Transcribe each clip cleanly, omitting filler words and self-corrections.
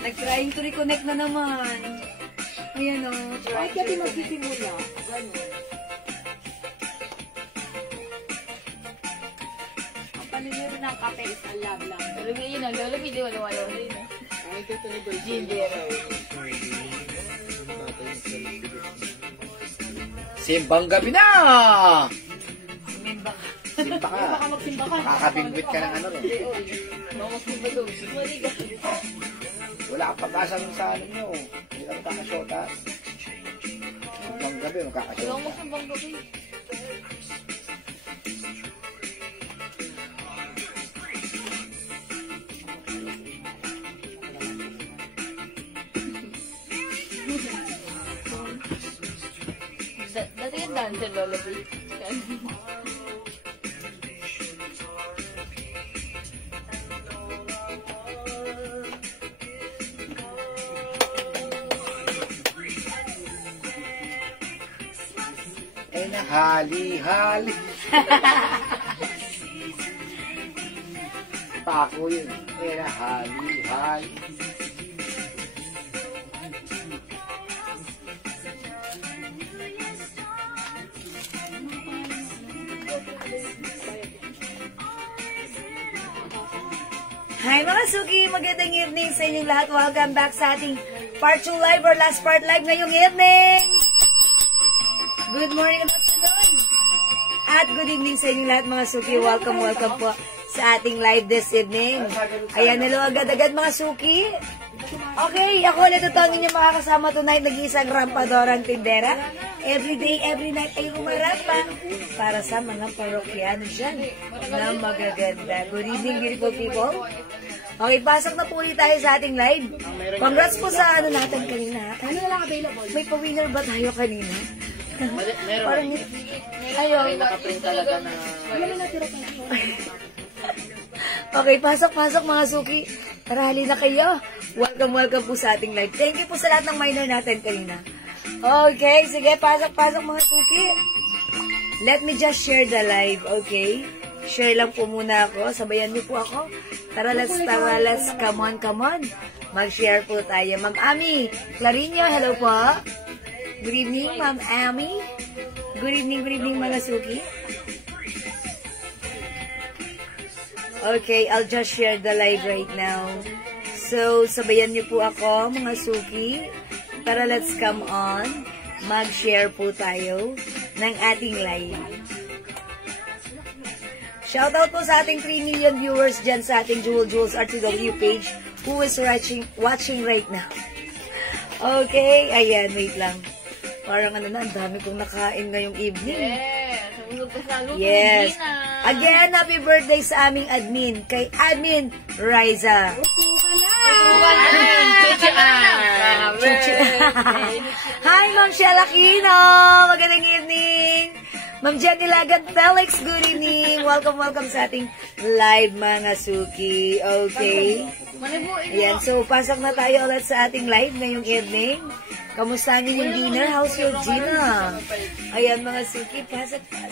Nag-trying to reconnect na naman. Ayan o. Ay, kaya pinagsisimula. Ganun. Ang paniniro ng kape is a love lang. Pero yun ang lolo, hindi wala yun. Ay, ito na ba? Ginger. Simbang gabi na! Simba ka. Simba ka. Baka magsimba ka. Makakabingwit ka ng ano rin. Magsimba doon. Wala kang pag-asa nun sa ano nyo. Hindi ka magkakasyota. Simbang gabi, Huwag magkakasyota. magsimbang gabi. Dati yung dancer, Lolo B. Eh na hali-hali. Pako yun. Eh na hali-hali. Hi mga Suki! Magandang evening sa inyong lahat. Welcome back sa ating part 2 live or last part live ngayong evening! Good morning and afternoon! At good evening sa inyong lahat mga Suki. Welcome po sa ating live this evening. Ayan, hello agad-agad mga Suki. Okay, ako ulit ito ang inyong makakasama tonight. Nag-iisang rampadorang tindera. Every day, every night ay umarapa para sa mga parokyano dyan na magaganda. Good evening, beautiful people. Okay, pasok na po ulit tayo sa ating live. Congrats po sa ano natin kanina. Ano na lang available? May pa-winner ba tayo kanina? Meron. Parang Ayaw. May nakaprint talaga na... Wala na natira tayo. Okay, pasok mga Suki. Tara, halina kayo. Welcome po sa ating live. Thank you po sa lahat ng minor natin kanina. Okay, sige, pasok mga Suki. Let me just share the live, okay? Share lang po muna ako. Sabayan niyo po ako. Tara, let's, come on. Mag-share po tayo. Ma'am Ami, Clarinha, hello po. Good evening, Ma'am Ami. Good evening, mga Suki. Okay, I'll just share the live right now. So, sabayan niyo po ako, mga Suki. Tara, let's come on. Mag-share po tayo ng ating live. Shoutout po sa ating 3 million viewers dyan sa ating Jules RTW page who is watching right now. Okay, ayan, wait lang. Parang ano na, ang dami kong nakain ngayong evening. Yes. Again, happy birthday sa aming admin, kay Admin Riza. Hi, Ma'am Shell Aquino. Magandang evening. Ma'am Jenny Lagan Felix, good evening. Welcome sa ating live, mga Suki. Okay. Ayan, so pasok na tayo ulit sa ating live ngayong evening. Kamusta niyo yung dinner? How's your dinner? Ayan, mga Suki. Pasok, mga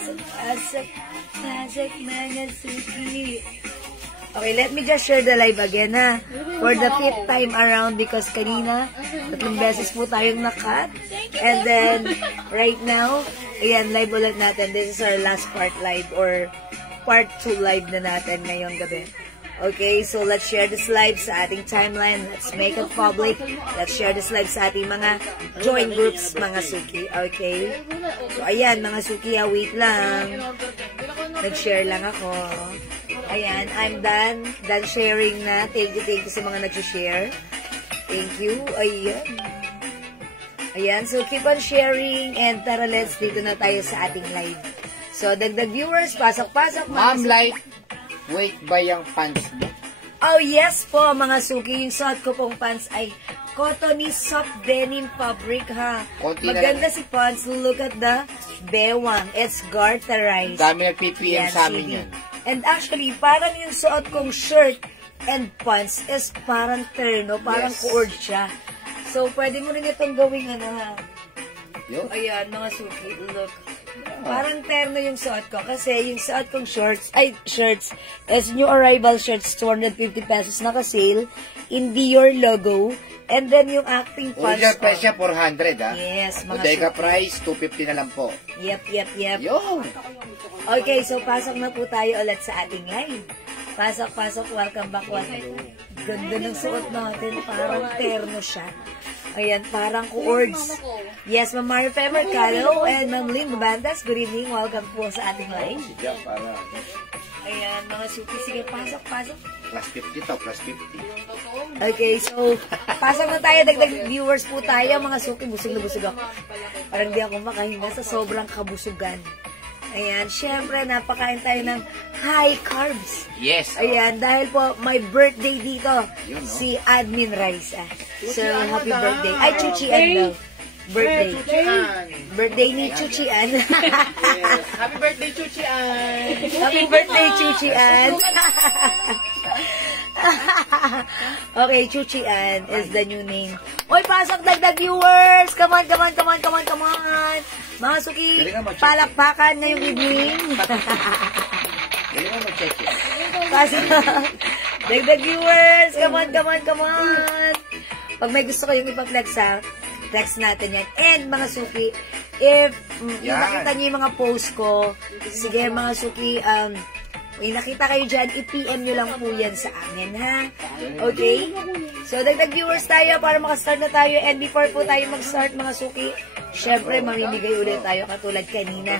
Suki. Okay, let me just share the live again, ha? For the 5th time around because kanina, 3 beses po tayong nakat. And then, right now, ayan, live ulit natin. This is our last part live or part 2 live na natin ngayong gabi. Okay, so let's share this live sa ating timeline. Let's make it public. Let's share this live sa ating mga join groups, mga Suki. Okay? So, ayan, mga Suki, wait lang. Nag-share lang ako. Ayan, I'm done. Done sharing na. Thank you sa mga nag-share. Thank you. Ayan. Ayan, so keep on sharing and tara, let's dito na tayo sa ating live. So, dagdag viewers, pasok-pasok. Ma'am, light. Wait ba yung pants mo? Oh, yes po, mga Suki. Yung suot ko pong pants ay cottony soft denim fabric, ha. Maganda si pants. Look at the bewang. It's garterized. Dami nag-PPM sa amin yan. And actually, parang yung suot kong shirt and pants is parang terno, parang cord siya. So, pwede mo rin itong gawing ano, ha. Yo. Ayan, mga Suki. Look. Parang terno yung suot ko. Kasi yung suot kong shirts is new arrival shirts, 250 pesos naka-sale. In Dior logo. And then yung acting pants. Original price niya, 400, ha? Yes, mga Bodega suki. price, 250 na lang po. Yep. Yun! Okay, so pasok na po tayo ulit sa ating live. Pasok. Welcome back. Ganda ng suot natin. Parang terno siya. Ayan, parang coords. Yes, Ma'am Mario Fe Mercado and Ma'am Lynn Bandas. Good evening. Welcome po sa ating live. Si Jack, para Ayan, mga suki. Sige, pasok. plus 50 to, plus 50. Okay, so, pasok na tayo. Dagdag viewers po tayo. Mga suki, busog na busog ako. Parang di ako makahinga sa sobrang kabusugan. Ayan, syempre, napakain tayo ng high carbs. Yes. Ayan, dahil po may birthday dito, Yun, no? si Admin Raisa. So, happy birthday. Ay, Chuchian daw. Birthday. Birthday ni Chuchian. Yes. Happy birthday, Chuchian! Happy birthday, Chuchian. Okay, Chuchian is the new name. Oy, pasok dagdag viewers! Come on. Mga suki, Galing nga mag-check. palakpakan na yung evening. Galing mo mag-check yun. Pasok. Dagdag viewers! Come on. Pag may gusto kayong ipa-flex flex natin yan. And mga suki, if nakita niyo yung mga post ko, sige mga suki, may nakita kayo dyan, i-PM nyo lang po yan sa amin, ha? Okay? So, dagdag viewers tayo para makastart na tayo. And before po tayo mag-start, mga suki, syempre, mamimigay ulit tayo katulad kanina.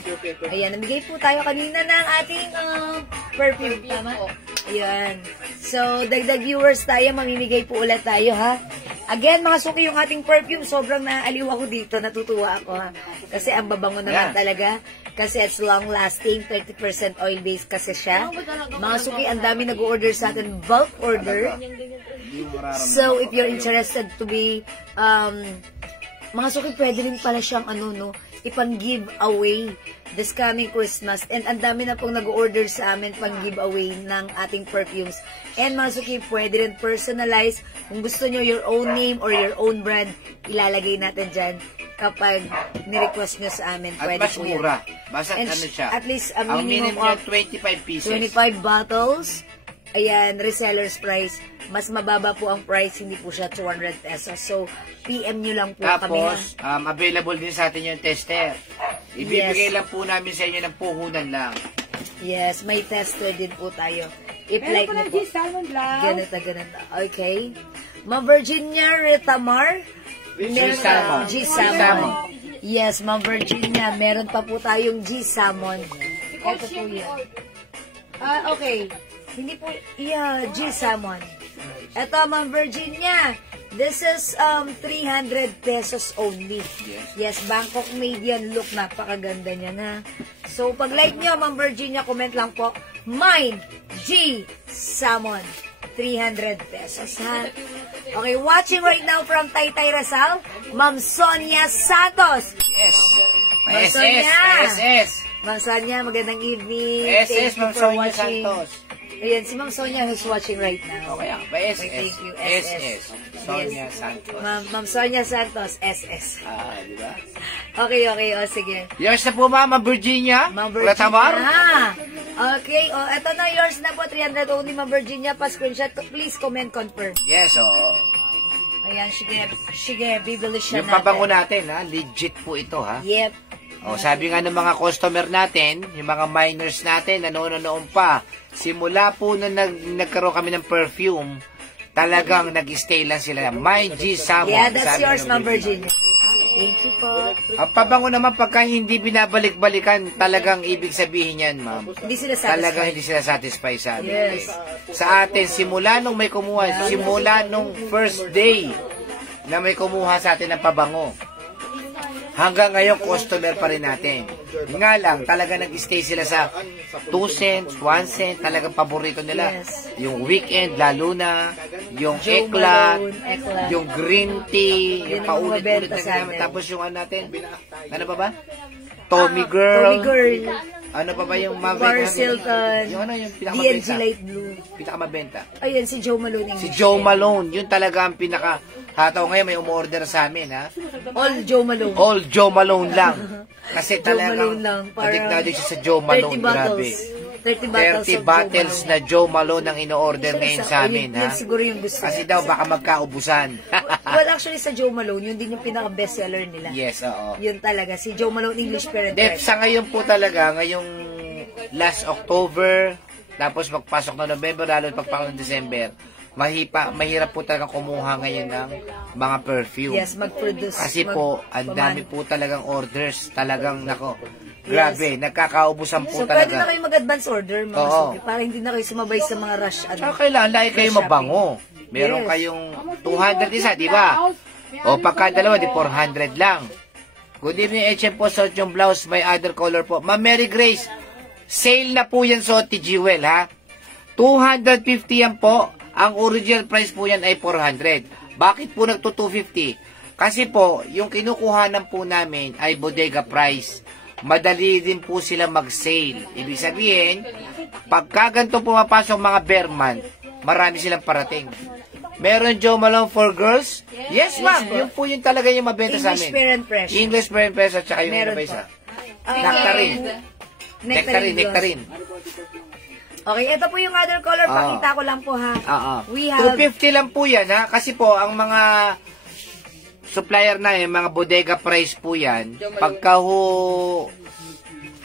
Ayan, namigay po tayo kanina ng ating perfume. Tama? Ayan. So, dagdag viewers tayo, mamimigay po ulit tayo, ha? Again, mga suki, yung ating perfume, sobrang naaliw ako dito. Natutuwa ako, ha? Kasi ang babango naman talaga. Kasi it's long-lasting, 30% oil-based kasi siya. Mga suki, ang dami nag-order sa atin, bulk order. So, if you're interested to be, mga suki, pwede rin pala siyang, ipang-giveaway this coming Christmas. And ang dami na pong nag-order sa amin pang-giveaway ng ating perfumes. And mga suki, pwede rin personalize. Kung gusto nyo your own name or your own brand, ilalagay natin dyan kapag ni-request nyo sa amin. At Pwede mas po mura. yan. Basta And ano siya. at least a Ang minimum niya, of 25 pieces. 25 bottles. Ayan, reseller's price. Mas mababa po ang price, hindi po siya 200 pesos. So, PM nyo lang po kami. Tapos, available din sa atin yung tester. Ibibigay lang po namin sa inyo ng puhunan lang. Yes, may tester din po tayo. I-like nyo po. Salmon Blanc. Ganito. Okay. Ma'am Virginia Ritamar. G Salmon. G Salmon. Yes, Ma'am Virginia. Meron pa po tayong G Salmon. Ito po yan. Okay. Hindi po, G Salmon. Ito, Ma'am Virginia. This is 300 pesos only. Yes, Bangkok made yan. Look, napakaganda niya na. So, pag like nyo, Ma'am Virginia, comment lang po. Mine, G Salmon. 300 pesos, ha? Okay, watching right now from Taytay Rizal, Ma'am Sonia Santos. Yes. Ma'am SS. Sonia. SS. Ma'am Sonia, magandang evening. SS, Thank you Ma'am for Sonia watching. Santos. Ayan, si Ma'am Sonia who's watching right now. Okay, ba SS? Thank you, SS. Sonia Santos. Ma'am Sonia Santos, SS. Di ba? Okay, sige. Yours na po, Ma'am Virginia. Ma'am Virginia. Ratamar. Okay, eto na, yours na po, 300 only, Ma'am Virginia. Pa-screenshot, please comment, confirm. Yes, Ayan, sige, bibili siya yung pabango natin, ha? Legit po ito, ha? Yep. Sabi nga ng mga customer natin, yung mga miners natin, noon pa, simula po nung nagkaroon kami ng perfume, talagang nag-stay lang sila. My G Salmon. Yeah, that's sabi yours, ng Ma'am Virginia. Thank you po. Ang pabango naman, pagka hindi binabalik-balikan, talagang ibig sabihin yan, ma'am. Hindi sila satisfied. Talagang hindi sila satisfied, sabi. Yes. Sa atin, simula nung may kumuha, simula nung first day na may kumuha sa atin ng pabango, hanggang ngayon, customer pa rin natin. Nga lang, talaga nag-stay sila sa 2 cents, 1 cent, talagang paborito nila. Yes. Yung weekend, lalo na, yung Joe eklat, Malone, yung green tea, Yun yung ang paulit-ulit mabenta na sa ginamit. atin. Tapos yung ano natin, ano ba? Tommy Girl. Tommy Girl. Ano pa ba yung Paris Hilton, Yung ano yung DNG pinakamabenta? Light Blue. Pinakamabenta. Ayun, si Joe Malone. Si Joe Malone, yun talaga ang pinaka... Hataw ngayon may umorder sa amin, ha? All Joe Malone. All Joe Malone lang. Kasi Joe talagang Malone lang. addict na Parang addict siya sa Joe Malone. 30 bottles. Grabe. 30 bottles 30 of bottles Joe na Joe Malone ang in-order ngayon sa amin, Yun ha? siguro yung gusto. Kasi daw baka magkaubusan. Well, actually sa Joe Malone, yun din yung pinaka-bestseller nila. Yes, oo. Yun talaga. Si Joe Malone English Parent Dep, sa ngayon po talaga, ngayong last October, tapos magpasok na November, lalo pagpasok ng December, mahirap po talaga kumuha ngayon ng mga perfume. Yes, mag-produce. Kasi po, ang dami po talagang orders. Talagang, nako, grabe, nagkakaubusan po So, pwede na talaga. kayo mag-advance order, mga Oo. suki, para hindi na kayo sumabay sa mga rush. Saka kailangan lagi kayo mabango. Meron Yes. kayong 200 isa, di ba? O pagka dalawa, di 400 lang. Good evening, HM po, suot yung blouse, may other color po. Ma'am Mary Grace, sale na po yan, suot ni Jewel, ha? 250 yan po. Ang original price po yan ay 400. Bakit po nagto 250? Kasi po, yung kinukuhanan po namin ay bodega price. Madali din po sila mag-sale. Ibig sabihin, pagka ganito pumapasok mga bear month, marami silang parating. Meron Joe Malone for girls? Yes, ma'am. Yun po yung talaga yung mabenta sa English amin. Parent Fresh. English Parent Fresh at saka yung Meron ano ba po. isa? Nectarine. Nectarine. Okay, ito po yung other color. Pakita ko lang po, ha. We have 250 lang po yan, ha? Kasi po, ang mga supplier na yung mga bodega price po yan, pagka ho,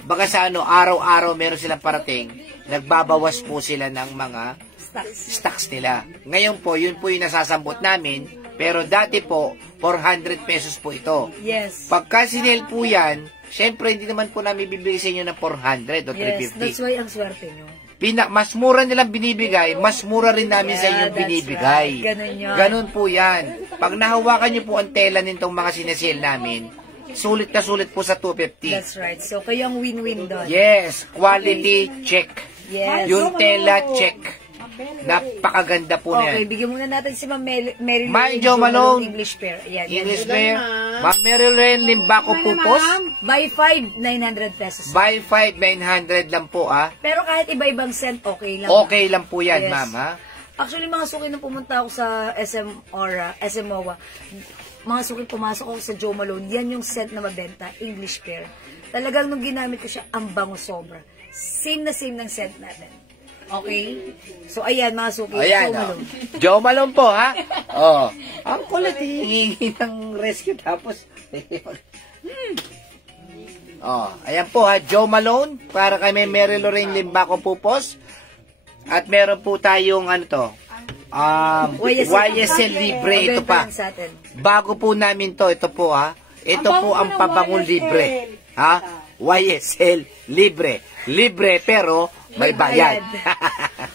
baga sa ano, araw-araw meron silang parating, nagbabawas po sila ng mga stocks nila. Ngayon po, yun po yung nasasambot namin, pero dati po, 400 pesos po ito. Yes. Pagka sinel po yan, syempre hindi naman po namin bibigay sa inyo ng 400 o 350. Yes, that's why ang swerte nyo. Mas mura nilang binibigay, mas mura rin namin sa inyong that's binibigay. right. Ganun yun. Ganun po yan. Pag nahawakan niyo po ang tela nitong mga sinesale namin, sulit na sulit po sa 250. That's right. So, kayo ang win-win doon. Yes, quality check. Yes. Yung tela check. Napakaganda po Okay, niyan. bigyan muna natin si Ma'am Mary Ma'am Lou Joe Malone. English pair. Ayan, English yan. Fair, Ma'am Marilyn Limbaco Pupos, Buy 5, 900 pesos. buy 5, 900 lang po Pero kahit iba-ibang scent, okay lang. Okay lang po yan, Yes. ma'am, ha? Actually, mga suki nung pumunta ako sa SM Aura, SM MOA, mga suki pumasok ako sa Joe Malone, yan yung scent na mabenta, English pair. Talagang nung ginamit ko siya, ang bango sobra. Same na same ng scent natin. Okay? So, ayan, mga suki, Ayan, Joe oh. Malone. Joe Malone po, ha? Oh. Ang kulit, hihingi ng rescue, tapos... Oh, ayan po, ha? Joe Malone, para kay may Mary Lorraine Limbaco Pupos. At meron po tayong, ano to? YSL Libre, ito pa. Mabenta yan sa atin. Bago po namin to, ito po, ha? Ito po ang pabangong libre. Ha? YSL Libre. Libre, pero may bayad.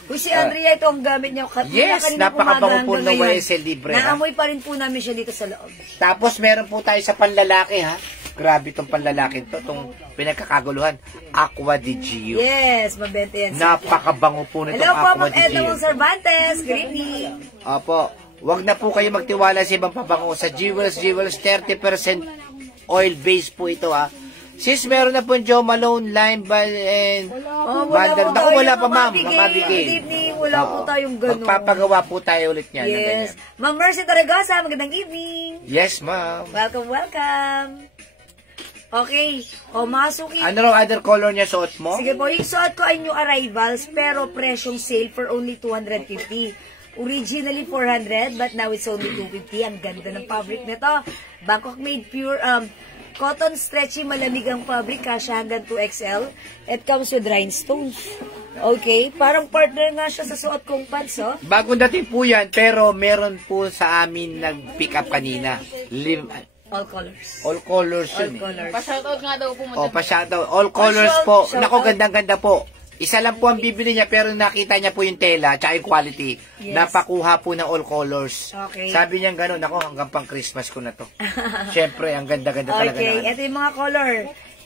Uy, si Andrea, ito ang gamit niya. Yes, Kanina napakabango po hanggang ng ngayon. YSL Libre, ha? Naamoy pa rin po namin siya dito sa loob. Tapos meron po tayo sa panlalaki, ha? Grabe itong panlalaki to, itong pinagkakaguluhan. Aqua di Gio. Yes, mabenta yan. Napakabango po nitong Hello po, Aqua Ma'am di Edna Gio. Mong Cervantes. Good evening. Opo. Wag na po kayo magtiwala sa ibang pabango. Sa Jewels, 30% oil base po ito, ha? Sis, meron na po Joe Malone, Lime, and Bandar. Naku, wala pa, ma'am. Good Mabigay. evening. Wala po tayong ganun. Magpapagawa po tayo ulit niyan. ng Yes. ganyan. Ma'am Mercy Taragosa, magandang evening. Yes, ma'am. Welcome, welcome. Okay. O, masuki. Ano raw other color niya suot mo? Sige po, yung suot ko ay new arrivals, pero presyong sale for only 250. Originally 400, but now it's only 250. Ang ganda ng fabric nito. Bangkok made pure, cotton stretchy, malamig ang fabric, kasya hanggang 2XL. It comes with rhinestones. Okay, parang partner nga siya sa suot kong pants, oh. Bagong dating po yan, pero meron po sa amin nag-pick up kanina. All colors. All colors All yun eh. colors. Pa-shoutout nga daw pumunta. O, pa-shoutout. All colors po. shout Nako, out. gandang-ganda po. Isa lang po ang bibili niya, pero nakita niya po yung tela, tsaka yung quality. Yes. Napakuha po ng all colors. Okay. Sabi niya gano'n, ako hanggang pang Christmas ko na to. Siyempre, ang ganda-ganda talaga Okay, na. ito yung mga color.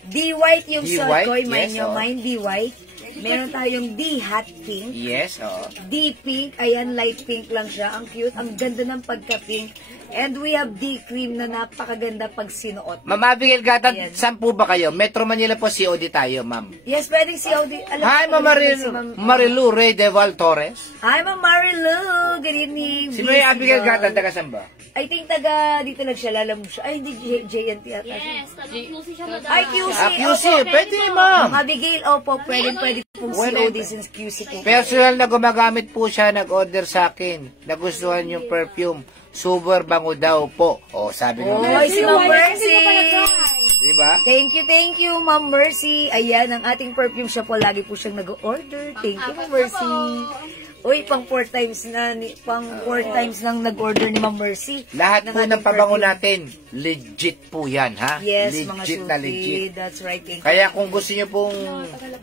D-white yung suot D-white, ko. Mind yes, nyo, oh. mind D-white. Meron tayong D-hot pink. Yes, oo. D-pink. Ayan, light pink lang siya. Ang cute. Ang ganda ng pagka-pink. And we have D-cream na napakaganda pag sinuot. Ma'am Abigail Gatad, Ayan. saan po ba kayo? Metro Manila po, COD tayo, ma'am. Yes, pwedeng COD. Alam Hi, ko Ma'am si Marilu Ray Deval Torres. Hi, Ma'am Marilu. Good evening. Si May Abigail Busy Gatad, girl. taga saan ba? I think taga dito lang siya, lalam siya. Ay, hindi JNT ata. Yes, QC siya madam. Ay, QC. QC, opo. pwede ma'am. Ma'am Abigail, opo, pwede pong COD since QC po. Personal na gumagamit po siya, nag-order sa akin. Nagustuhan yung perfume. Super bango daw po. O, sabi Oh, nga. si Ma'am Mercy. Diba? Thank you, Ma'am Mercy. Ayan, ang ating perfume siya po. Lagi po siyang nag-order. Thank you, Ma'am Mercy. Uy, pang 4 times nang nag-order ni Ma'am Mercy. Lahat po ating ng pabango perfume. natin, legit po yan, ha? Yes, mga legit na legit. suki. That's right. Thank you. Kaya kung gusto nyo pong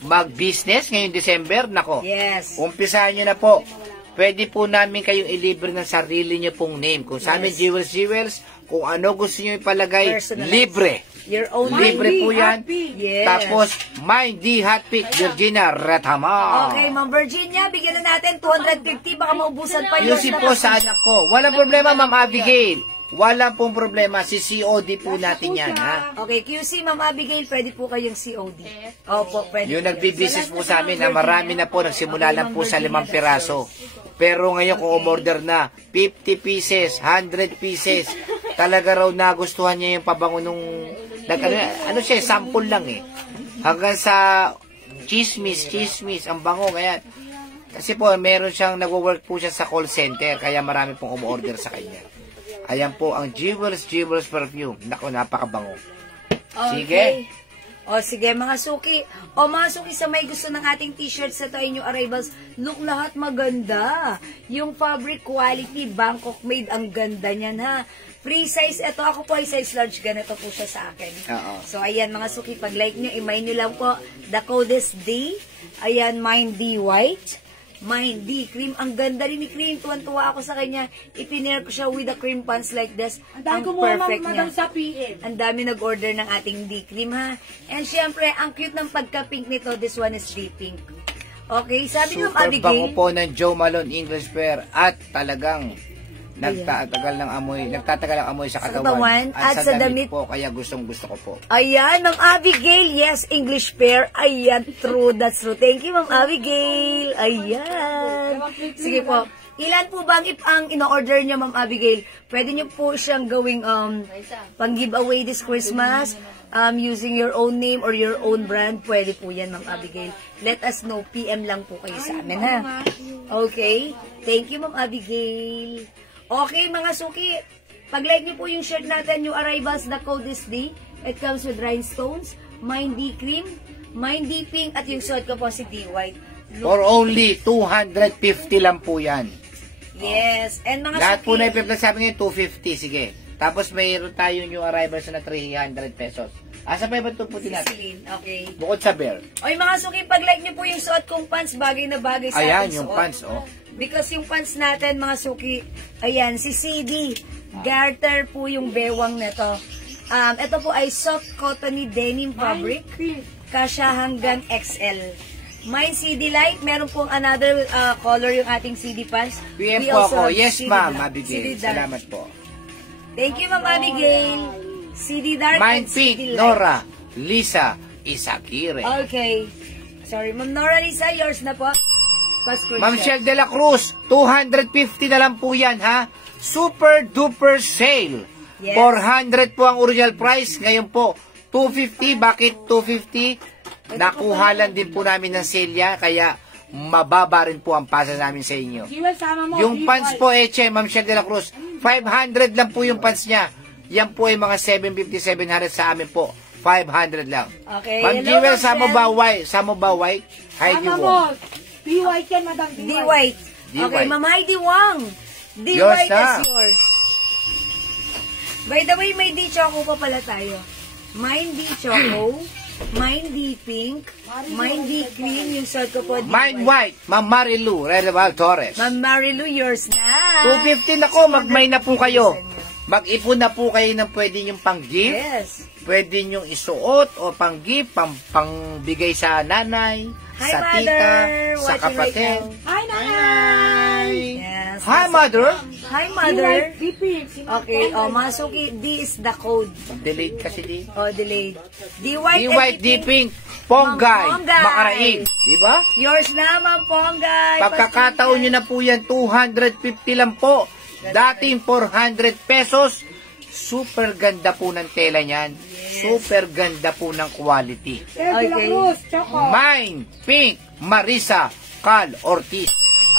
mag-business ngayong December, nako, Yes. umpisahan nyo na po. Pwede po namin kayong ilibre ng sarili nyo pong name. Kung sa amin, Jewels, kung ano gusto nyo ipalagay, Personalized. libre. Your own Libre po yan. Yes. Tapos, Mind D Hot Pick, Virginia Retama. Okay, Ma'am Virginia, bigyan na natin 250. Baka maubusan pa yun. Yusin po sa anak ko. Walang problema, Ma'am Abigail. Walang pong problema. Si COD po natin yan, ha? Okay, QC, Ma'am Abigail, pwede po kayong COD. Opo, pwede. Yung nagbibusiness po sa amin, na marami na po, nagsimula lang po sa 5 piraso. Pero ngayon kung umorder na 50 pieces, 100 pieces, talaga raw nagustuhan niya yung pabango nung, ano siya, sample lang eh. Hanggang sa chismis, ang bango. Kaya, kasi po, meron siyang nagwo-work po siya sa call center, kaya marami pong umorder sa kanya. Ayan po ang Jewels perfume. Naku, napakabango. Sige. O sige, mga suki. O mga suki, sa may gusto ng ating t-shirts sa inyong arrivals, look, lahat maganda. Yung fabric quality, Bangkok made, ang ganda niyan, ha. Free size, ito ako po ay size large, ganito po siya sa akin. Oo. So, ayan mga suki, pag like nyo, i-mine nyo lang po, the code is D. Ayan, mine D white. Mine D cream. Ang ganda rin ni cream. Tuwan-tuwa ako sa kanya. Ipinare ko siya with the cream pants like this. Ang perfect niya. sa PM. Ang dami nag-order ng ating D-cream, ha? And syempre, ang cute ng pagka-pink nito, this one is D-pink. Okay, sabi ng Super bango Abigail, po ng Joe Malone English Pear at talagang nagtatagal ang amoy sa katawan at sa damit po, kaya gusto ko po. ayan, Ma'am Abigail, yes, English pair, ayan, true, that's true. Thank you, Ma'am Abigail, ayan. Sige po, ilan po ba ang ino-order niyo, Ma'am Abigail? Pwede niyo po siyang gawing pang-giveaway this Christmas, using your own name or your own brand, pwede po yan, Ma'am Abigail. Let us know, PM lang po kayo sa amin, ha? Okay? Thank you, Ma'am Abigail. Okay, mga suki, pag-like niyo po yung shirt natin, new arrivals, the code is D. It comes with rhinestones, Mine D cream, Mine D pink, at yung suot ko po si D white. For only 250 lang po yan. Yes, and mga Lahat po suki, na ipipla sabi ngayon, 250, sige. Tapos mayroon tayo yung arrivals na 300 pesos. Asa pa iba ito puti natin? Celine, okay. Bukod sa bear. Oy, mga suki, pag-like niyo po yung suot kong pants, bagay na bagay sa Ayan, ating yung suot. pants, oh. Because yung pants natin, mga suki, ayan, si CD, garter po yung bewang nito. Ito po ay soft cottony denim fabric, kasya hanggang XL. Mine CD light, meron pong another color yung ating CD pants. PM We po also ako. have Yes, CD ma'am, dark. Abigail. CD dark. Salamat po. Thank you, Ma'am Abigail. CD dark Mine and Pink, CD light. Nora, Lisa, Isakire. Okay. Sorry, Ma'am Nora Lisa, yours na po. Pa-screenshot. Ma'am Shell de la Cruz, 250 na lang po yan, ha? Super duper sale. Yes. 400 po ang original price. Ngayon po, 250. Bakit 250? Nakuha lang din po namin ng sale yan, kaya mababa rin po ang pasa namin sa inyo. Yung pants po, Eche, Ma'am Shell de la Cruz, 500 lang po yung pants niya. Yan po ay mga 750, 700 sa amin po. 500 lang. Okay. Ma'am Hello, Jewel, Ma'am sa mo Shell. ba white? Sa mo ba white? Heidi Wong. D-White yan, madam. D white. D Okay, white. Ma'am Heidi Wang. D Yours white na. is yours. By the way, may D choco pa pala tayo. Mine D choco, mine D pink, mine D cream, yung sort ko po D Mine white, Ma'am Marilu, Redeval Torres. Ma'am Marilu, yours na. 250 na ko, magmay na po kayo. Mag-ipon na po kayo ng pwede yung pang-gift, Yes. pwede yung isuot o pang-gift, pangbigay sa nanay, Hi, sa Mother. tita, sa Watching right kapatid. now. Hi, nanay! Yes. Hi, Mother. Hi, Mother. Okay, mga suki, D is the code. Delete kasi di. Delayed. D white, D-White, D-Pink, Ponggay, Ponggay. Makaraig. Diba? Yours naman, Ponggay. Pagkakataon nyo na po yan, 250 lang po. Dating 400 pesos. Super ganda po ng tela niyan. Super ganda po ng quality. Okay. Mine, Pink, Marisa, Cal, Ortiz.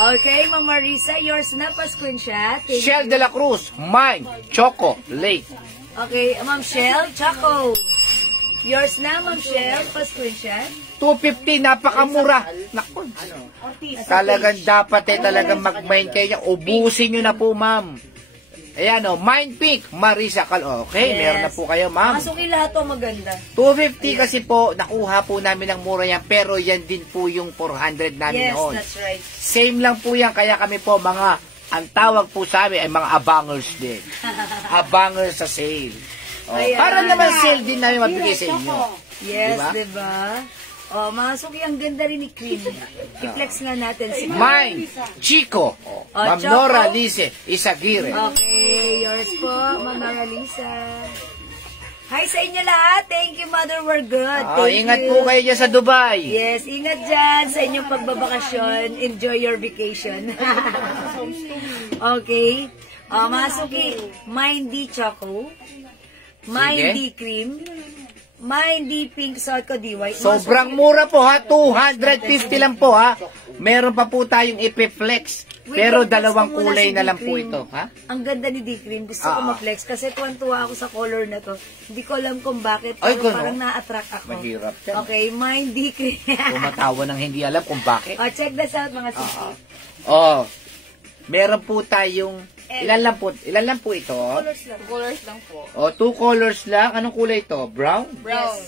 Okay, Ma'am Marisa, yours na pa screenshot. Thank Shell you. de la Cruz, Mine, Choco, Lake. Okay, Ma'am Shell, Choco. Yours na, Ma'am Shell, pa screenshot. 250, napakamura. Naku, talagang dapat talagang mag-mine kayo. Ubusin nyo na po, ma'am. Ayan Mine Pink, Marisa Cal. Okay, Yes. meron na po kayo, ma'am. Mga suki lahat to maganda. 250 kasi po, nakuha po namin ng mura yan, pero yan din po yung 400 namin Yes, noon. that's right. Same lang po yan, kaya kami po ang tawag po sa amin ay mga abangers din. Abangers sa sale. Ayan. Para naman sale din namin mabigay sa inyo. Yes, Diba? diba? Mga suki, ang ganda rin ni Cream. I-flex nga natin si Mine, Chico, Ma'am Choco. Nora Lice, Isagire. Okay, yours po, Ma'am Nora Lisa. Hi sa inyo lahat. Thank you, Mother. We're good. Thank Ingat you. po kayo dyan sa Dubai. Yes, ingat dyan sa inyong pagbabakasyon. Enjoy your vacation. Okay. Mga suki, Mine D Choco, Mine Sige. D Cream, Mine D Pink, suot ko D White. Sobrang mura po ha, 250 lang po ha. Meron pa po tayong ipi-flex. Pero dalawang kulay na lang po ito, ha? Ang ganda ni D-Cream. Gusto ko ma-flex kasi tuwan-tuwa ako sa color na to. Hindi ko alam kung bakit. Ay, Pero gano'n? parang na-attract ako. Mahirap yan. Okay, Mine D-Cream. Tumatawa ng hindi alam kung bakit. Check this out mga suki. Meron po tayong, ilan lang po ito? Colors lang po. 2 colors lang. Anong kulay ito? Brown? Brown.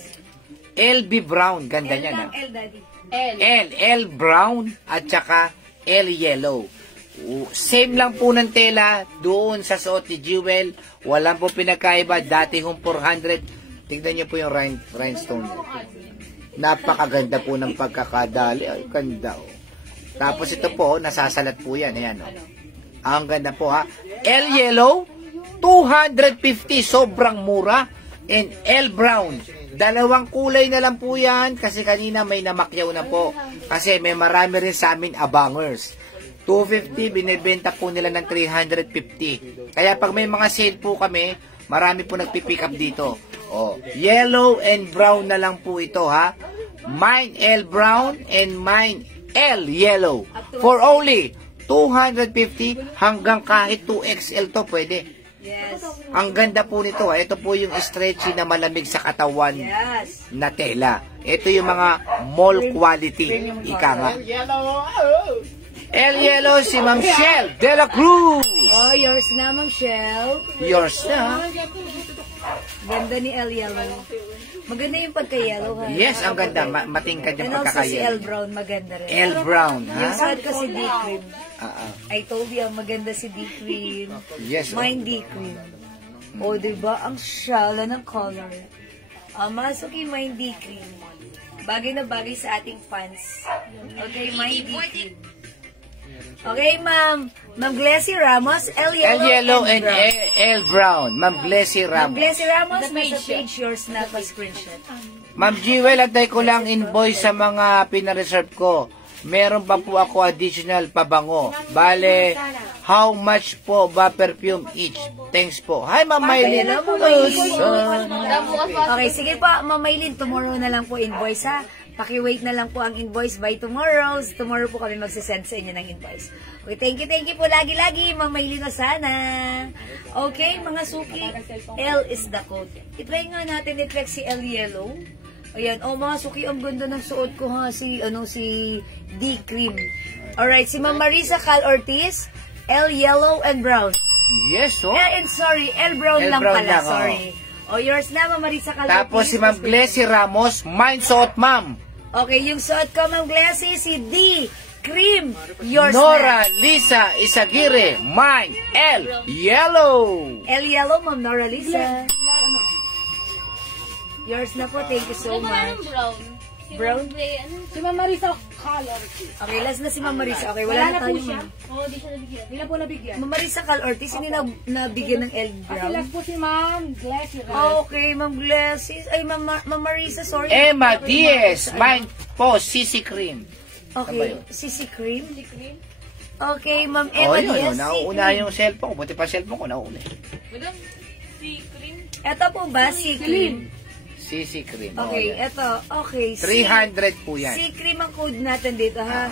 LB Brown. Ganda niya na. L, Daddy. L Brown at saka L Yellow. Same lang po ng tela doon sa suot ni Jewel. Walang po pinagkaiba. Dati hong 400. Tignan niyo po yung rhinestone niya. Napakaganda po ng pagkakadali. Ay, ganda Tapos ito po, nasasalat po yan. Ayan Ang ganda po ha. L Yellow, 250. Sobrang mura. And L Brown, dalawang kulay na lang po yan. Kasi kanina may namakyaw na po. Kasi may marami rin sa amin abangers. 250, binibenta po nila ng 350. Kaya pag may mga sale po kami, marami po nagpipick up dito. Yellow and brown na lang po ito ha. Mine L Brown and mine L Yellow. For only 250 hanggang kahit 2XL to pwede. Yes. Ang ganda po nito. Ito po yung stretchy na malamig sa katawan Yes. na tela. Ito yung mga mall quality. Ika nga. El Yellow, si Ma'am Shell de la Cruz. Yours na, Ma'am Shell. Yours na. Ganda ni L Yellow. Maganda yung pagka-yellow, ha? Yes, ang ganda. Matingkad yung And also si L pagkakaya. Brown, maganda rin. L Brown, Yung ha? suot ko si D-Cream. Ah. I told you, ang maganda si D-Cream. Yes. Mine D-Cream. Diba? Ang shala ng color. Masuki, Mine D-Cream. Bagay na bagay sa ating fans. Okay, Mine D-Cream. Okay, Ma'am Glessy Ramos, L El Yellow, Yellow and L Brown. Ma'am Glessy Ma'am Ramos. Glessy Ramos, nasa page yours na pa-screenshot. Ma'am Jewel, antay ko lang invoice sa mga pinareserve ko. Meron pa po ako additional pabango. Bale, how much po ba perfume each? Thanks po. Hi, Ma'am Maylin. Okay, sige po, Ma'am Maylin, tomorrow na lang po invoice, ha? Paki-wait na lang po ang invoice by tomorrow. Tomorrow po kami magsisend sa inyo ng invoice. Okay, thank you po lagi-lagi, Ma'am Maylin Osana. Okay, mga suki, L is the code. I-try nga natin i-flex si L Yellow. Ayan, mga suki, ang ganda ng suot ko ha, si D-Cream. Alright, si Ma'am Marisa Cal Ortiz, L Yellow and Brown. Yes, And sorry, L Brown L lang Brown pala, lang, sorry. Yours na, Ma'am Marisa Cal Tapos Ortiz. si Ma'am Glessy Ramos, mine suot, ma'am. Okay, yung suot ko, Ma'am Glessy, si D-Cream. Yours Nora na. Lisa Isagire, mine L Yellow. L Yellow, Ma'am Nora Lisa. Yours na po, thank you so much. Brown. Brown? Ano? Si Ma'am Marisa Color Kiss. Okay, last na si Ma'am Marisa. Okay, wala na po tayong... siya. Oo, di siya nabigyan. Hindi na po nabigyan. Ma'am Marisa Cal Ortiz, hindi na nabigyan ng L. Kasi Brown. last po si Ma'am Blessy. Okay, Ma'am Blessis. Ay, Ma'am Marisa, sorry. Emma Diaz, mine po, CC Cream. Okay, Sisi Cream. Okay, Ma'am Emma Oh, yun, Diaz. nauuna yung cellphone ko. Buti pa cellphone ko, nauuna. Madam, si Cream. Ito po ba, si Cream? CC Cream. Okay, ito. Okay, 300 po yan. Si Cream ang code natin dito, ha?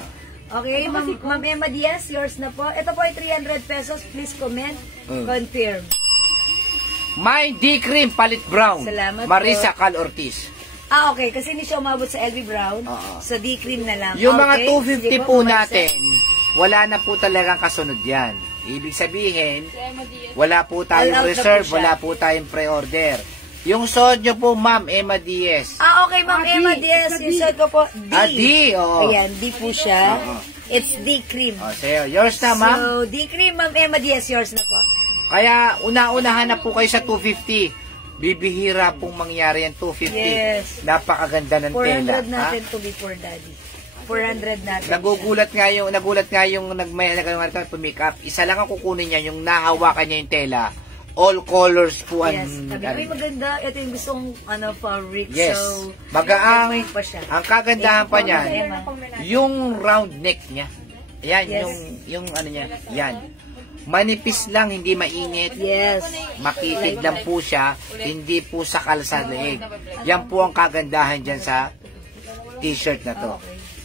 Okay, Ma'am Emma Diaz, yours na po. Ito po ay 300 pesos. Please comment. Confirm. Mine D-Cream, palit brown. Salamat Marisa Cal Ortiz. Okay. Kasi hindi siya umabot sa LV Brown. Oo. Sa D-Cream na lang. Yung mga Okay, sige 250 po Ma'am Marisa. natin, wala na po talagang kasunod yan. Ibig sabihin, Emma Diaz. wala po tayong All out na reserve, po siya. wala po tayong pre-order. Yung sod nyo po, Ma'am Emma Diaz. Okay, Ma'am Emma Diaz. Yung set ko po, D. D, oo. Ayan, D po siya. Oo. It's D-Cream. O, sa'yo. Yours na, Ma'am. So, D-Cream, Ma'am Emma Diaz, yours na po. Kaya, una-unahan na po kayo sa 250. Bibihira pong mangyari yan, 250. Yes. Napakaganda ng tela. 400 natin to be for daddy. 400 natin. Nagugulat nga yung pumick up. Isa lang ang kukunin niya, yung nahawakan niya yung tela. All colors po ang... Yes. Sabi ko, ay maganda. Ito yung gustong fabric. Yes. So, Magaang, nag-make pa siya. ang kagandahan pa niyan, Emma. yung round neck niya. Yan, Yes. yung ano niya, yan. Manipis lang, hindi mainit. Yes. Makitid lang po siya, hindi po sakal sa leeg. Yan po ang kagandahan dyan sa t-shirt na to.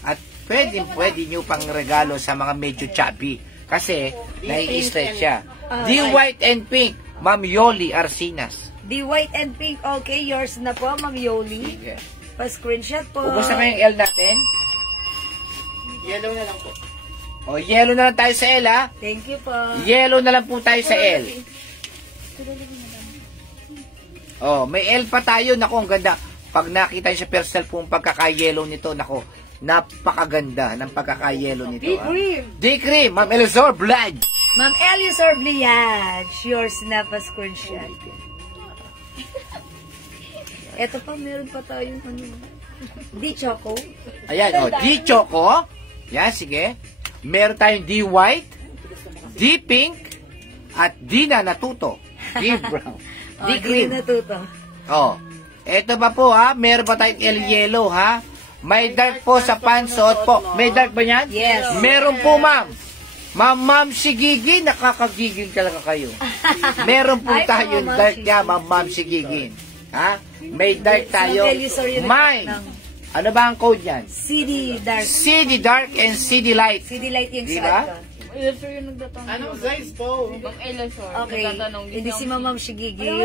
At pwede nyo pang regalo sa mga medyo chubby. Kasi, nai-stretch siya. The white and pink, Ma'am Yoli Arsinas. The white and pink. Okay, yours na po, Ma'am Yoli. Sige. Pa-screenshot po. Ubus na yung L natin? Yellow na lang po. O, yellow na lang tayo sa L, ha? Thank you po. Yellow na lang po tayo sa L. Oh, may L pa tayo. Nako, ang ganda. Pag nakita niyo sa personal po ang pagkaka-yellow nito, nako, napakaganda ng pagkaka-yellow nito. D-Cream. D-Cream, Ma'am Elizor Blanche. Ma'am Eliusor Bliag. Yours na pa-screenshot. Ito pa, meron pa tayong D-Choco. Ayan, oh, D-Choco. Yan, sige. Meron tayong D-White, D-Pink, at D na natuto. D-Brown. D-Cream. Di na tuto. Oh, eto ba po ha? Meron pa tayong L-Yellow ha? May dark po sa pansot po. May dark ba yan? Yes. Meron po, ma'am. Ma'am si Gigi, nakakagigil talaga kayo. Meron po Ay, tayong Ma'am dark si niya, Ma'am si Gigi. Ha? May dark tayo. Mine. Ano ba ang code yan? CD Dark. CD Dark and CD Light. CD Light yung Di sa ba? ito. Elazor yung nagtatanong. Anong size po? Bang Elazor. Okay. Nagtatanong. Hindi si Ma'am Shigigil.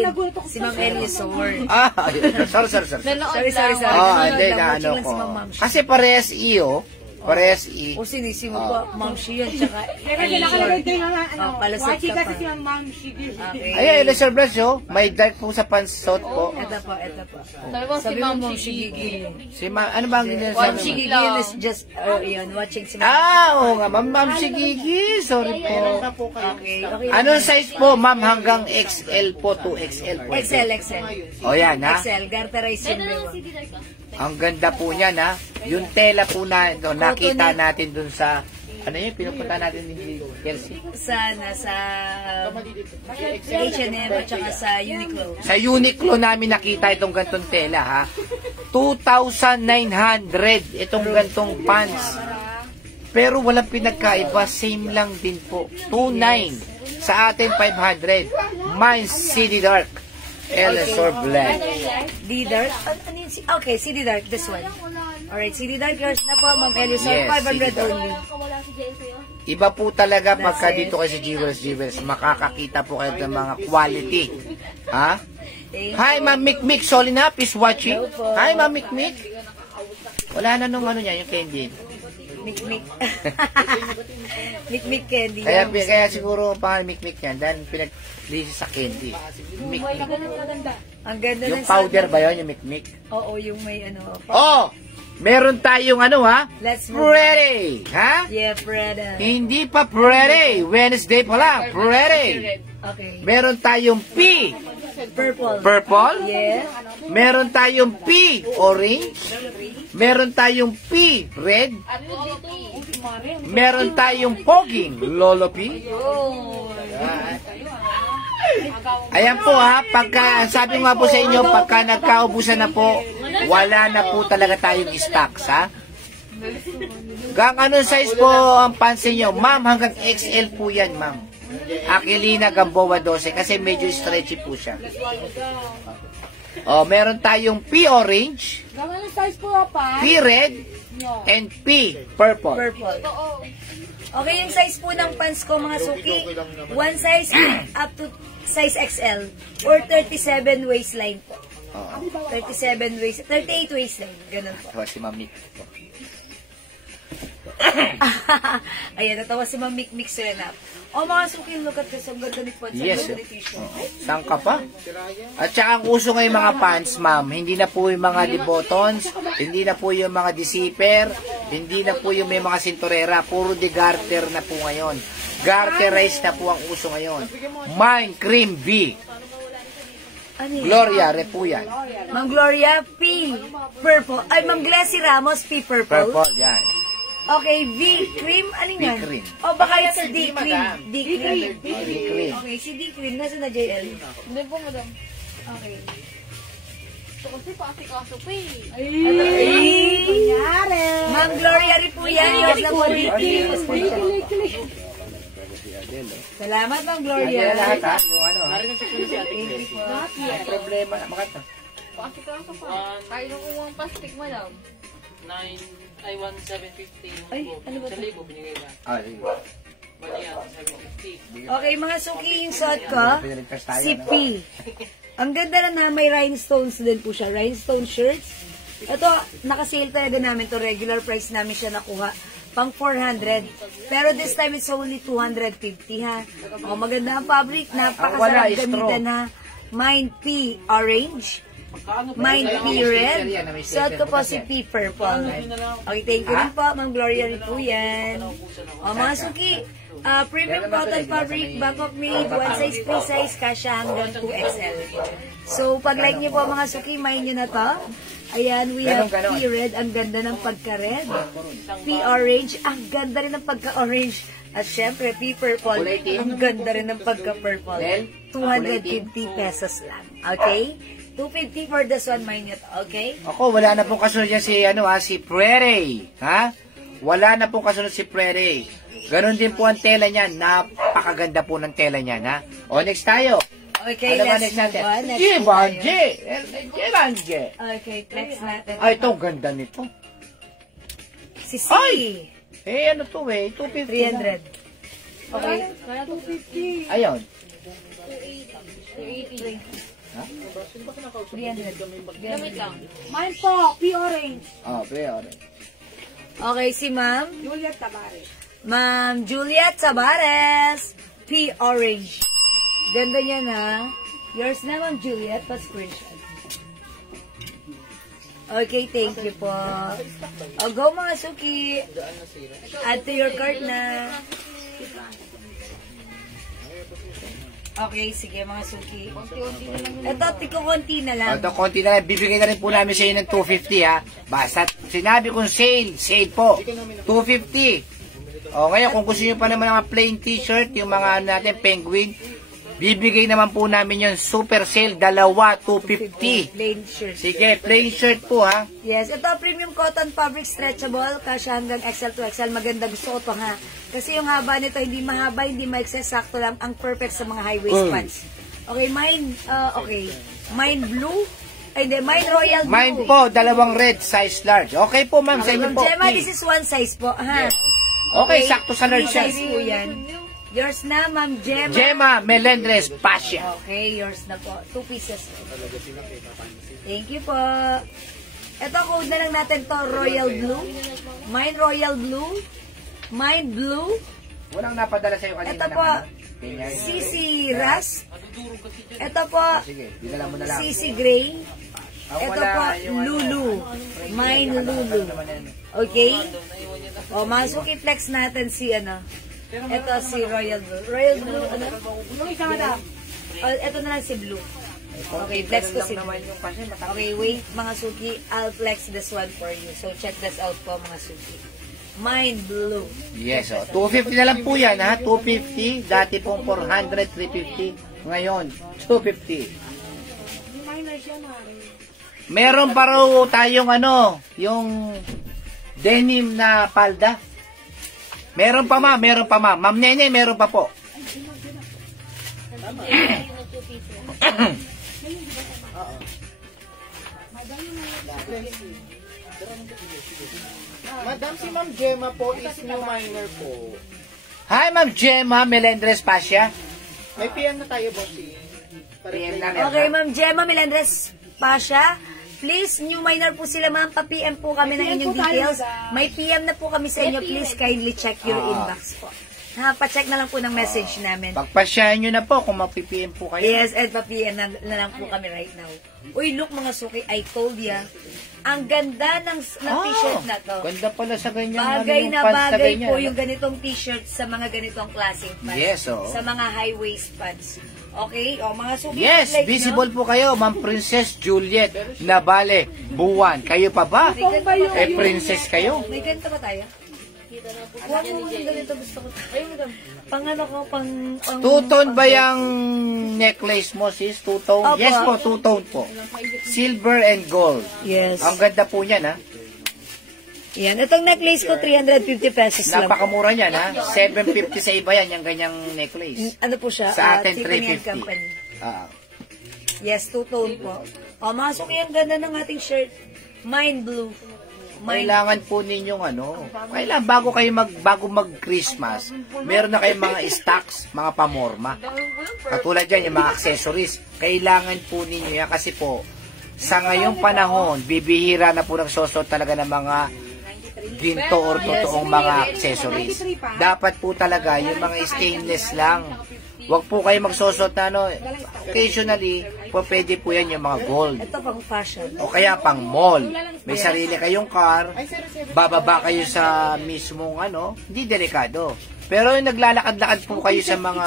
Si Ma'am Eliusor. Ah, sorry. Sorry. Oh, hindi Nanonood na lang. ano Watching lang ko. si Ma'am Shi. Kasi parehas iyo. Parehas i. O sinisimo pa, Ma'am Shi yan, tsaka Kasi nakalagay din nga palasot watching ka kasi pa. si Ma'am Shigi. Okay. Ayan, Elizor Blanche, oh. May dark po sa pansot po. Ito po. Si Sabi mo, Ma'am Ma'am Shigigil. Shigigil. Si ano ba ang ginagawa Watching mo? Shigigil is just, yun, watching si Ma'am. Oo nga, Ma'am si Gigi. Sorry po. Okay. Anong size po, ma'am? Hanggang XL po to XL po. XL. O yan, ha? XL, garterize yung bewa. Ang ganda po niyan, ha? Yung tela po na, ito, nakita natin dun sa, ano yun, pinupunta natin ni Chelsea? Sa H&M at saka sa Uniqlo. Sa Uniqlo namin nakita itong gantong tela, ha? 2,900 itong gantong pants. Pero walang pinagkaiba, same lang din po. 2,900. Sa atin, 500. Mine's CD Dark. Elazor Black. D-Dark? Okay, CD Dark, this one. Alright, CD Dark, yours na po, Ma'am Eliusor, Yes, 500 CD Dark. only. Iba po talaga pagka That's it. dito kayo sa Jewels, makakakita po kayo ng mga quality. Ha? Hi, Ma'am Mikmik, Solina, is watching. Hello po. Hi, Ma'am Mikmik. Wala na nung ano niya, yung candy. Mikmik. Mikmik candy. Kaya siguro pangalan Mikmik yan, dahil pinag-lisi sa candy. Mikmik. Ang ganda Yung ng powder sabi. ba yun, yung Mikmik? Oo, yung may Oh! Meron tayong ano ha? Let's move. Pretty! Ha? Yeah, Prada. Hindi pa pretty. Wednesday pa lang. Pretty. Okay. Meron tayong P. Purple. Purple. Yeah. Meron tayong P orange. Meron tayong P red. Meron tayong Poging Lolo P. Ayan po ha, pagka, sabi nga po sa inyo, pagka nagkaubusan na po, wala na po talaga tayong stocks ha. Gang anong size po ang pansin nyo? Ma'am, hanggang XL po yan, ma'am. Aquilina Gamboa 12 kasi medyo stretchy po siya. Meron tayong P orange, P red, and P purple. Okay, yung size po ng pants ko mga suki, one size up to size XL or 37 waistline po. 37 waist, 38 waistline, ganun po. Si Mami. Ayan, natawa si Ma'am Mix Renap. Mga suki, look at this. Ang ganda ni Pons. Yes. Saan ka pa? At saka ang uso ngayon mga pants, ma'am, hindi na po yung mga di-buttons, hindi na po yung mga di-zipper, hindi na po yung may mga sinturera, puro di-garter na po ngayon. Garterize na po ang uso ngayon. Mine Cream B. Gloria, repo yan. Ma'am Gloria, P. Purple. Ay, Ma'am Glessy Ramos, P. Purple. Purple, yan. Okay, V. Cream. Ano yan? V cream. Baka it's D. Cream. D. Cream. D cream. Okay, si D. Cream. Nasa na JL? Hindi po, madam. Okay. Ito kasi paasikaso pa eh. Ay! Ma'am Gloria rin po yan. Yours na po. Salamat, Ma'am Gloria. Yan lahat ha. Yung ano. Thank you po. Ang problema na makata. Paasikaso pa. Kaya nung kumang plastic, madam. 1,750. Ay, ano ba Sa ito? libo, binigay ba? Sige. Bali yan, 750. Okay, mga suki, yung suot ko, si P. Ang ganda na may rhinestones din po siya. Rhinestone shirts. Ito, nakasale talaga namin to. Regular price namin siya nakuha. Pang 400. Pero this time, it's only 250 ha. Maganda ang fabric. Napakasarap gamitan ha. Mine P orange. Mine P red. Suot ko po si P purple. Okay, thank you rin po. Ma'am Gloria rin po yan. Mga suki, premium cotton fabric, Bangkok made, one size, free size, kasha hanggang 2XL. So, pag like niyo po mga suki, main nyo na to. Ayan, we have P red, ang ganda ng pagka-red. P orange, ang ganda rin ng pagka-orange. At syempre, P purple, ang ganda rin ng pagka-purple. 250 pesos lang. Okay? 250 for this one, mind it, okay? Ako, wala na pong kasunod yan si Prairie. Ha? Wala na pong kasunod si Prairie. Ganon din po ang tela niyan. Napakaganda po ng tela niyan, ha? Next tayo. Okay, ano let's move on. Givenchy. Okay, next natin. Ay, ito, ganda nito. Si C. Ay! Ano to 250 300. Okay. Kaya 250. Ayun. 280. Ha? 300. Gamit lang. Mine po, P-Orange. Prairie. Okay, si Ma'am. Juliet Tabares. Ma'am Juliet Tabares. P orange. Ganda niyan ha. Yours na, Ma'am Juliet. Pa-screenshot. Okay, thank you po. Go mga suki. Add to your cart na. Okay, sige mga suki. Ito, tiko-konti na lang. Ito, konti na lang. Bibigay na rin po namin sa inyo ng 250 ha. Basta sinabi kong sale po. 250. Ngayon, kung gusto nyo pa naman ng plain t-shirt, yung mga natin, penguin, bibigay naman po namin yung super sale, dalawa, 250. Plain shirt. Sige, plain shirt po ha. Yes, ito premium cotton fabric stretchable, kasya hanggang XL to XL. Maganda, gusto ko to ha. Kasi yung haba nito, hindi mahaba, hindi ma-excess, sakto lang. Ang perfect sa mga high waist pants. Okay, mine blue. Ay, hindi, mine royal blue. Mine po, dalawang red, size large. Okay po ma'am, sa inyo po. Gemma, this is one size po, ha? Okay, sakto sa large Three size. size po yan. Yours na, Ma'am Gemma. Gemma Melendres Pasha. Okay, yours na po. 2 pieces. Thank you po. Ito, code na lang natin to, royal blue. Mine royal blue. Mine blue. Walang napadala sa'yo kanina. Ito po, CC Rust. Ito po, Sige, dinala mo na lang. CC Gray. Ito po, Lulu. Mine Lulu. Okay? Masuk i-flex natin si ano. Ito si Royal Blue. Royal Blue, ano? Ito na lang si Blue. Okay, flex ko sila. naman yung kasi matapos. Okay, wait mga suki. I'll flex this one for you. So, check this out po mga suki. Mind blue. Yes, 250 na lang po yan, ha? 250. Dati pong 400, 350. Ngayon, 250. Minor siya na rin. Meron pa raw tayong yung denim na palda. Meron pa, ma'am. Meron pa, ma'am. Ma'am Nene, meron pa po. Madam, si Ma'am Gemma po is new minor po. Hi, Ma'am Gemma Melendres Pasha. May PM na tayo, bossy. PM na. Okay, Ma'am Gemma Melendres Pasha. Please, new minor po sila, ma'am. Pa-PM po kami ng inyong details. May PM na po kami sa inyo. Please, kindly check your inbox po. Ha, pa-check na lang po ng message namin. Pagpasyahan nyo na po kung mag-PM po kayo. Yes, and pa-PM na lang po kami right now. Uy, look mga suki, I told ya. Ang ganda ng t-shirt na to. Ganda pala sa ganyan. Bagay yung na pants bagay ganyan, po yung ganitong t-shirt sa mga ganitong klaseng pants. Yes, oo. Sa mga high-waist pants. Okay? O, mga suki. Yes, like visible po kayo, Ma'am Princess Juliet Navale Buwan. Kayo pa ba? Eh, princess kayo. May ganito ba tayo? Huwag mo yung ganito gusto ko. Pang ano ko, pang... Two-tone ba yung necklace mo, sis? Two-tone? Opo. Yes po, two-tone po. Silver and gold. Yes. Ang ganda po niyan, ha? Yan. Itong necklace ko, 350 pesos lang. Napakamura niyan, ha? 750 sa iba yan, yung ganyang necklace. Ano po siya? Sa atin, Tiffany & 350. Company. Ah. Yes, two-tone po. O, mga suki, ang ganda ng ating shirt. Mind blue. Kailangan po ninyong kailangan bago mag-Christmas, meron na kayong mga stocks, mga pamorma. Katulad yan, yung mga accessories. Kailangan po ninyo yan kasi po, sa ngayong panahon, bibihira na po nagsusot talaga ng mga ginto or totoong mga accessories. Dapat po talaga yung mga stainless lang. Huwag po kayo magsusot na occasionally, po pwede po yan yung mga gold. Ito pang fashion. O kaya pang mall. May sarili kayong car, bababa kayo sa mismong hindi delikado. Pero yung naglalakad-lakad po kayo sa mga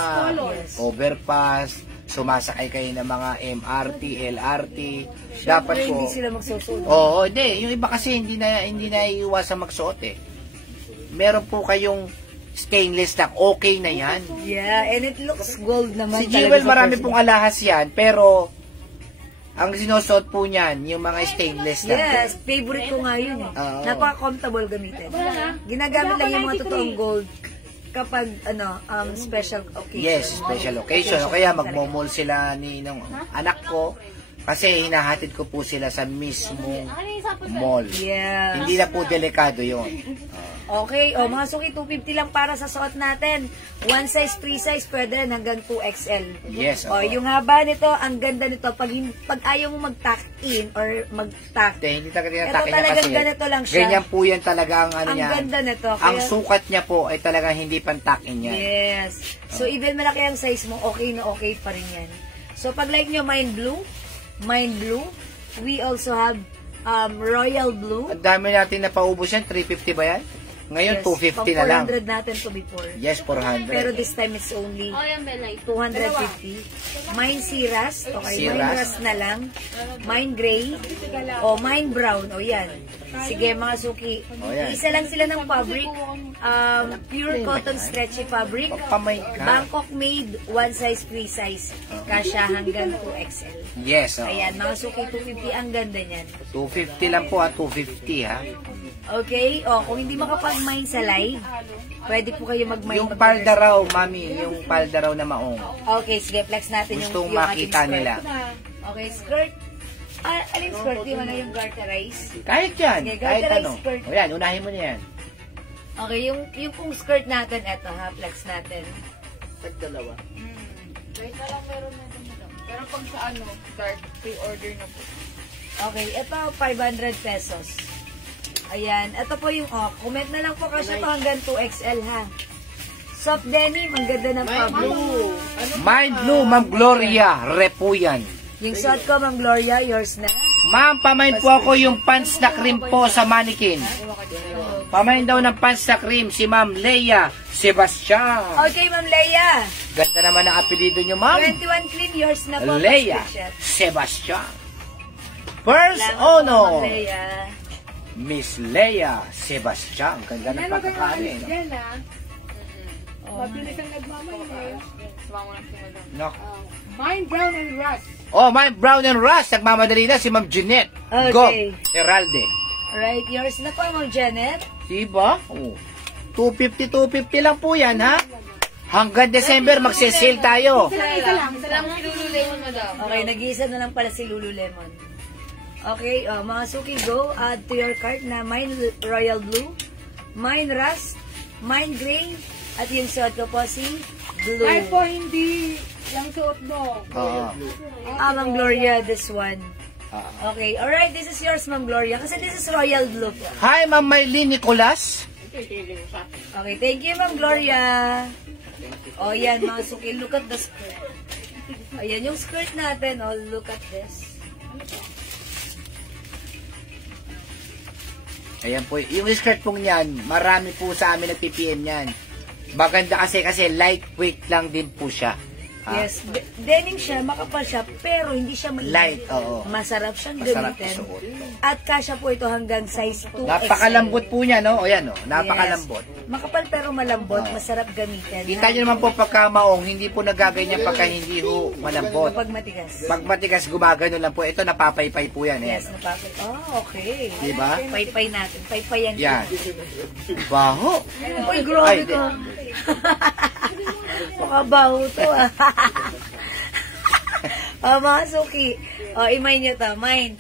overpass, sumasakay kayo ng mga MRT, LRT, dapat po. Hindi sila magsusuot. Oo, hindi. Yung iba kasi hindi na iiwasan magsuot eh. Meron po kayong stainless na, okay na yan. Yeah, and it looks gold naman. Si Jewel, marami pong alahas yan, pero ang sinusuot po niyan, yung mga stainless lang. Yes, favorite ko nga yun eh. Oo. Napaka-comfortable gamitin. Ginagamit lang yung mga totoong gold kapag special occasion. Yes, special occasion. O kaya magmomol sila ng anak ko kasi hinahatid ko po sila sa mismong mall. Yeah. Hindi na po delikado yun. Okay, mga suki, 250 lang para sa suot natin. One size, free size, pwede rin hanggang 2XL. Yes. Yung haba nito, ang ganda nito, pag ayaw mo mag-tuck in or mag-tuck, Hindi talaga ito talagang ganito lang siya. Ganyan po yan talaga ang Ang niya. ganda nito. Ang sukat niya po ay talagang hindi pantakin yan. Yes. So, even malaki ang size mo, okay na okay pa rin yan. So, pag like nyo, Mind Blue, we also have Royal Blue. Ang dami natin na paubos yan. 350 ba yan? Ngayon, 250 na lang. 400 natin to before. Yes, 400. Pero this time it's only 250. Mine Siras. Okay, Siras. Mine Rust na lang. Mine Gray. O Mine Brown. O yan. Sige mga suki. yan. Isa lang sila ng fabric. Pure cotton stretchy fabric. Papamay ka. Bangkok made. One size, free size. Kasya hanggang 2XL. Yes. Ayan, mga suki 250. Ang ganda niyan. 250 lang po ha. 250 ha. Okay? O, kung hindi makapag-mine sa live, pwede po kayo mag-mine. Yung palda raw, mami. Yung palda raw na maong. Okay, sige, flex natin Gustong yung ating makita skirt. nila. Okay, skirt. Alin skirt? Yung garterize? Kahit yan. Okay, Kahit garterized ano. skirt. O yan, unahin mo na yan. Okay, yung pong skirt natin, eto ha, flex natin. Tag-dalawa. Kahit na lang meron na din ito. Pero pag sa start, pre-order na po. Okay, ito 500 pesos. Ayan, ito po yung, comment na lang po kasi ito hanggang 2XL ha. Soft denim, ang ganda ng fabric. Mind Blue, Ma'am Gloria. Repo yan. Yung suot ko, Ma'am Gloria, yours na. Ma'am, pamain po ako yung pants na cream po sa mannequin. Pamain daw ng pants na cream si Ma'am Leia Sebastian. Okay, Ma'am Leia. Ganda naman ang apelido nyo, Ma'am. 21 cream, yours na po. Leia Prescription. Sebastian. First Salamat po, honor, Ma'am Leia. Miss Leia Sebastian. Ganda ng pagkakali. No? Yan ah. Mabilis ang nagmamay na yun. No? Mine brown and rust. Oh, Ma'am Brown and Russ. Nagmamadali na si Ma'am Jeanette. Okay. Go, Heralde. Alright, yours na po, Ma'am Janet. Diba? Oh. 250 lang po yan, ha? Hanggang December, magsisale tayo. Isa lang. Salamat si Lululemon, madam. Okay, nag-iisa na lang pala si Lululemon. Okay, mga suki, go. Add to your cart na mine royal blue, mine rust, mine gray, at yung suot ko po si blue. Kahit po hindi lang suot mo. Oo. Ma'am Gloria, this one. Ah. Okay, alright, this is yours, Ma'am Gloria. Kasi this is royal blue po. Hi, Ma'am Maylene Nicolas. Okay, thank you, Ma'am Gloria. O, yan, mga suki, look at the skirt. Ayan, yung skirt natin, oh, look at this. Ayan po, yung skirt pong yan, marami po sa amin nag-PPM yan. Maganda kasi lightweight lang din po siya. Ah, Yes, denim siya, makapal siya, pero hindi siya mainit. Light, oo. Masarap siyang Masarap gamitin. isuot. At kasya po ito hanggang size 2XL. Napakalambot po niya, no? O yan, no? Napakalambot. Yes. Makapal pero malambot, masarap gamitin. Kita nyo naman po pagka maong, hindi po nagaganyan pagka hindi ho malambot. Kapag matigas. Pag matigas, gumagano lang po. Ito, napapaypay po yan. Yes, Ayan, no? napapal. Oh, okay. Diba? Paypay natin. Paypayan. Yan. Baho. Uy, grabe Ay, ka. Makabaho to ah. Mga suki. Imay nyo to. Mine.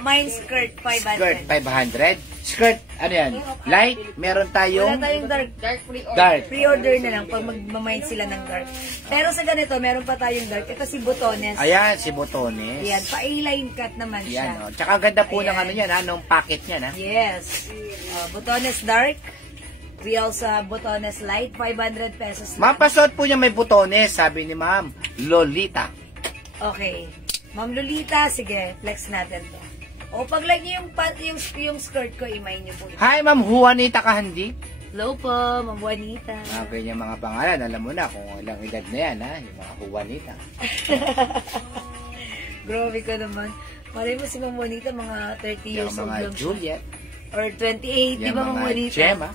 Mine skirt, 500. Skirt, 500. Skirt, ano yan? Light, meron Wala tayong tayong dark. Dark pre-order. dark. Pre-order na lang pag magmamind sila ng dark. Pero sa ganito, meron pa tayong dark. Ito si Botones. Ayan, si Botones. Ayan, pa-A-line cut naman siya. Yan, oh. Tsaka ang ganda po ng Ayan. ano yan, ha? Nung packet niyan, ha? Yes. Botones dark. We also have Botones light, 500 pesos lang. Mapasot po niya may Botones, sabi ni Ma'am Lolita. Okay. Ma'am Lolita, sige, flex natin to. O, pag like niyo yung skirt ko, imay niyo po. Hi, Ma'am Juanita Kahandi. Hello po, Ma'am Juanita. Mga ganyan mga pangalan, alam mo na kung ilang edad na yan, ha? Yung mga Juanita. Grabe ka naman. Malay mo si Ma'am Juanita, mga 30 years Yung old mga lang siya. Juliet. Or 28, di Yung ba Ma'am mga Juanita? Gemma.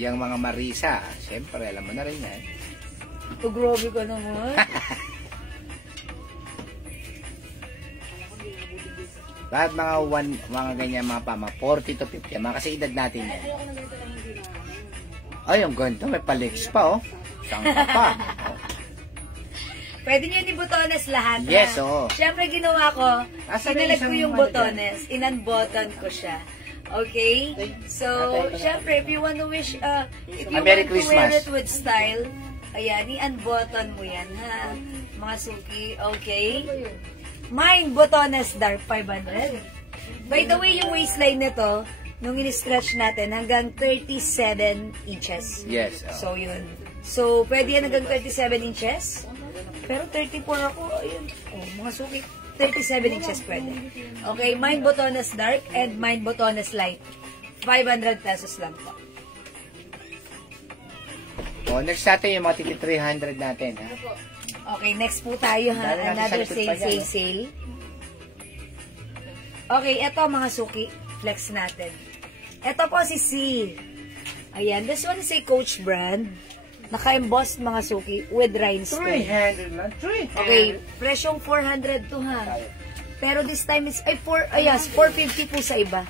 Yung mga Marisa. Siyempre, alam mo na rin yan. Oh, grabe ka naman. Lahat mga ganyan mga pama, 40 to 50, mga kasi edad natin yan. Ay, yung ganito, may palex pa, oh. Saan ka pa? Oh. Pwede nyo i-botones lahat. Yes, ha? oo. Siyempre, ginawa ko, Asa na pinalag ko isang yung ano botones, in-unbutton ko siya. Okay? So, siyempre, if you want to wish, if you Merry want to wear Christmas. it with style, ayan, i-unbutton mo yan, ha? Mga suki, okay? Mine, botones dark, 500. By the way, yung waistline nito, nung in-stretch natin, hanggang 37 inches. Yes. Oh. So, yun. So, pwede yan hanggang 37 inches. Pero 34 ako, ayun. Oh, mga suki, 37 inches pwede. Okay, mine botones dark and mine botones light. 500 pesos lang po. Oh, next natin yung mga titi 300 natin, ha? Okay, next po tayo ha. Dahil natin Another sa likod pa yan, sale. Okay, eto mga suki. Flex natin. Eto po si C. Ayan, this one is a Coach brand. Naka-embossed mga suki with rhinestone. 300 lang. 300. Okay, presyong 400 to ha. Pero this time is, yes, 450 po sa iba.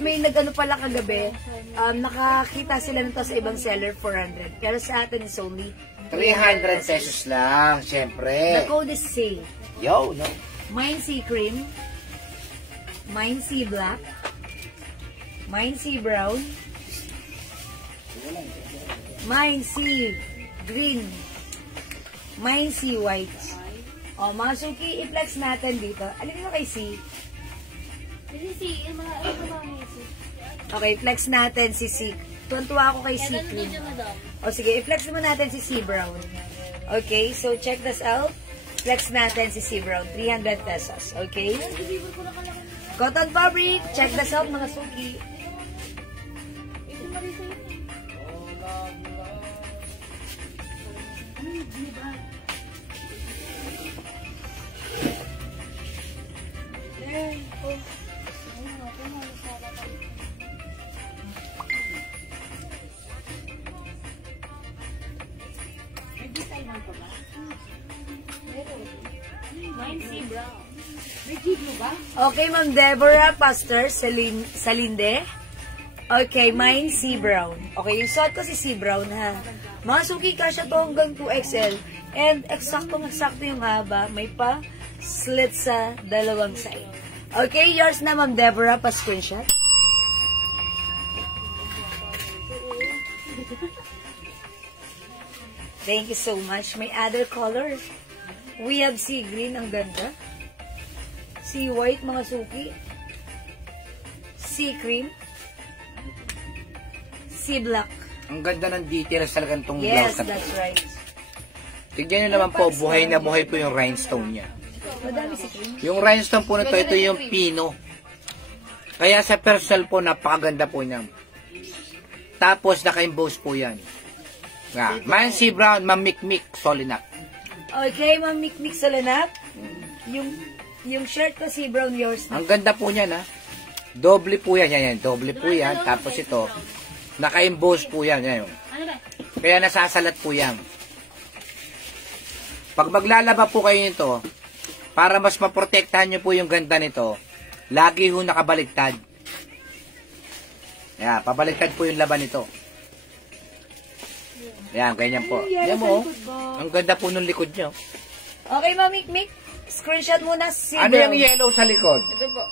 May nag-ano pala kagabi, nakakita sila nito sa ibang seller, 400. Pero sa atin is only 300 pesos lang, The syempre. code is C. Yo, no? Mine C cream, mine C black, mine C brown, mine C green, mine C white. O, mga suki, i-flex natin dito. Alin mo kay C? Okay, flex natin si C. Tuwan-tuwa ako kay C cream. O sige, i-flex naman natin si C brown. Okay, so check this out. Flex natin si C brown, 300 pesos. Okay? Cotton fabric. Check this out, mga suki. Okay, Ma'am Deborah Pastor Salinde. Okay, mine sea brown. Okay, yung suot ko si sea brown, ha. Mga suki, kasya to hanggang 2XL. And eksaktong-eksakto yung haba. May pa slit sa dalawang side. Okay, yours na, Ma'am Deborah, pa-screenshot. Thank you so much. May other color. We have sea green, ang ganda. Sea white, mga suki. Sea cream. Sea black. Ang ganda ng details talaga itong Yes, blouse. that's right. Tignan nyo naman po, buhay na buhay po yung rhinestone niya. Madami si cream. Yung rhinestone po na ito yung pino. Kaya sa personal po, napakaganda po niya. Tapos, naka-emboss po yan. Nga, man si Brown, mamikmik, solinak. Okay, Ma'am Mikmik Solanap. Yung shirt ko si brown, yours na. Ang ganda po niyan, ha. Doble po yan, yan. Doble po yan. Tapos ito, naka-emboss po yan. Yan. Kaya nasasalat po yan. Pag maglalaba po kayo nito, para mas maprotektahan nyo po yung ganda nito, lagi ho nakabaliktad. Yan, pabaliktad po yung laban nito. Yan, ganyan po. Yan mo, ang ganda po ng likod nyo. Okay, Ma'am Mikmik. Screenshot muna si Ano brown. yung yellow sa likod? Ito po.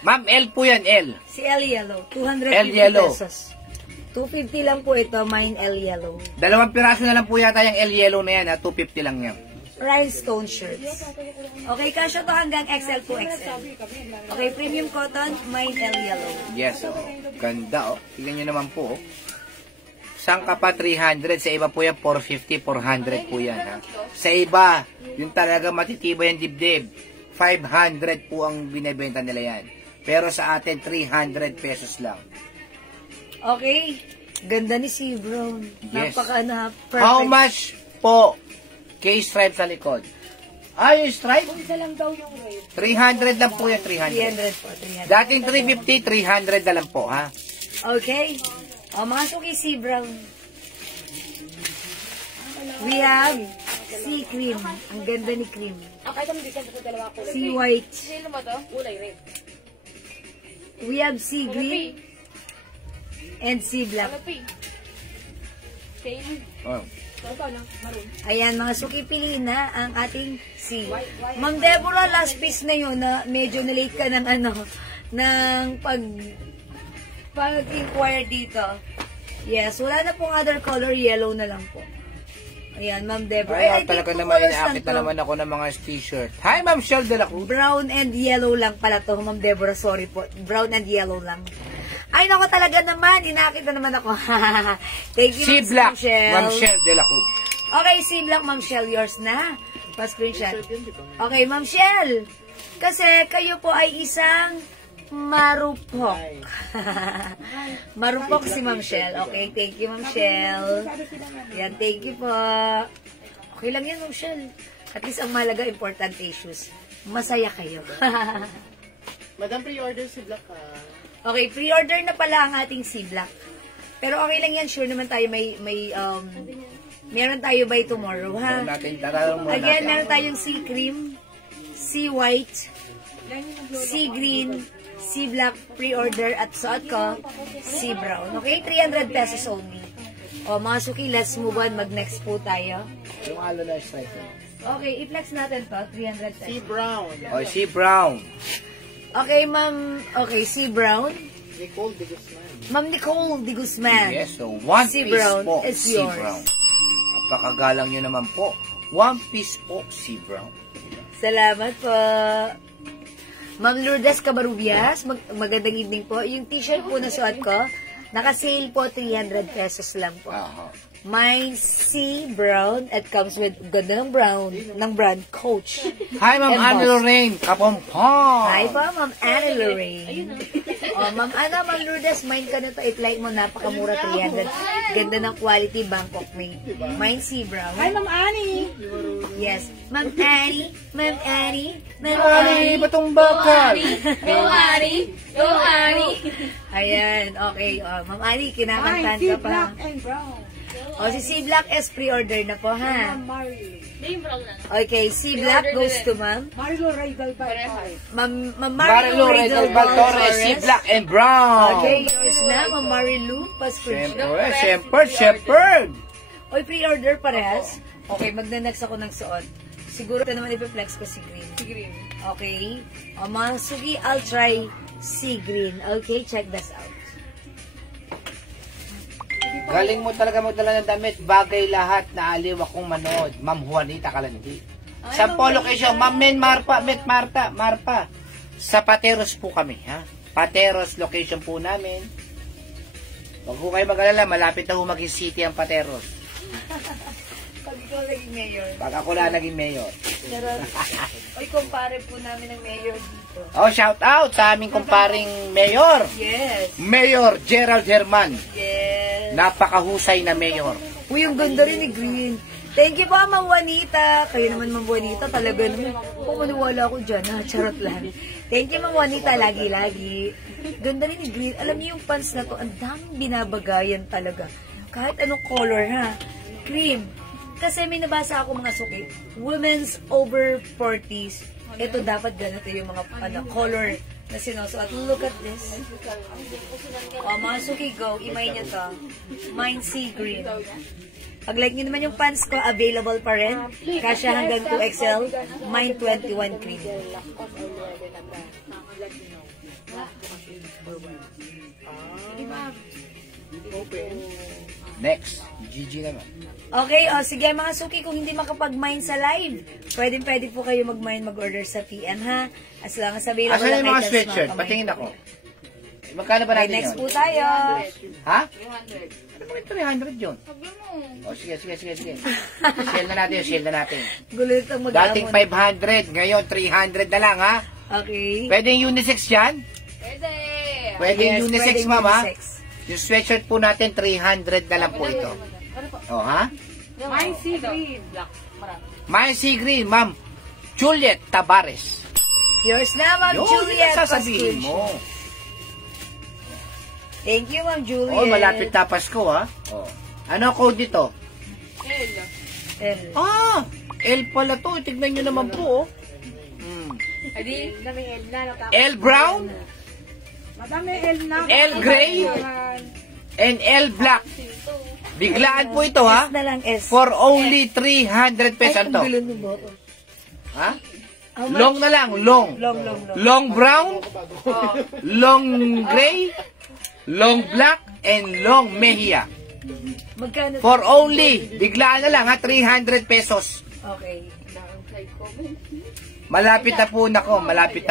Ma'am, L po yan, L. Si L yellow. 250 L yellow. pesos. 250 lang po ito. Mine L yellow. 2 piraso na lang po yata yung L yellow na yan, ha. 250 lang yan. Rhinestone shirts. Okay, kasya to hanggang XL to XL. Okay, premium cotton. Mine L yellow. Yes, oh. Ganda, oh. Tingnan nyo naman po, oh. Saan ka pa 300? Sa iba po yan, 450, 400 po yan, ha. Sa iba, yung talaga matitibay ang dibdib, 500 po ang binibenta nila yan. Pero sa atin, 300 pesos lang. Okay. Ganda ni si Brown. Yes. Napaka perfect. How much po K-stripe sa likod? Ah, yung stripe? Isa lang daw yung rate. 300 lang po yan, 300. 300 po. 300. Dating 350, 300 na lang po, ha? Okay. O, mga suki si Brown. We have sea cream. Ang ganda ni cream. Kahit ang design sa dalawa ko. Sea white. Sino ba to? Kulay red. We have sea green and sea black. Ano pa Same. Oh. Ito lang. Maroon. Ayan, mga suki, pili na ang ating sea. Ma'am Deborah, last piece na yun na medyo na-late ka ng ng pag-inquire dito. Yes, wala na pong other color, yellow na lang po. Ayan, Ma'am Deborah. Ay, I think talaga two naman, colors lang inaakit na to. naman ako ng mga t-shirt. Hi, Ma'am Shell de la Cruz. Brown and yellow lang pala to, Ma'am Deborah. Sorry po. Brown and yellow lang. Ay, naku talaga naman. Inakit na naman ako. Thank you, Si Ma'am Black, Shell. Ma'am Shell de la Cruz. Okay, si Black, Ma'am Shell, yours na. Pa-screenshot. Okay, Ma'am Shell. Kasi kayo po ay isang marupok. Marupok si Ma'am Shell. Okay, thank you, Ma'am Shell. Yan, thank you po. Okay lang yan, Ma'am Shell. At least ang malaga, important issues. Masaya kayo. Madam, pre-order si Black, ha? Okay, pre-order na pala ang ating sea black. Pero okay lang yan, sure naman tayo meron tayo by tomorrow, ha? Tatanong muna Again, natin. meron tayong sea cream, sea white, sea green, sea black pre-order at suot ko, sea brown. Okay, 300 pesos only. O, mga suki, let's move on. Mag-next po tayo. Yung alo na stripe. Okay, i-flex natin to, 300 Si pesos. Brown. Oh, si Brown. Okay, ma'am. Okay, sea brown. Nicole de Guzman. Ma'am Nicole de Guzman. Yes, so one Si piece Brown, po, it's si yours. Brown. Napakagalang nyo naman po. One piece po, si Brown. Salamat po. Ma'am Lourdes Cabarubias, magandang evening po. Yung t-shirt po na suot ko, naka-sale po, 300 pesos lang po. Aha. My C Brown. It comes with ganda ng brown, ng brand Coach. Hi, Ma'am And Anne boss. Lorraine. Kapompong. Hi po, Ma'am Anne Lorraine. Ma'am Lourdes, mine ka na to. I-like mo, napakamura, 300. Ganda ng quality, Bangkok made. Mine C Brown. Hi, Ma'am Annie. Yes. Ma'am Annie, Ma'am Annie, Ma'am Ay, Annie. batong bakal. Go, Annie. Go, Annie. Ayan, okay. Ma'am Annie, kinakantahan Hi, ka si pa. Black and Brown. Si C Black S pre-order na po, ha? Marilo. Okay, C Black goes to Ma'am. Marilo Raidal by Ma'am Marilu Marilu Redal Torres, si Black and Brown. Okay, yours na, Ma'am Marilu Pascual. Siyempre, Shepherd. Oy, pre-order parehas. Okay, magna-next ako ng suot. Siguro ito naman ipiplex ko si Green. Si Green. Okay. Mga sugi, I'll try si Green. Okay, check this out. Galing mo talaga magdala ng damit. Bagay lahat na aliw akong manood. Ma'am Juanita Kalandi. Sa polo location, Ma'am Men Marpa, Marpa. Sa Pateros po kami, ha? Pateros location po namin. Huwag po kayo mag-alala, malapit na ho maging city ang Pateros. Pag ikaw naging mayor. Pag ako na naging mayor. Charot. Oy, kumpare po namin ng mayor dito. Oh, shout out sa aming kumparing mayor. Yes. Mayor Gerald Herman. Yes. Napakahusay na mayor. Uy, yung ganda rin ni Green. Thank you po, Ma'am Juanita. Kayo naman, Ma'am Juanita, talaga naman. Kung maniwala ako dyan, ha? Charot lang. Thank you, Ma'am Juanita, lagi-lagi. Ganda rin ni Green. Alam niyo yung pants na to, ang daming binabagayan talaga. Kahit anong color, ha? Cream. Kasi may nabasa ako mga suki. Women's over 40s. Ito dapat ganito yung mga color na sinusuot. Look at this. Mga suki, go. Imay niyo to. Mine sea green. Pag like nyo naman yung pants ko, available pa rin. Kasya hanggang 2XL. Mine 21 cream. Next, Gigi naman. Okay, sige mga suki, kung hindi makapag-mine sa live, pwede po kayo mag-order sa PM, ha? As long as available Asan ang yung mga items, sweatshirt? mga Patingin ako. Magkano ba Okay, natin next yun? po tayo. Ha? 200. Ano ba yung 300 yun? Sabi mo. O, sige. Shell na natin. Gulit ang mag-amon. Dating 500, ngayon 300 na lang, ha? Okay. Pwede yung unisex yan? Pwede. Pwede yung Yes, unisex, pwedeng ma'am, ha? unisex. Yung sweatshirt po natin, 300 na lang po ito. O, ha? Mine sea green. Black. Marami. My Sea Green, ma'am. Juliet Tabares. Yours na, Ma'am Yun, Juliet. yun ang sasabihin Pascual. mo. Thank you, Ma'am Juliet. Oh, malapit na Pasko, ha? Oh. Ano ang code dito? L. L. Ah, L pala to. Tignan nyo naman po, oh. Adi? Madami L na. L Brown Madami L na. L Gray and L Black. Biglaan po ito, ha? S na lang, S. For only 300 pesos. Ay, Ano ang to? gulo ng boto. Ha? How much? Long na lang, long. Long. Long brown, long gray, long black, and long mejia. Magkano? For only, biglaan na lang, ha? 300 pesos. Okay. Malapit na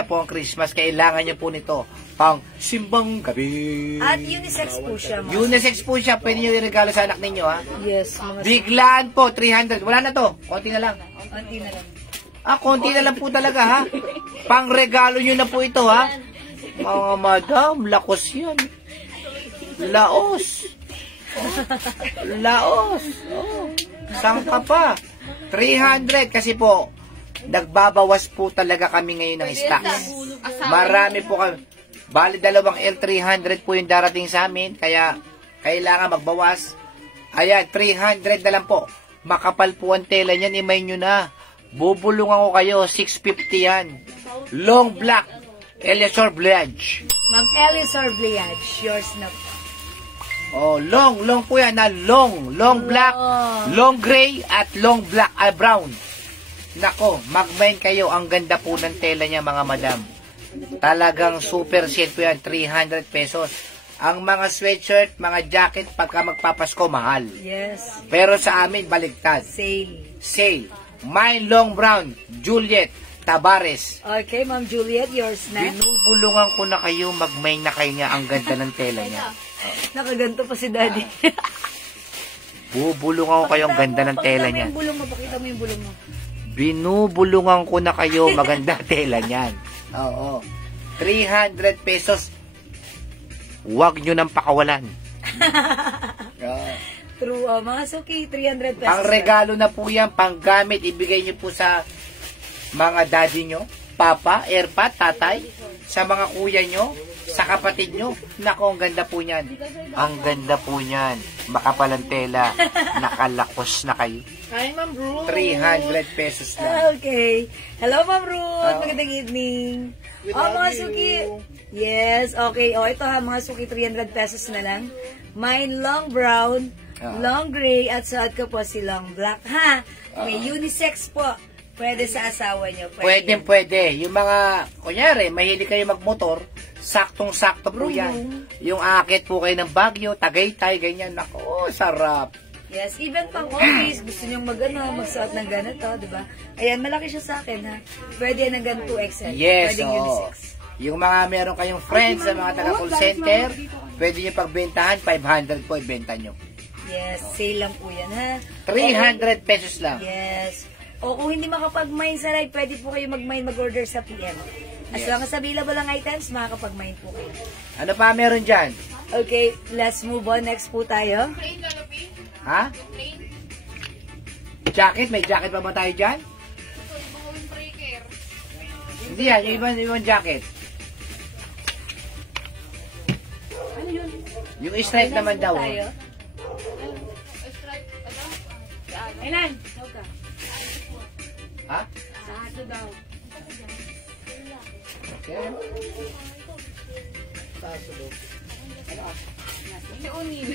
po ang Christmas. Kailangan niyo po nito pang simbang gabi. At unisex po siya, Ma'am. Unisex po siya. Pwede niyo i-regalo sa anak ninyo, ha? Yes, mga Biglaan po, 300. Wala na to. Konti na lang. Konti na lang. Konti na lang po talaga, ha? Pang regalo niyo na po ito, ha? Mga madam, lakos yan. Laos. Oh. Saan ka pa? 300 kasi po, nagbabawas po talaga kami ngayon ng stocks. Marami po kami. Bali, 2 L300 po yung darating sa amin, kaya kailangan magbawas. Ayan, 300 na lang po. Makapal po ang tela niyan, imay nyo na. Bubulungan ko kayo, 650 yan. Long black, Eliasor Bledge. Ma'am Elisor Bliage, yours na po. Oh, long po yan na long black, long gray at long black, brown. Nako, mag-mine kayo, ang ganda po ng tela niya mga madam. Talagang super sale po yan, 300 pesos. Ang mga sweatshirt, mga jacket, pagka magpapasko, mahal. Yes. Pero sa amin, baligtad. Sale. Mine long brown, Juliet Tabares. Okay, Ma'am Juliet, yours na. Binubulungan ko na kayo, mag-mine na kayo niya, ang ganda ng tela niya. Nakaganto pa si Daddy. Bubulungan ko kayo, ang ganda ng tela Pakita mo niyan. yung bulong mo, pakita mo yung bulong mo. Binubulungan ko na kayo, maganda tela niyan. Oo. 300 pesos. Huwag nyo nang pakawalan. True, mga suki, 300 pesos. Pang regalo na po yan, pang gamit, ibigay nyo po sa mga daddy nyo, papa, airpat, tatay, sa mga kuya nyo, sa kapatid nyo. Nako, ang ganda po niyan. Ang ganda po niyan. Makapalang tela, nakalakos na kayo. Hi, Ma'am Ruth. 300 pesos lang. Okay. Hello, Ma'am Ruth. Magandang evening. We Oh, love mga you. suki. Yes, okay. Oh, ito ha, mga suki, 300 pesos na lang. Mine long brown, long gray, at suot ko po si long black. Ha? Okay, unisex po. Pwede sa asawa nyo. Pwede. Yung mga, kunyari, mahilig kayo magmotor, saktong-sakto po yan. Yung akit po kayo ng Baguio, Tagaytay, ganyan. Nako, sarap. Yes, even pang office, gusto nyong magsuot ng ganito, di ba? Ayan, malaki siya sa akin, ha? Pwede yan hanggang 2XL. Yes, Pwedeng oo. unisex. Yung mga meron kayong friends sa mga taga-call center, pwede nyo pagbentahan, 500 po ibenta nyo. Yes, sale lang po yan, ha? 300 pesos lang. Yes. O kung hindi makapag-mine sa live, pwede po kayo mag-mine, mag-order sa PM. As long as available ang items, makakapag-mine po kayo. Ano pa meron dyan? Okay, let's move on. Next po tayo. Ha? Jacket? May jacket pa ba tayo dyan? Hindi yan, yung ibang jacket. Yung stripe naman daw. Tayo. Ilan? Ha? Sado daw. Okay. Si Unil.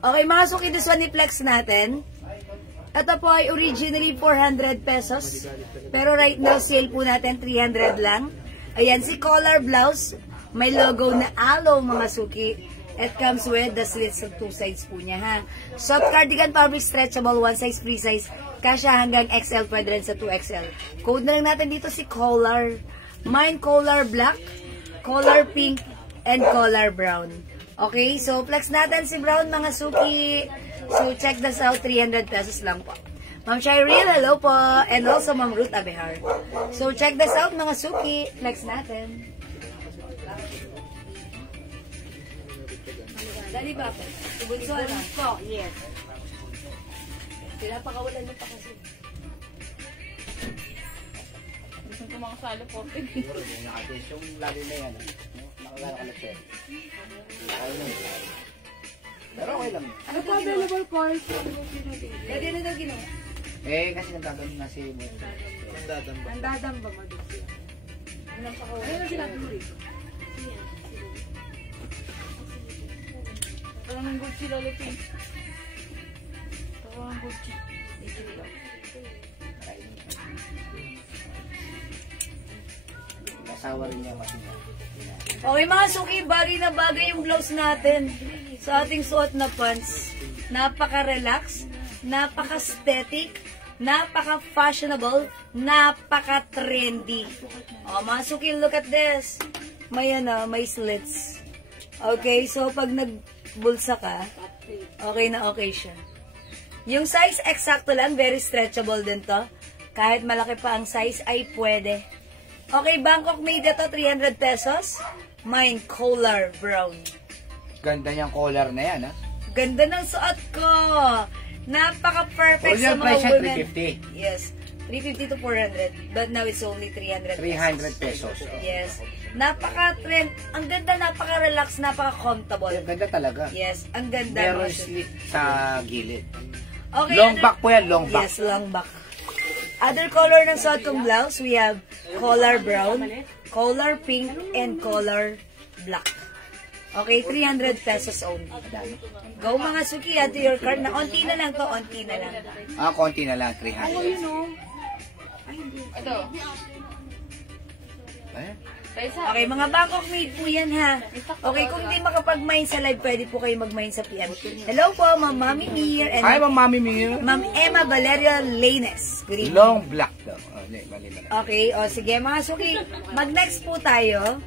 Okay, mga suki, this one i-flex natin. Ito po ay originally 400 pesos. Pero right now, sale po natin 300 lang. Ayan, si collar blouse. May logo na aloe, mga suki. It comes with the slits of 2 sides po niya, ha. Soft cardigan, fabric stretchable, 1 size, free size. Kasya hanggang XL, pwede rin sa 2XL. Code na lang natin dito si collar. Mine collar black, collar pink, and collar brown. Okay, so flex natin si brown, mga suki. So check this out, 300 pesos lang po. Ma'am Shireen, hello po. And also Ma'am Ruth Abehar. So check this out, mga suki. Flex natin. Dali ba po? Ibunso na. Po, yes. Pinapakawalan mo pa kasi. Gusto ko mga salo po. Yung lalo na yan. Nakakalat. Pero okay lang. Ano po available calls? Pwede na daw ginawa. Kasi nagkagaling nga si mo. Ang dadam ba mo dito? Ayun sila duri. Parang ang Gucci lalapin. Parang ang Gucci. Kasawa rin niya kasi. Okay mga suki, bagay na bagay yung blouse natin sa ating suot na pants. Napaka-relax, napaka-aesthetic, napaka-fashionable, napaka-trendy. O mga suki, look at this. May may slits. Okay, so pag nagbulsa ka, okay na okay siya. Yung size eksakto lang, very stretchable din to. Kahit malaki pa ang size ay pwede. Okay, Bangkok made ito, 300 pesos. Mine, collar brown. Ganda niyang collar na yan, ha? Ganda ng suot ko. Napaka-perfect sa Original mga price niya, women. 350. Yes, 350 to 400. But now it's only 300 300 pesos. Yes. Napaka-trend. Ang ganda, napaka-relax, napaka-comfortable. Ang ganda talaga. Yes, ang ganda. Meron mga suot. slit sa gilid. Okay, Long other- back po yan, long back. Yes, long back. Other color ng suot kong blouse, we have collar brown, collar pink, and collar black. Okay, 300 pesos only. Go mga suki, add to your card na onti na lang to, onti na lang. Konti na lang, 300. Ito. Eh? Okay, mga Bangkok made po yan ha. Okay, kung hindi makapag-mine sa live, pwede po kayo mag-mine sa PM. Hello po, Ma'am Mami Mir and Hi, Ma'am Mami Mir. Ma'am Emma Valeria Lanes. Good evening. Long black daw. Oh, mali. Okay, o sige mga suki, mag-next po tayo.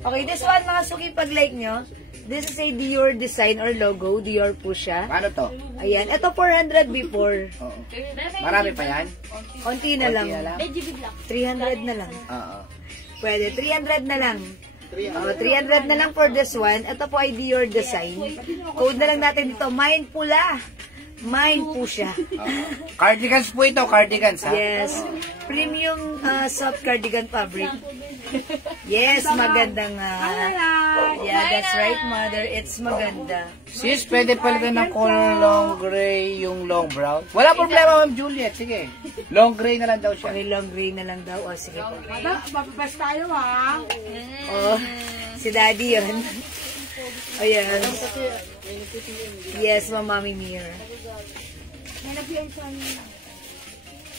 Okay, this one mga suki, pag-like nyo, this is a Dior design or logo. Dior po siya. Ano to? Ayan, ito 400 before. Oo. Marami pa yan? Konti na lang. 300 na lang. Oo. Pwede, 300 na lang. 300 na lang for this one. Ito po ay Dior design. Code na lang natin dito, Mine Pula. Mine po siya. Cardigans po ito, cardigans ha? Yes. Premium soft cardigan fabric. Yes, maganda nga. Yeah, that's right, mother. It's maganda. Sis, pwede palitan ng color long gray yung long brown. Wala problema, Ma'am Juliet. Sige. Long gray na lang daw siya. Okay, long gray na lang daw. O, sige po. Mapapas tayo ha. Oh, si daddy yun. Ayan. Yes, Mami Mir.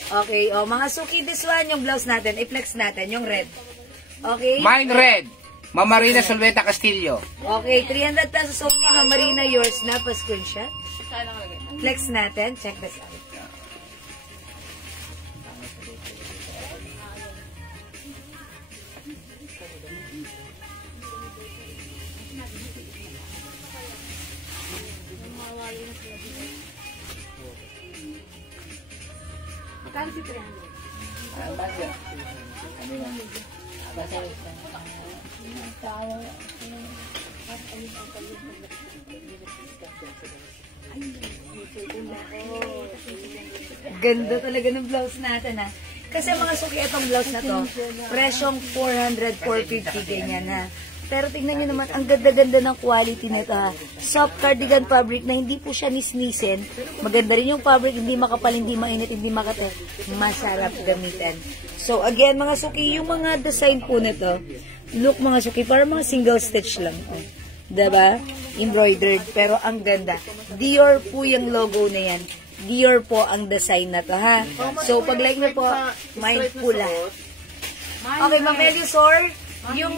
Okay, oh, mga suki, this one, yung blouse natin, i-flex natin, yung red. Okay? Mine red. Ma'am Marina Solveta Castillo. Okay, 300 pesos only, Ma'am Marina, yours na, pa-screenshot. Flex natin, check this out. Ganda talaga ng blouse natin ha. Kasi mga suki, itong blouse na to, presyong 400, 450 ganyan ha. Pero tingnan nyo naman, ang ganda-ganda ng quality nito ha. Soft cardigan fabric na hindi po siya nisnisin. Maganda rin yung fabric, hindi makapal, hindi mainit, hindi makate. Masarap gamitin. So again mga suki, yung mga design po nito, look mga suki, para mga single stitch lang. Oh. Diba? Embroidered, pero ang ganda. Dior po yung logo na yan. Dior po ang design na to ha. So pag like na po, mind pula. Okay, Ma'am Elisor, yung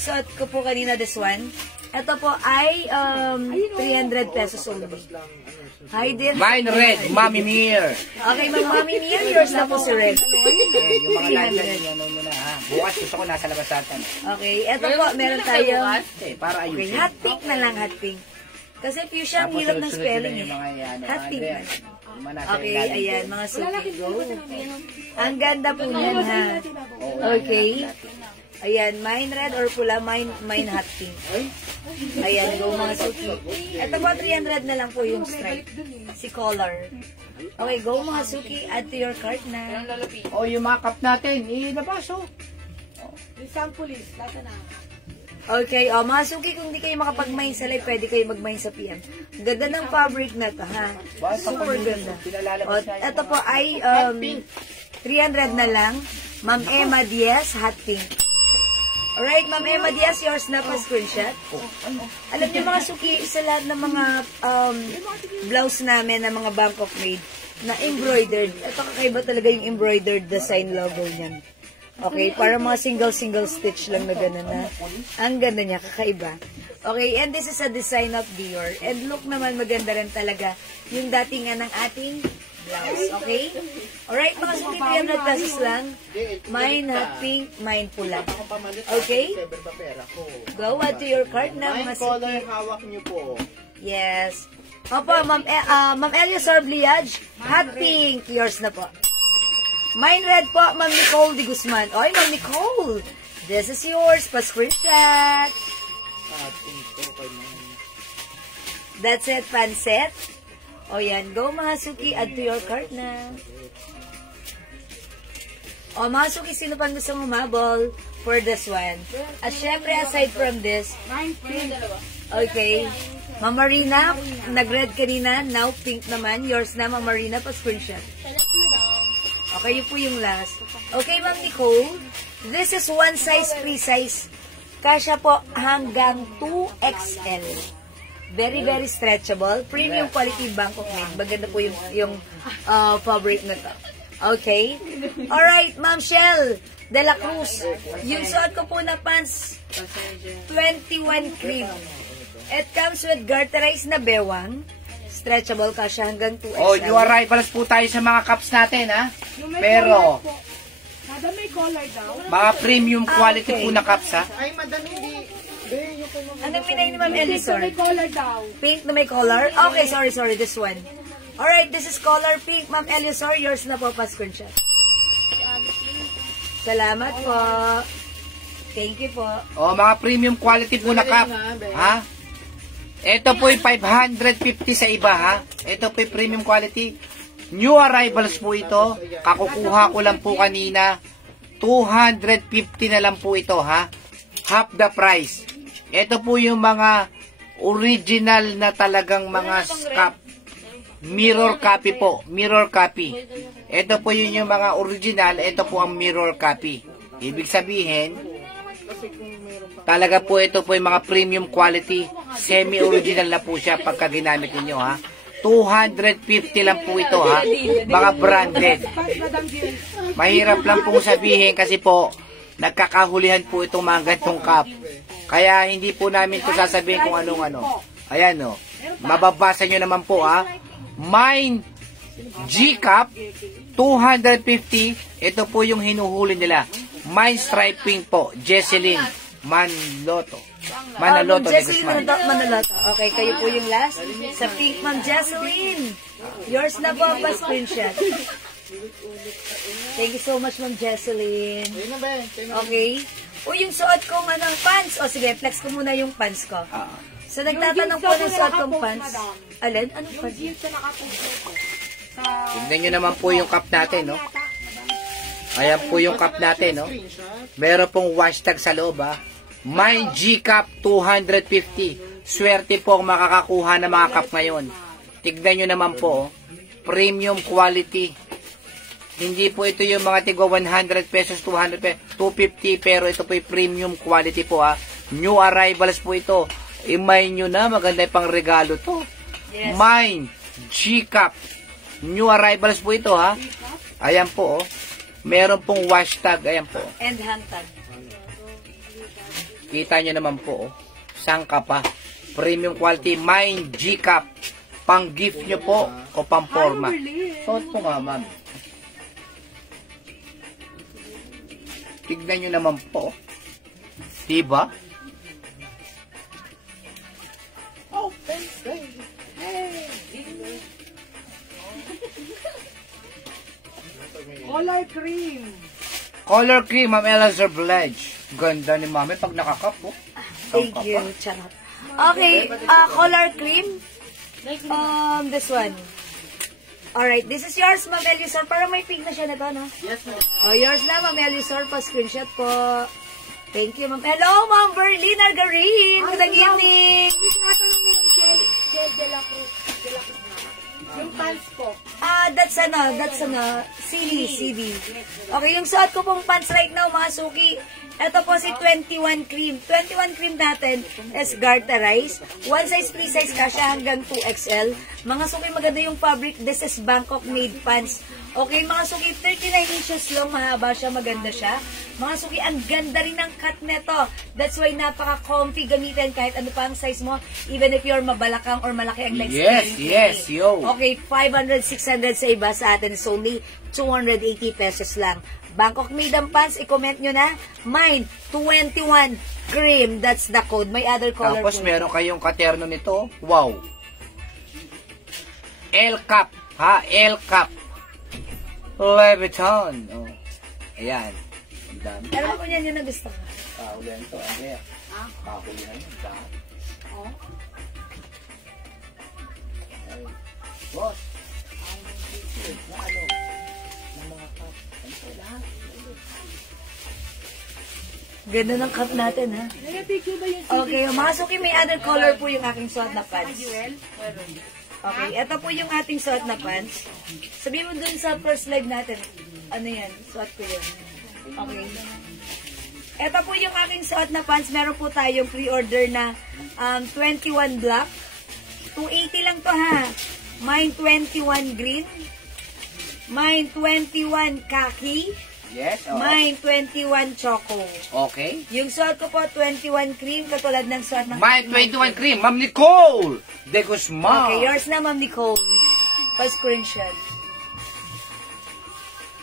suot ko po kanina, this one, ito po ay 300 pesos only. Hi din. Mine red, Mami Mir. Okay, Mami Mir, yours na po si red. Yung mga line ano na ha. Bukas gusto ko nasa labas natin. Okay, ito po, meron tayo. Para Okay, ayusin. hot pink na lang, hot pink. Kasi fuchsia, ang hirap ng spelling eh. Hot pink na. Okay, ayan, mga suki, go. Ang ganda po niyan ha. Okay. Ayan, mine red or pula, mine hot pink. Ayan, go mga suki. Ito po, 300 na lang po yung stripe. Si color. Okay, go mga suki. Add to your cart na. O, yung mga cup natin, ilabas o. Okay, mga suki, kung di kayo makapag-mine sa live, pwede kayo mag-mine sa PM. Ganda ng fabric na to, ha? Super ganda. O, ito po ay 300 na lang. Ma'am Emma Diaz, hot pink. Alright, Ma'am Emma Diaz, yours na pa screenshot. Alam niyo mga suki, sa lahat ng mga blouse namin, na mga Bangkok made, na embroidered. Ito kakaiba talaga yung embroidered design logo niyan. Okay, para mga single stitch lang na gano'n na. Ang ganda niya, kakaiba. Okay, and this is a design of Dior. And look naman, maganda rin talaga yung datingan ng ating blouse. Okay? Alright, mga suki, 300 pesos lang. Mine hot pink, mine pula. Okay? Go add to your cart na, mga suki. color hawak niyo po. Yes. Opo, Ma'am Eliosor Bliage, hot pink. Yours na po. Mine red po, Ma'am Nicole de Guzman. Oy, Ma'am Nicole, this is yours. Pa-screenshot. That's it, panset. O yan, go mga suki, add to your cart na. O mga suki, sino pang gusto umabol for this one? At syempre, aside from this, okay, Ma'am Marina, nag-red kanina, now pink naman. Yours na, Ma'am Marina, pa-screenshot. Okay, yun po yung last. Okay, Ma'am Nicole, this is one size, free size. Kasya po hanggang 2XL. Very, very stretchable. Premium quality Bangkok made. Maganda po yung fabric na to. Okay? Alright, Ma'am Shell De La Cruz. Yung suot ko po na pants, 21 cream. It comes with garterized na bewang. Stretchable ka siya hanggang 2XL. Oh, new arrivals po tayo sa mga cups natin, ha? Pero, Madam, may collar daw. mga premium quality okay. po na cups, ha? Ay, madam, hindi. Yung kay Ma'am. Anong pinay ni Ma'am Elisor? May collar daw. Pink na may color? Okay, sorry, this one. Alright, this is color pink. Ma'am Elisor, yours na po, pa-screenshot. Salamat po. Thank you po. Oh, mga premium quality po na cup. Ha? Ito po yung 550 sa iba, ha? Ito po yung premium quality. New arrivals po ito. Kakukuha ko lang po kanina. 250 na lang po ito, ha? Half the price. Ito po yung mga original na talagang mga cup. Mirror copy po. Mirror copy. Ito po yun yung mga original. Ito po ang mirror copy. Ibig sabihin, talaga po ito po yung mga premium quality. Semi-original na po siya pagka ginamit ninyo, ha. 250 lang po ito, ha. Mga branded. Mahirap lang pong sabihin kasi po, nagkakahulihan po itong mga gantong cup. Kaya hindi po namin ito sasabihin kung anong ano. Ayan, o. Mababasa nyo naman po, ha. Mine G-Cup 250. Ito po yung hinuhuli nila. Mine striping po. Jesseline Manaloto. Manaloto de Jesseline Guzman. Manaloto. Okay, kayo po yung last. Sa pink, Ma'am Jesseline. Yours na po, pa-screenshot. Thank you so much, Ma'am Jesseline. Okay. O yung suot kong anong pants. O sige, flex ko muna yung pants ko. So nagtatanong po ng suot kong pants. Alin? Anong pants? Tignan nyo naman po yung cup natin, no? Ayan po yung cup natin, no? Meron pong hashtag sa loob, ha? Mine G-Cup 250. Swerte po ang makakakuha ng mga cup ngayon. Tignan nyo naman po, premium quality. Hindi po ito yung mga tigwa 100 pesos, 200 pesos, 250, pero ito po yung premium quality po, ha? New arrivals po ito. Imay nyo na, maganda pang regalo to. Yes. Mine G-Cup. New arrivals po ito, ha? Ayan po, oh. Meron pong hashtag, ayan po. And hand tag. Kita nyo naman po, oh. Sangka pa. Premium quality, Mine G-Cup. Pang gift nyo po o pang forma. Suot po nga, ma'am. Tignan nyo naman po. Diba? Collar cream. Color cream, Ma'am Elazar Bledge. Ganda ni mami pag nakakap, oh. Thank you. Charot. Okay, color cream. This one. Alright, this is yours, Ma'am Elisor. Parang may pink na siya na to, no? Yes, madam. Oh, yours na, Ma'am Elisor. Pa-screenshot po. Thank you, Ma'am. Hello, Ma'am Berlin Argarin. Good evening. Tinatanong mo yung gel de la Cruz. Yung pants po. That's CD. Okay, yung suot ko pong pants right now, mga suki. Ito po si 21 cream. 21 cream natin is garterized. One size, free size ka siya hanggang 2XL. Mga suki, maganda yung fabric. This is Bangkok made pants. Okay, mga suki, 39 inches long. Mahaba siya, maganda siya. Mga suki, ang ganda rin ng cut neto. That's why napaka-comfy gamitin kahit ano pa ang size mo. Even if you're mabalakang or malaki ang legs. Yes, yo. Okay, 500, 600 sa iba, sa atin is only 280 pesos lang. Bangkok made ang pants, i-comment nyo na. Mine, 21 cream. That's the code. May other color. Tapos meron kayong katerno nito. Wow. L-Cup. Ha? L-Cup. Leviton. Oh. Ayan. Ang dami. Alam ko yan, yun ang gusto ko. Kahulihan to. Ano yan? Kahulihan yun. Oh. Boss. Na ano? Ng mga cup. Ano po lahat? Ganda ng cup natin, ha? Nag-picture ba yung Okay, mga suki, may other color po yung aking suot na pants. Okay, ito po yung ating suot na pants. Sabihin mo dun sa first live natin. Ano yan? Suot ko yun. Okay. Ito po yung aking suot na pants. Meron po tayong pre-order na 21 black. 280 lang to, ha? Mine 21 green. Mine 21 khaki. Yes, oo. Mine 21 choco. Okay. Yung suot ko po 21 cream katulad ng suot ng My 21 cream, Ma'am Nicole de Guzman. Okay, yours na Ma'am Nicole. Pa-screenshot.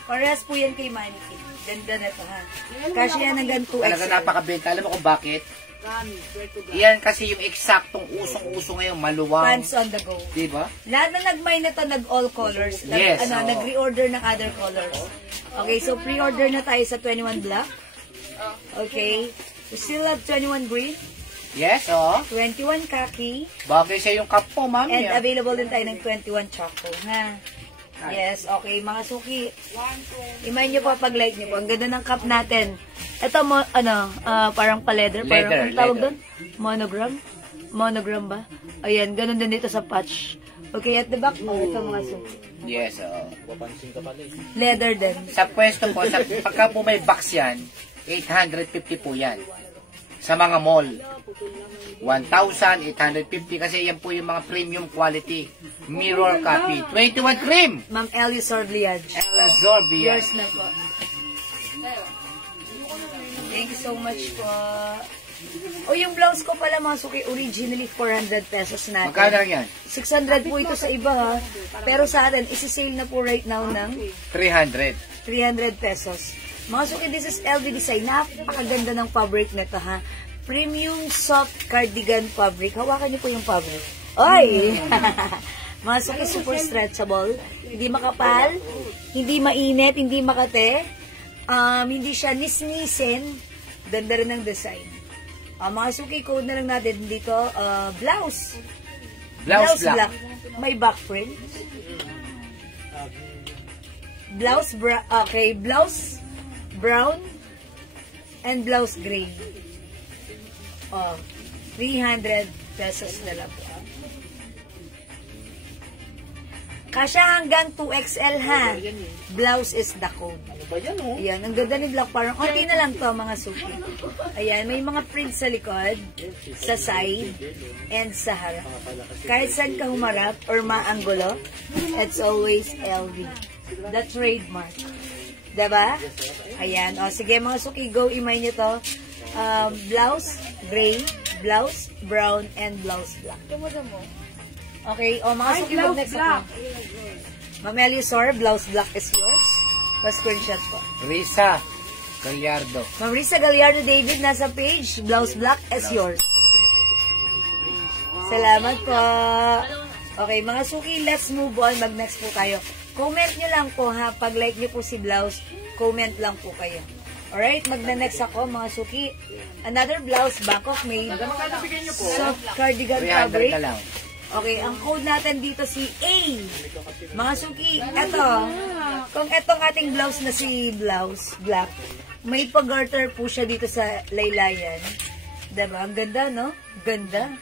Parehas po yan kay Mannequin. Ganda na ito ha. Kasi yan hanggang 2X. Talaga napakabenta. Alam mo kung bakit? Yan kasi yung eksaktong usong-uso ngayon, maluwang. Pants on the go. Diba? Lahat na nag-mine na to, nag-all colors. Yes, oo. Nag-reorder ng other colors. Okay, so pre-order na tayo sa 21 black. Okay. We still have 21 green, Yes, oo. 21 khaki, Bagay sa yung cup po, ma'am. and yan. available din tayo ng 21 choco. Ha? Yes, okay. Mga suki, imayin nyo po pag like nyo po. Ang ganda ng cup natin. Ito, parang pa-leather. Parang, Leather, ang tawag leather. doon? Monogram? Monogram ba? Ayan, ganun din dito sa patch. Okay, at the back po, ito mga suki. Yes, oo. Leather din. Sa pwesto po, pagka po may box yan, 850 po yan. Sa mga mall. 1,850 kasi yan po yung mga premium quality. Mirror copy. 21 cream! Ma'am Ellie Sorbliage. Zorbia. Yours na po. Thank you so much po. O, yung blouse ko pala mga suki, originally 400 pesos natin. Magkano lang yan? 600 po ito sa iba ha. Pero sa atin, isi-sale na po right now ng 300. 300 pesos. Mga suki, this is LV Design. Napakaganda ng fabric nito ha. Premium soft cardigan fabric. Hawakan niyo po yung fabric. Oy! Mga suki, super stretchable. Hindi makapal. Hindi mainit. Hindi makate. Hindi siya nisnisin. Ganda rin ng design. Mga suki, code na lang natin dito. Blouse. Blouse black. May back print. Blouse okay, blouse brown and blouse gray. 300 pesos na lang po. Kasya hanggang 2XL ha. Blouse is the code. Ayan, ang ganda ni Black. Parang konti na lang to mga suki. Ayan, may mga prints sa likod, sa side, and sa harap. Kahit saan ka humarap or maanggulo, it's always LV. The trademark. Diba? Ayan. O, sige mga suki, go imay nyo to. Blouse gray, blouse brown, and blouse black. Okay, o mga suki, next ako. Ma'am Elisor, blouse black is yours. Pa-screenshot po. Risa Gallardo. Ma'am Risa Gallardo David, nasa page. Blouse black is yours. Salamat po. Okay, mga suki, let's move on. Mag-next po tayo. Comment nyo lang po ha. Pag like nyo po si blouse, comment lang po kayo. Alright, magna-next ako mga suki. Another blouse, Bangkok made. Soft cardigan 300 fabric. na lang. Okay, ang code natin dito si A. Mga suki, eto. Kung etong ating blouse na si blouse, black, may pag-garter po siya dito sa laylayan. Diba? Ang ganda, no? Ganda.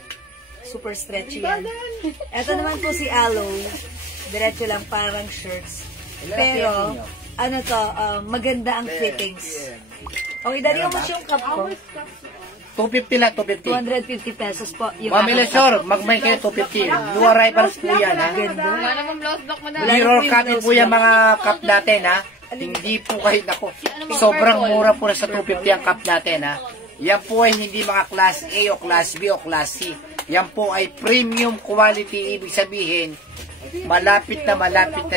Super stretchy yan. Eto naman po si Aloe. Diretso lang, parang shirts. Pero, ano to, maganda ang fittings. Okay, dali mo yung cup ko. 250 lang, 250. 250 pesos po. Yung Ma'am Elisor, mag-may kayo 250. New arrivals po yan, ha? ganda. Wala namang blouse block mo na. Mirror copy po yan mga cup natin, ha? Hindi po kayo, nako, sobrang mura po na sa 250 ang cup natin, ha? Yan po ay hindi mga class A o class B o class C. Yan po ay premium quality. Ibig sabihin, malapit na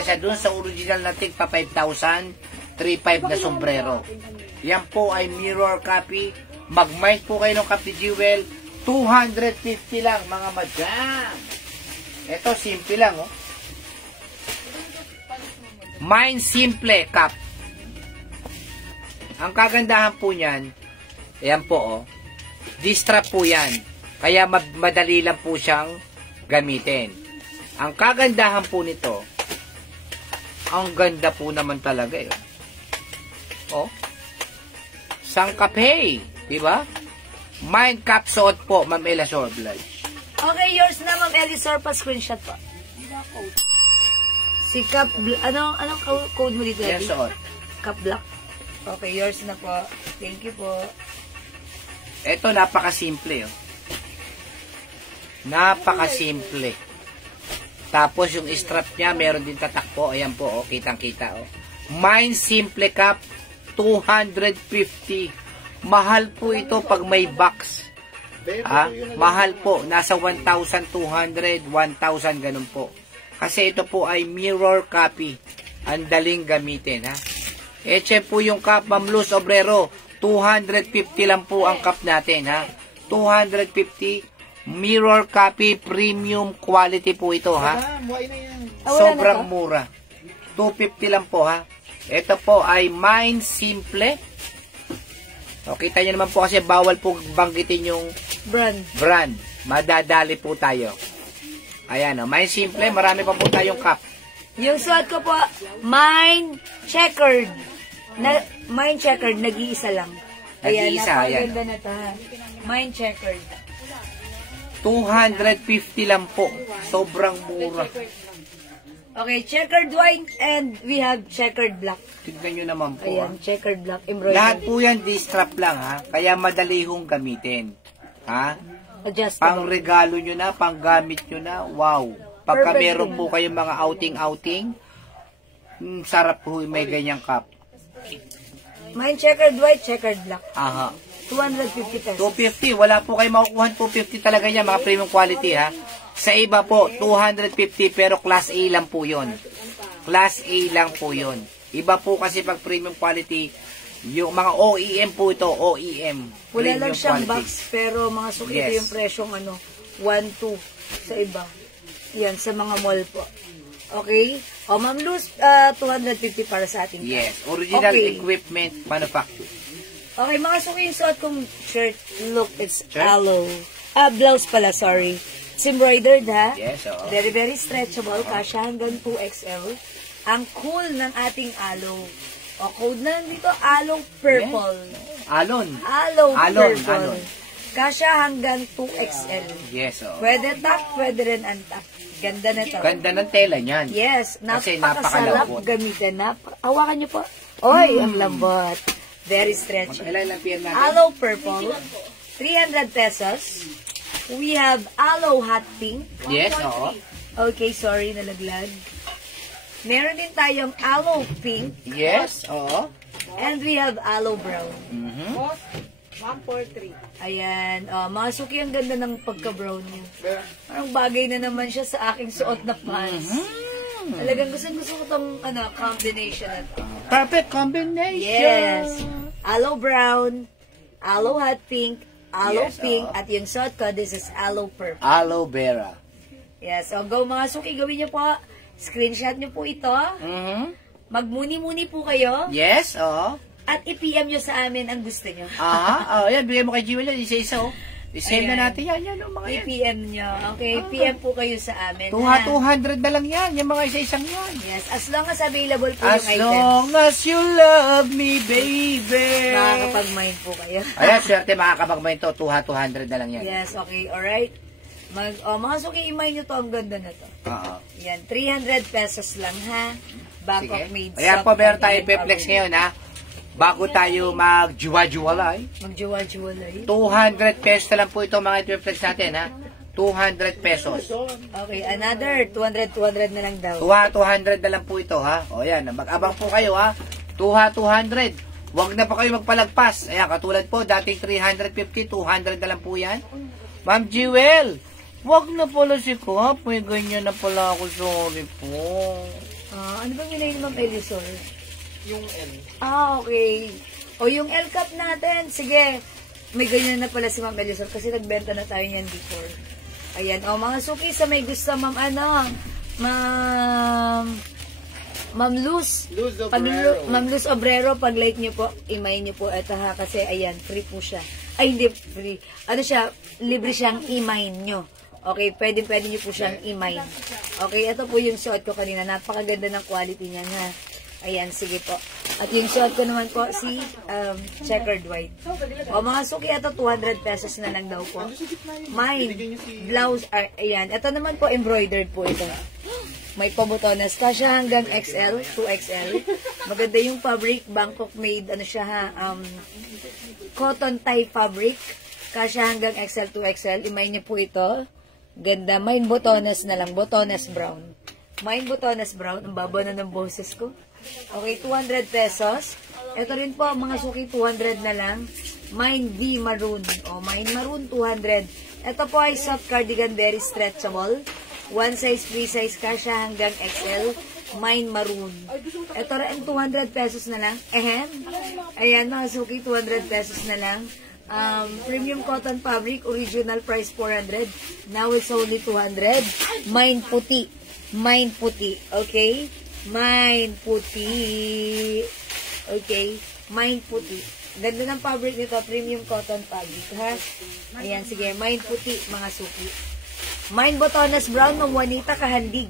siya dun sa original na tig pa 5,000, 3,500 na sombrero. Yan po ay mirror copy. Mag-mind po kayo ng cup ni Jewel. 250 lang, mga madam. Ito, simple lang, oh. Mind Simple Cup. Ang kagandahan po niyan, ayan po, oh. Distrap po yan. Kaya madali lang po siyang gamitin. Ang kagandahan po nito, ang ganda po naman talaga, eh. Oh. Sangkapay. Diba? Mind Cup suot po, Ma'am Elisor Blige. Okay, yours na, Ma'am Elisor, pa-screenshot po. Si Cup, anong code mo dito? Yan suot. Cup Black. Okay, yours na po. Thank you po. Ito, napakasimple. Oh. Napakasimple. Tapos yung strap niya, meron din tatak po. Ayan po, oh, kitang-kita. Oh. Mind Simple Cup, 250. Mahal po ito pag may box. Mahal po. Nasa 1,200, 1,000, ganun po. Kasi ito po ay mirror copy. Ang daling gamitin, ha. Eche po yung cup, Ma'am Luz Obrero. 250 lang po ang cup natin, ha. 250. Mirror copy, premium quality po ito, ha. Sobrang mura. 250 lang po, ha. Ito po ay Mind Simple. O, kita nyo naman po kasi bawal po banggitin yung brand. Madadali po tayo. Ayan, o. Mind Simple. Marami pa po tayong cup. Yung suot ko po, Mind Checkered. Mind Checkered, nag-iisa lang. Ayan, Nag-iisa, napakaganda na ito, ha. Mind Checkered. 250 lang po. Sobrang mura. Okay, checkered white and we have checkered black. Tignan nyo naman po. Ayan, checkered black embroidery. Lahat po yan, di-strap lang, ha. Kaya madali hong gamitin. Ha? Adjustable. Pang regalo nyo na, pang gamit nyo na. Wow. Pagka Perfect meron din. po kayong mga outing, sarap po may ganyang cup. Mine checkered white, checkered black. Aha. 250 pesos. 250. Wala po kayo makukuha 250 talaga yan, mga premium quality, ha. Sa iba po, 250, pero class A lang po yun. Class A lang po yun. Iba po kasi pag premium quality, yung mga OEM po ito, OEM. Wala lang premium siyang quality. box, pero mga suki ito Yes. yung presyong 1-2 sa iba. Yan, sa mga mall po. Okay? O, Ma'am Luz, 250 para sa ating Yes. Original Okay. equipment manufacturer. Okay, mga suki yung suot kong shirt. Look, it's Shirt? aloe. Blouse pala, sorry. It's embroidered, ha? Yes, oo. Very, very stretchable. Kasya hanggang 2XL. Ang cool ng ating aloe. O, code na lang dito, aloe purple. Alon. Aloe Alon, purple. alon. Kasya hanggang 2XL. Yes, oo. Pwede top, pwede rin untop. Ganda na to. Ganda ng tela niyan. Yes, Kasi napakasarap napakalambot. gamitin. Hawakan niyo po. Oy, ang lambot. Very stretchy. Ilan lang PM natin? Aloe purple, 300 pesos. We have aloe hot pink. Yes, oo. Okay, sorry, nalaglag. Meron din tayong aloe pink. Yes, oo. And we have aloe brown. Mhm. 143. Ayan. Mga suki, ang ganda ng pagka-brown niya. Parang bagay na naman siya sa aking suot na pants. Talagang gusto ko itong combination na to. Perfect combination. Yes. Aloe brown, aloe hot pink, aloe Yes, pink, oo. at yung suot ko, this is aloe purple. Aloe vera. Yes. So, go mga suki, gawin niyo po. Screenshot niyo po ito. Mhm. Magmuni-muni po kayo. Yes, oo. At i-PM niyo sa amin ang gusto niyo. Aha, yan, bigay mo kay Jewel yan, isa-isa, oh. I-save na Ayan. natin yan, oh, mga yan. I-PM niyo. Okay, PM po kayo sa amin. ha? 200 na lang yan, yung mga isa-isang yan. Yes, as long as available po As yung items. long as you love me, baby. Nakakapag-mind po kayo. Ayan, swerte makakapag-mind to, 200 na lang yan. Yes, okay, alright. Mga suki, imay nyo to, ang ganda na to. Oo. Yan, 300 pesos lang ha. Bangkok Sige. made. Ayan soft po, meron and tayo even peplex power. ngayon, ha. Bago tayo mag-juwa-juwalay, Magjuwa-juwalay. 200 pesos na lang po ito mga peplex natin, ha. 200 pesos. Okay, another 200 na lang daw. 200 na lang po ito, ha. O yan, mag-abang po kayo, ha. 200. Huwag na pa kayo magpalagpas. Ayan, katulad po, dating 350, 200 na lang po yan. Ma'am Jewel, huwag na pala si Kap. May ganyan na pala ako. Sorry po. Ano bang yun ni Ma'am Elisor? Yung L. Okay. O yung L-cup natin, sige. May ganyan na pala si Ma'am Elisor kasi nagbenta na tayo niyan before. Ayan. O mga suki, sa may gusto, Ma'am Luz. Ma'am Luz Obrero, pag like niyo po, imay niyo po ito ha, kasi ayan, free po siya. Ay, hindi free. Ano siya, libre siyang i-mine nyo. Okay, pwede niyo po siyang i-mine. Okay, ito po yung suot ko kanina. Napakaganda ng quality niya ha. Ayan, sige po. At yung suot ko naman po, si checkered white. O mga suki, ito 200 pesos na lang daw po. Mine, blouse, ayan. Ito naman po, embroidered po ito. May pabutones. Kasya hanggang XL, 2XL. Maganda yung fabric, Bangkok made, ano siya ha, cotton tie fabric. Kasya hanggang XL, 2XL. Imay niyo po ito. Ganda. Mine botones na lang. Botones brown. Mine botones brown. Ang baba na ng boses ko. Okay, 200 pesos. Ito rin po, mga suki, 200 na lang. Mine V maroon. O, mine maroon, 200. Ito po ay soft cardigan, very stretchable. One size, free size ka siya hanggang XL. Mine maroon. Ito rin, 200 pesos na lang. Ayan, mga suki, 200 pesos na lang. Premium cotton fabric, original price 400. Now it's only 200. Mine puti. Mine puti. Okay? Mine puti. Okay? Mine puti. Ganda ng fabric nito. Premium cotton fabric. Ha? Ayan, sige. Mine puti, mga suki. Mine botones brown, Ma'am Juanita Kahandig.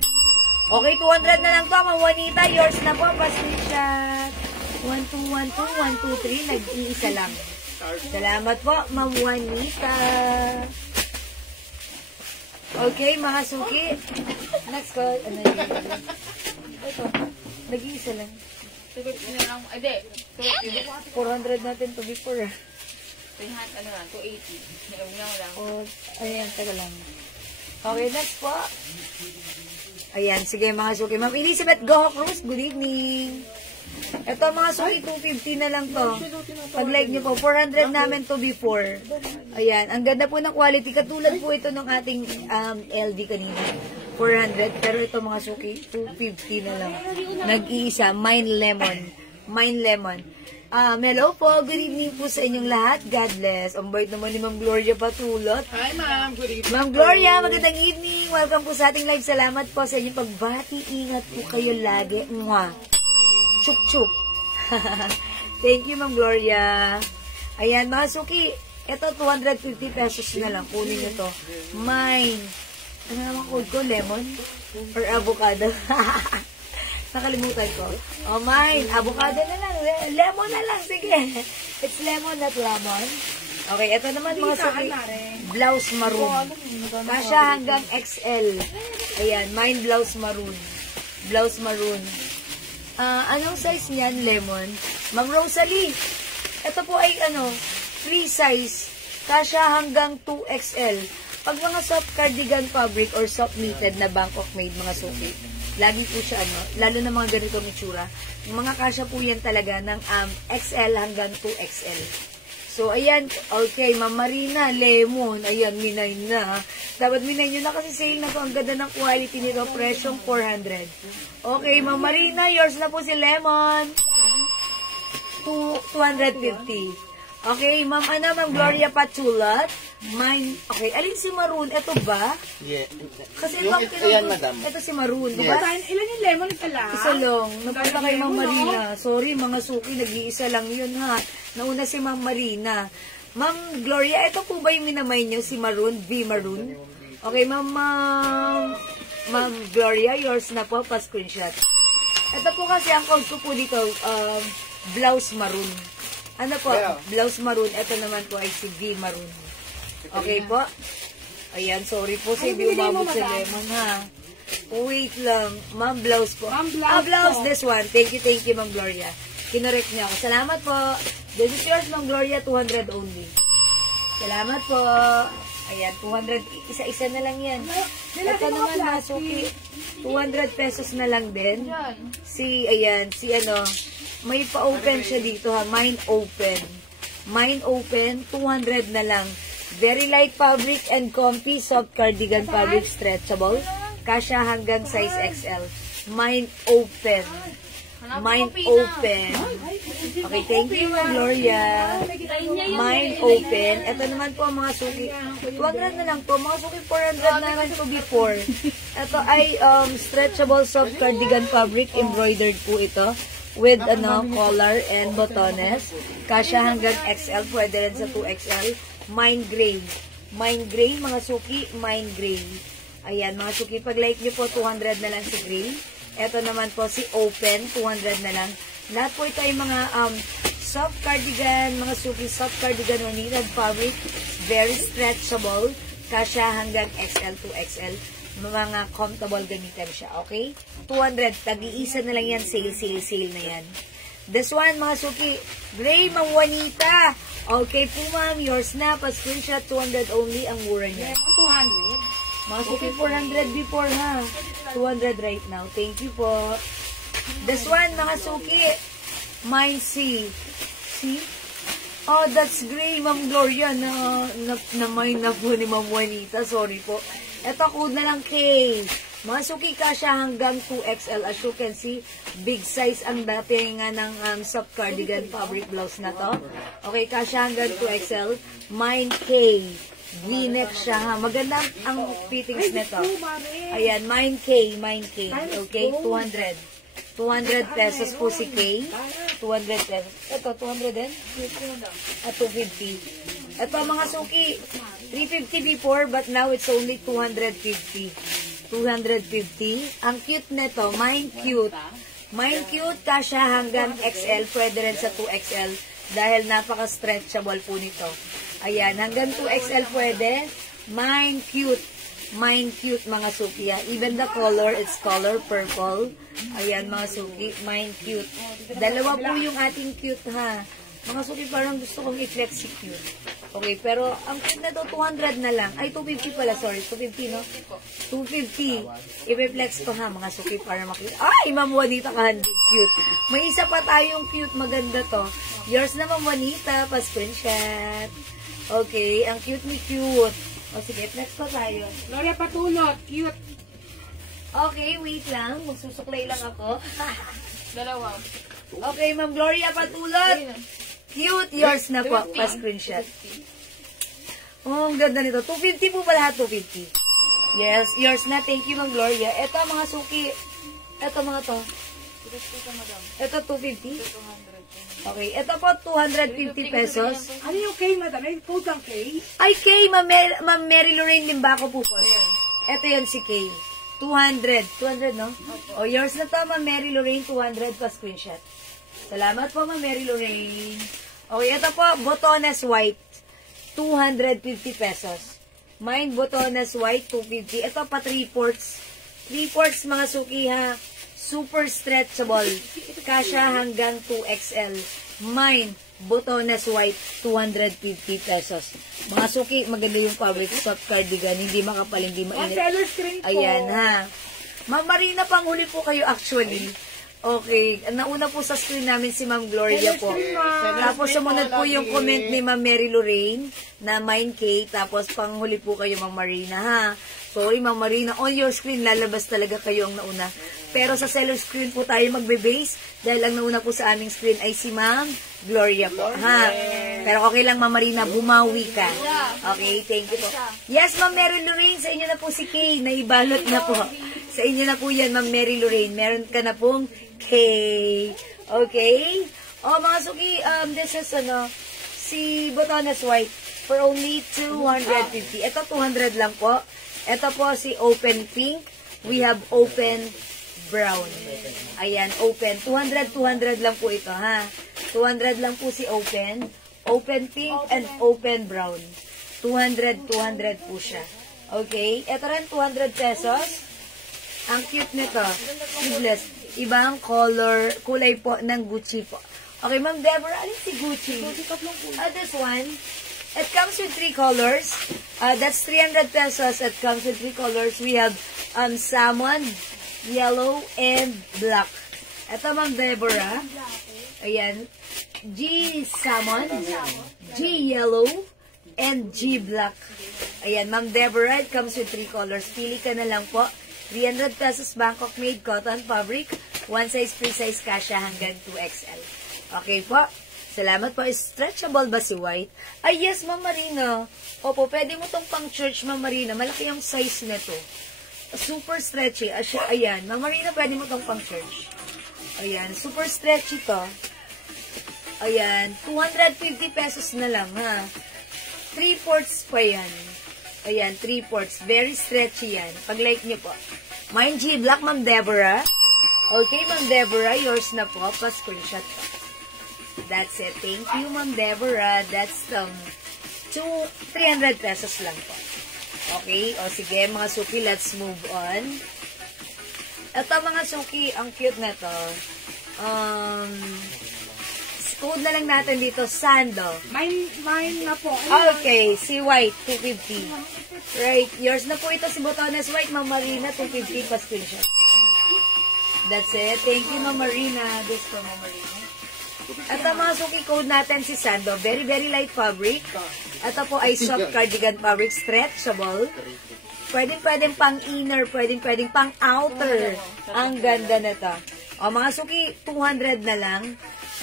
Okay, 200 na lang to, Ma'am Juanita. Yours na po. Pa-screenshot. 1212, 123. Nag-iisa lang. Salamat po, Ma'am Juanita. Okay, mga suki. Next call. Ano yun? Ito. Nag-iisa lang. 250 na lang. Ade. 400 natin to before. 300, ano lang, 280. Nilaw lang. Oh, ayan, taga lang. Okay, next po. Ayan, sige mga suki. Ma'am Elizabeth Goho Cruz, good evening. Ito mga suki, 250 na lang to. Pag-like nyo po, 400 namin to before. Ayan, ang ganda po ng quality. Katulad po ito ng ating LD kanina. 400, pero ito mga suki, 250 na lang. Nag-iisa, Mine Lemon. Mine Lemon. Hello po, good evening po sa inyong lahat. God bless. Ang bait naman ni Ma'am Gloria Patulot. Hi, ma'am. Good evening. Ma'am Gloria, magandang evening. Welcome po sa ating live. Salamat po sa inyong pagbati. Ingat po kayo lagi. Mwah. Chup chup. Thank you, Ma'am Gloria. Ayan, mga suki. Ito, 250 pesos na lang. Kunin nyo to. Mine. Ano naman code ko? Lemon? Or avocado? Nakalimutan ko. Oh, mine. Avocado na lang. Lemon na lang. Sige. It's lemon, not lemon. Okay, ito naman mga suki. Blouse maroon. Kasya hanggang XL. Ayan, mine blouse maroon. Blouse maroon. Anong size niyan, lemon? Ma'am Rosalie. Ito po ay free size. Kasya hanggang 2XL. Pag mga soft cardigan fabric or soft knitted na Bangkok made mga suki, lagi po siya lalo na mga ganitong itsura. Yung mga kasya po yan talaga ng XL hanggang 2XL. So, ayan. Okay, Ma'am Marina, lemon. Ayan, minay na. Dapat minay nyo na kasi sale na to. Ang ganda ng quality nito. Presyong 400. Okay, Ma'am Marina, yours na po si lemon. 250. Okay, Ma'am Gloria Patulot. Mine, okay. Alin si Maroon? Ito ba? Yeah. Kasi Yung ayan, madam. Ito si Maroon, diba? Ilan yung lemon? Isa lang? Isa lang. Napunta kay Ma'am Marina. Sorry, mga suki, nag-iisa lang yun, ha. Nauna si Ma'am Marina. Ma'am Gloria, ito po ba yung minamay niyo? Si Maroon? V Maroon? Okay, Ma'am Gloria, yours na po, pa-screenshot. Ito po kasi, ang code ko po dito, blouse maroon. Ano po? Blouse maroon. Ito naman po ay si V maroon. Okay po? Ayan, sorry po sa hindi umabot sa lemon, ha. Wait lang. Ma'am, blouse po. Blouse, this one. Thank you, Ma'am Gloria. Kinorek niya ako. Salamat po. This is yours, Ma'am Gloria. 200 only. Salamat po. Ayan, 200. Isa-isa na lang yan. Ito naman, Masuki. 200 pesos na lang din. May pa-open siya dito, ha. Mine open. Mine open, 200 na lang. Very light fabric and comfy, soft cardigan fabric, stretchable. Kasya hanggang size XL. Mine open. Mine open. Okay, thank you, Gloria. Mine open. Ito naman po mga suki. 200 na lang po. Mga suki, 400 naman po before. Ito ay stretchable, soft cardigan fabric. Embroidered po ito. With collar and botones. Kasya hanggang XL. Pwede rin sa 2XL. Mine gray. Mine gray, mga suki. Mine gray. Ayan, mga suki. Pag-like nyo po, 200 na lang si gray. Ito naman po si open. 200 na lang. Lahat po ito ay mga soft cardigan. Mga suki, soft cardigan or knitted fabric. Very stretchable. Kasya hanggang XL to XL. Mga comfortable gamitan siya. Okay? 200. Tag-iisa na lang yan. Sale na yan. This one, mga suki. Gray, Ma'am Juanita. Okay po, ma'am. Yours na. Pa-screenshot. 200 only ang mura niya. 200? Mga suki, 400 before ha. 200 right now. Thank you po. This one, mga suki. Mine C. See? Oh, that's gray, Ma'am Gloria. Na-mine na po ni Ma'am Juanita. Sorry po. Ito, code na lang K. Mga suki, kasya hanggang 2XL. As you can see, big size ang dating nga ng soft cardigan fabric blouse na to. Okay, kasya hanggang 2XL. Mine K. V-neck siya ha. Maganda ang fittings nito. Ayan, mine K. Okay, 200 pesos po si K. 200 pesos. Ito, 200 din? At 250. Ito, mga suki, 350 before, but now it's only 250. 250. Ang cute nito, mine cute. Mine cute, kasya hanggang XL. Pwede rin sa 2XL dahil napaka-stretchable po nito. Ayan, hanggang 2XL pwede. Mine cute. Mine cute, mga suki. Even the color, it's color purple. Ayan, mga suki. Mine cute. Dalawa po yung ating cute, ha. Mga suki, parang gusto kong i-flex si cute. Okay, pero ang cute na to, 200 na lang. Ay, 250 pala, sorry. 250, no? 250. I-reflex ko, ha, mga suki, para makita. Ay, Ma'am Juanita, kahandi. Cute. May isa pa tayong cute. Maganda to. Yours na, Ma'am Juanita. Pa-screenshot. Okay, ang cute ni cute. O, sige, flex ko tayo. Gloria Patulot, cute. Okay, wait lang. Magsusuklay lang ako. Dalawa. Okay, Ma'am Gloria Patulot. Cute, yours na po. Pa-screenshot. Oh, ang ganda nito. 250 po pala, 250. Yes, yours na. Thank you, Ma'am Gloria. Ito, mga suki. Ito, mga to. Ito, 250. Okay, ito po, 250 pesos. Ano yung K, madam? May code ang K? Ay, Kay, Ma'am Mary Lorraine Limbaco po po. Ito yan si Kay. 200. 200, no? O, yours na to, Ma'am Mary Lorraine, 200 pa screenshot. Salamat po, Ma'am Mary Lorraine. Okay, ito po, botones white. 250 pesos. Mine, botones white, 250. Ito pa, 3/4. 3/4, mga suki, ha. Super stretchable. Kasya hanggang 2XL. Mine, botones white, 250 pesos. Mga suki, maganda yung fabric soft cardigan. Hindi makapal, hindi mainit. Seller screen po. Ayan, ha. Ma'am Marina, panghuli po kayo actually. Okay. Nauna po sa screen namin si Ma'am Gloria po. Tapos sumunod po yung comment ni Ma'am Mary Lorraine na mine K. Tapos panghuli po kayo, Ma'am Marina, ha. Sorry, Ma'am Marina. On your screen, lalabas talaga kayo ang nauna. Pero sa seller screen po tayo magbe-base dahil ang nauna po sa aming screen ay si Ma'am Gloria po, ha. Pero okay lang, Ma'am Marina, bumawi ka. Okay, thank you po. Yes, Ma'am Mary Lorraine, sa inyo na po si K. Naibalot na po. Sa inyo na po yan, Ma'am Mary Lorraine. Meron ka na pong K. Okay? O, mga suki, this is, si Botones White for only 250. Ito, 200 lang po. Ito po, si Open Pink. We have Open Brown. Ayan, Open. 200 lang po ito, ha? 200 lang po si Open. Open Pink and Open Brown. 200 po siya. Okay? Ito rin, 200 pesos. Ang cute nito. Sleeveless. Ibang color, kulay po ng Gucci po. Okay, Ma'am Deborah, alin si Gucci? This one, it comes with 3 colors. That's 300 pesos. It comes with 3 colors. We have salmon, yellow, and black. Ito, Ma'am Deborah. Ayan. G salmon, G yellow, and G black. Ayan, Ma'am Deborah, it comes with 3 colors. Pili ka na lang po. 300 pesos Bangkok made cotton fabric. One size, free size, kasya hanggang 2XL. Okay po. Salamat po. Stretchable ba si white? Ay, yes, Ma'am Marina. Opo, pwede mo tong pang church, Ma'am Marina. Malaki yung size nito. Super stretchy. Ayan. Ma'am Marina, pwede mo tong pang church. Ayan. Super stretchy to. Ayan. 250 pesos na lang, ha. 3/4 pa yan. Ayan, 3/4. Very stretchy yan. Pag-like niyo po. Mine G Black, Ma'am Deborah. Okay, Ma'am Deborah, yours na po. Pa-screenshot po. That's it. Thank you, Ma'am Deborah. That's 300 pesos lang po. Okay, o sige, mga suki, let's move on. Ito, mga suki, ang cute na to. Code na lang natin dito, Sando. Mine na po. Okay, si White, 250. Right. Yours na po ito si Botones White. Ma'am Marina, 250 pa screenshot. That's it. Thank you, Ma'am Marina. This for Ma'am Marina. At ang mga suki code natin si Sando. Very, very light fabric. Ito po ay soft cardigan fabric. Stretchable. Pwedeng pang inner. Pwedeng pang outer. Ang ganda na ito. O, mga suki, 200 na lang.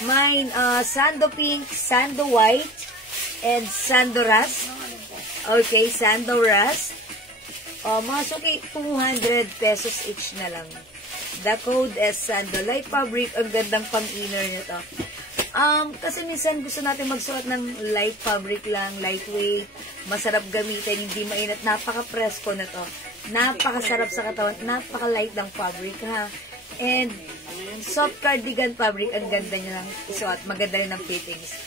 Mine, Sando Pink, Sando White, and Sando Rust. Okay, Sando Rust. O, mga suki, 200 pesos each na lang. The code is Sando Light Fabric. Ang gandang pang-inner nito. Kasi minsan gusto natin magsuot ng light fabric lang, lightweight, masarap gamitin, hindi mainit. Napaka-presko na to. Napakasarap sa katawan. Napaka-light ng fabric, ha? And soft cardigan fabric, ang ganda niya lang isuot. Maganda rin ang fittings.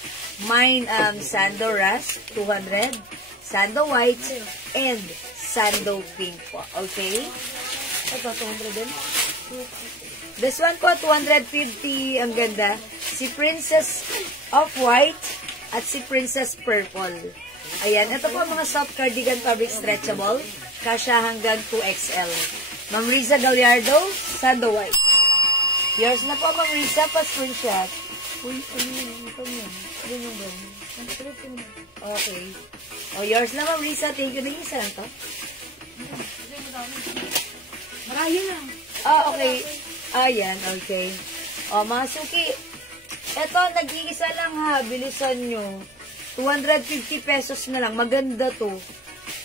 Mine, Sando Rust, 200. Sando White, and Sando Pink po. Okay? Ito, 200 din. This one po, 250. Ang ganda. Si Princess of White at si Princess Purple. Ayan. Ito po mga soft cardigan fabric stretchable. Kasya hanggang 2XL. Ma'am Riza Gallardo, Sando White. Yours na po, Ma'am Riza, pa screenshot. Uy, ano yun? Ito yun. Ano yung gano'n? Okay. O, yours na, Ma'am Riza. Thank you. Nag-isa lang to? Marami lang. Okay. Ayan, okay. O, mga suki. Ito, nag-iisa lang ha. Bilisan nyo. 250 pesos na lang. Maganda to.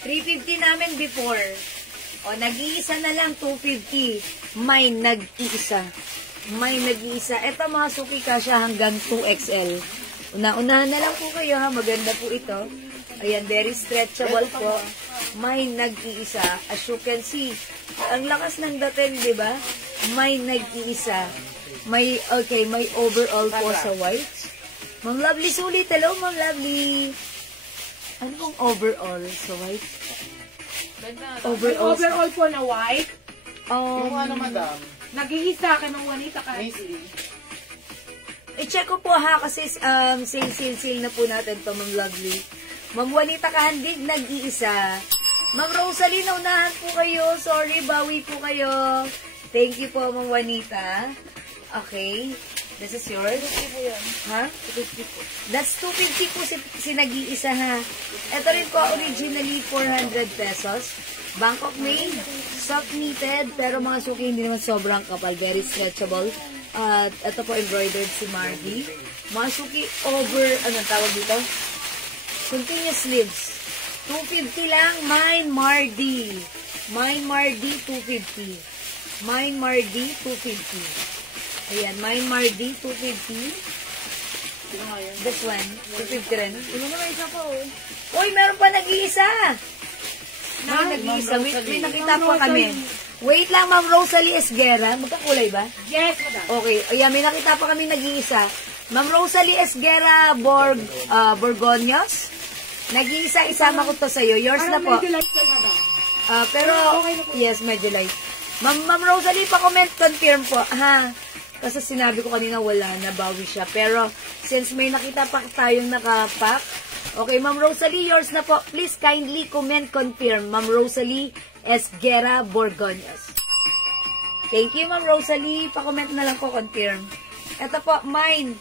350 namin before. O, nag-iisa na lang, 250. Mine, nag-iisa. Mine, nag-iisa. Ito, mga suki, kasya hanggang 2XL. Unahan na lang po kayo, ha. Maganda po ito. Ayan, very stretchable po. Mine, nag-iisa. As you can see, ang lakas ng dating, di ba? Mine, nag-iisa. May overall po sa white. Ma'am Lovely, sulit. Hello, Ma'am Lovely. Ano pong overall sa white? Overall po na white. Yung ano, madam? Nag-iisa ka ng Juanita kahit. I-check ko po ha, kasi sale na po natin to, Ma'am Lovely. Ma'am Juanita Kahandig, nag-iisa. Ma'am Rosalie, naunahan po kayo. Sorry, bawi po kayo. Thank you po, Ma'am Juanita. Okay. This is yours? 250 po yan. Ha? 250 po. That's 250 po si nag-iisa, ha. Ito rin po, originally 400 pesos. Bangkok made, soft knitted, pero mga suki hindi naman sobrang kapal. Very stretchable. At ito po, embroidered si Margie. Mga suki over, anong tawag dito? Continuous sleeves. 250 lang. Mine Mardi. Mine Mardi, 250. Mine Mardi, 250. Ayan, Mine Mardi, 250. This one, 250 rin. Ano naman isa po? Uy, meron pa nag-iisa. Nag-iisa. May nakita po kami. Wait lang, Ma'am Rosalie Esguera. Magkakulay ba? Yes, madam. Okay. Ayan, may nakita pa kami nag-iisa. Ma'am Rosalie Esguera Borgonios. Nag-iisa, isama ko to sa'yo. Yours na po. Medyo light yan, madam. Pero, yes, medyo light. Ma'am Rosalie, pa-comment, confirm po. Ha? Kasi sinabi ko kanina wala, nabawi siya. Pero, since may nakita pa tayong nakapack, okay, Ma'am Rosalie, yours na po. Please kindly comment, confirm. Ma'am Rosalie Esguera Borgonios. Thank you, Ma'am Rosalie. Pa-comment na lang ko, confirm. Ito po, mine,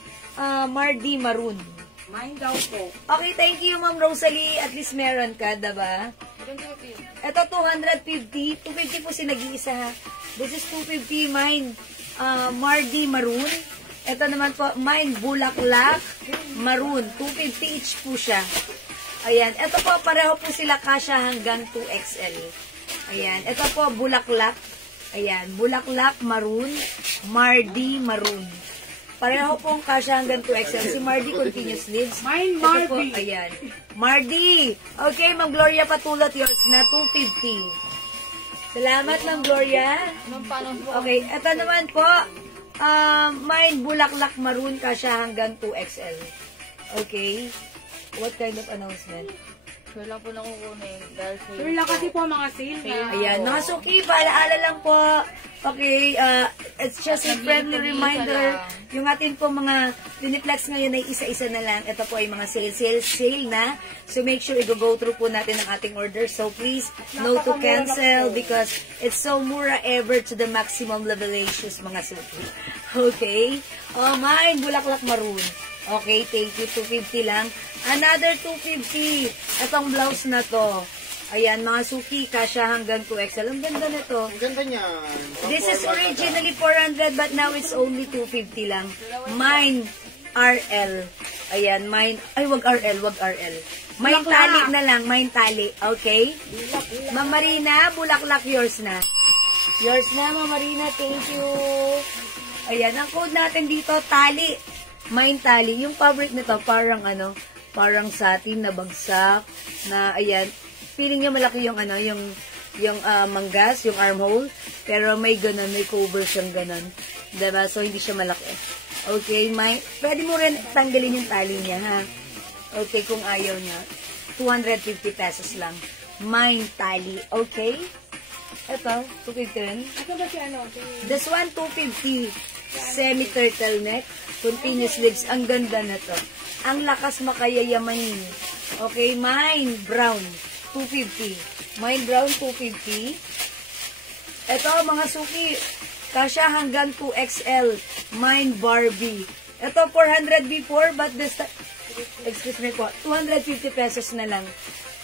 Mardi Maroon. Mine daw po. Okay, thank you, Ma'am Rosalie. At least meron ka, diba? Ito, 250. 250 po si nag-iisa, ha. This is 250, mine. Mardi Maroon. Ito naman po, mine Bulaklak Maroon. 250 each po siya. Ayan. Ito po, pareho po sila kasya hanggang 2XL. Ayan. Ito po, Bulaklak. Ayan. Bulaklak Maroon. Mardi Maroon. Pareho pong kasya hanggang 2XL. Si Mardi continuous sleeves. Mine Ito po, Mardi. ayan. Mardi. Okay, Ma'am Gloria Patulot, yours na 250. Salamat, Ma'am Gloria. Okay, ito naman po, mine Bulaklak Maroon, kasya hanggang 2XL. Okay. What kind of announcement? Sure lang po nakukunin. Dahil Sure lang kasi po mga sale na. Ayan, mga suki, paalaala lang po, Okay, it's just a friendly reminder. Yung atin po mga Uniplex ngayon ay isa-isa na lang. Ito po ay mga sale na. So make sure i-go through po natin ang ating order. So please, no to cancel because it's so mura ever to the maximum levelations mga suki. Okay? Oh, mine, bulaklak maroon. Okay, thank you. 250 lang. Another 250. Itong blouse na to. Ayan, mga suki, kasya hanggang 2XL. Ang ganda nito. Ang ganda niya. This is originally 400 but now it's only 250 lang. Mine, RL. Ayan, mine. Ay, wag RL, wag RL. Mine tali na lang, mine tali. Okay? Ma'am Marina, bulaklak, yours na. Yours na, Ma'am Marina. Thank you. Ayan, ang code natin dito, tali. Mine tali. Yung fabric nito, parang ano, parang satin na bagsak. Na, ayan, feeling niya malaki yung ano, yung manggas, yung armhole, pero may ganun, may cover siyang ganun. Diba? So, hindi siya malaki. Okay, pwede mo rin tanggalin yung tali niya, ha? Okay, kung ayaw niya. 250 pesos lang. Mine tali. Okay? Ito, 250 rin. Ito ba si ano? This one, 250. Semi-turtleneck. Continuous sleeves. Ang ganda na to. Ang lakas makayayamanin. Okay, mine brown. 250. Mine brown, 250. Ito, mga suki. Kasya hanggang 2XL. Mine Barbie. Ito, 400 before, but this time, excuse me po, 250 pesos na lang.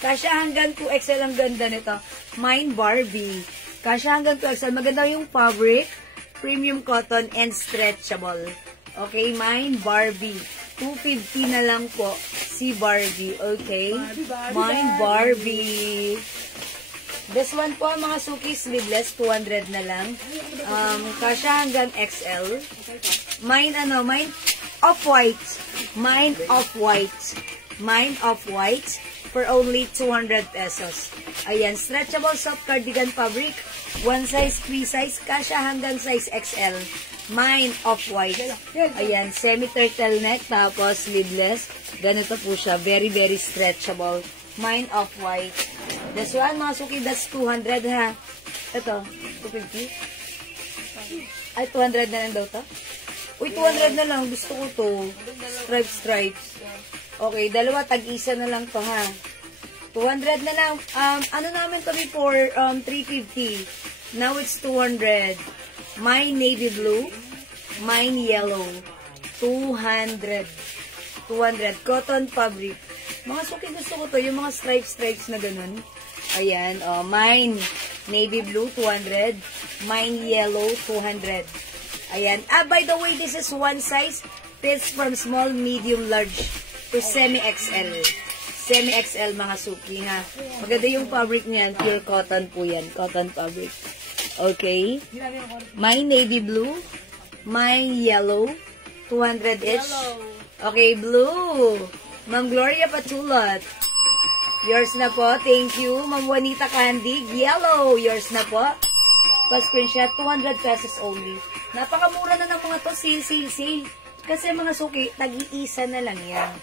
Kasya hanggang 2XL ang ganda nito. Mine Barbie. Kasya hanggang 2XL. Maganda yung fabric. Premium cotton and stretchable. Okay, mine Barbie. 250 na lang po si Barbie. Okay? Mine Barbie. This one po, mga suki, sleeveless, 200 na lang. Kasya hanggang XL. Mine, mine off-white. Mine off-white. Mine off-white for only 200 pesos. Ayan, stretchable soft cardigan fabric. One size, free size. Kasya hanggang size XL. Mine off-white. Ayan, semi-turtleneck, tapos sleeveless. Ganito po siya. Very, very stretchable. Mine off-white. This one, mga suki, that's 200 ha. Ito, 250. Ay, 200 na lang daw to. Uy, 200 na lang. Gusto ko to. Stripes. Okay, dalawa, tag-isa na lang to ha. 200 na lang. Ano namin to before? 350. Now it's 200. Mine navy blue. Mine yellow. 200. 200. Cotton fabric. Mga suki, gusto ko to. Yung mga stripes na ganun. Ayan. Mine navy blue, 200. Mine yellow, 200. Ayan. By the way, this is one size. Fits from small, medium, large to semi-XL. Semi-XL, mga suki, ha. Maganda yung fabric niyan. Pure cotton po yan. Cotton fabric. Okay. Mine navy blue. Mine yellow. 200 each. Okay, blue. Ma'am Gloria Patulot. Yours na po. Thank you. Ma'am Juanita Candig. Yellow. Yours na po. Pa-screenshot. 200 pesos only. Napakamura na ng mga to. Sale. Kasi mga suki, tag-iisa na lang yan.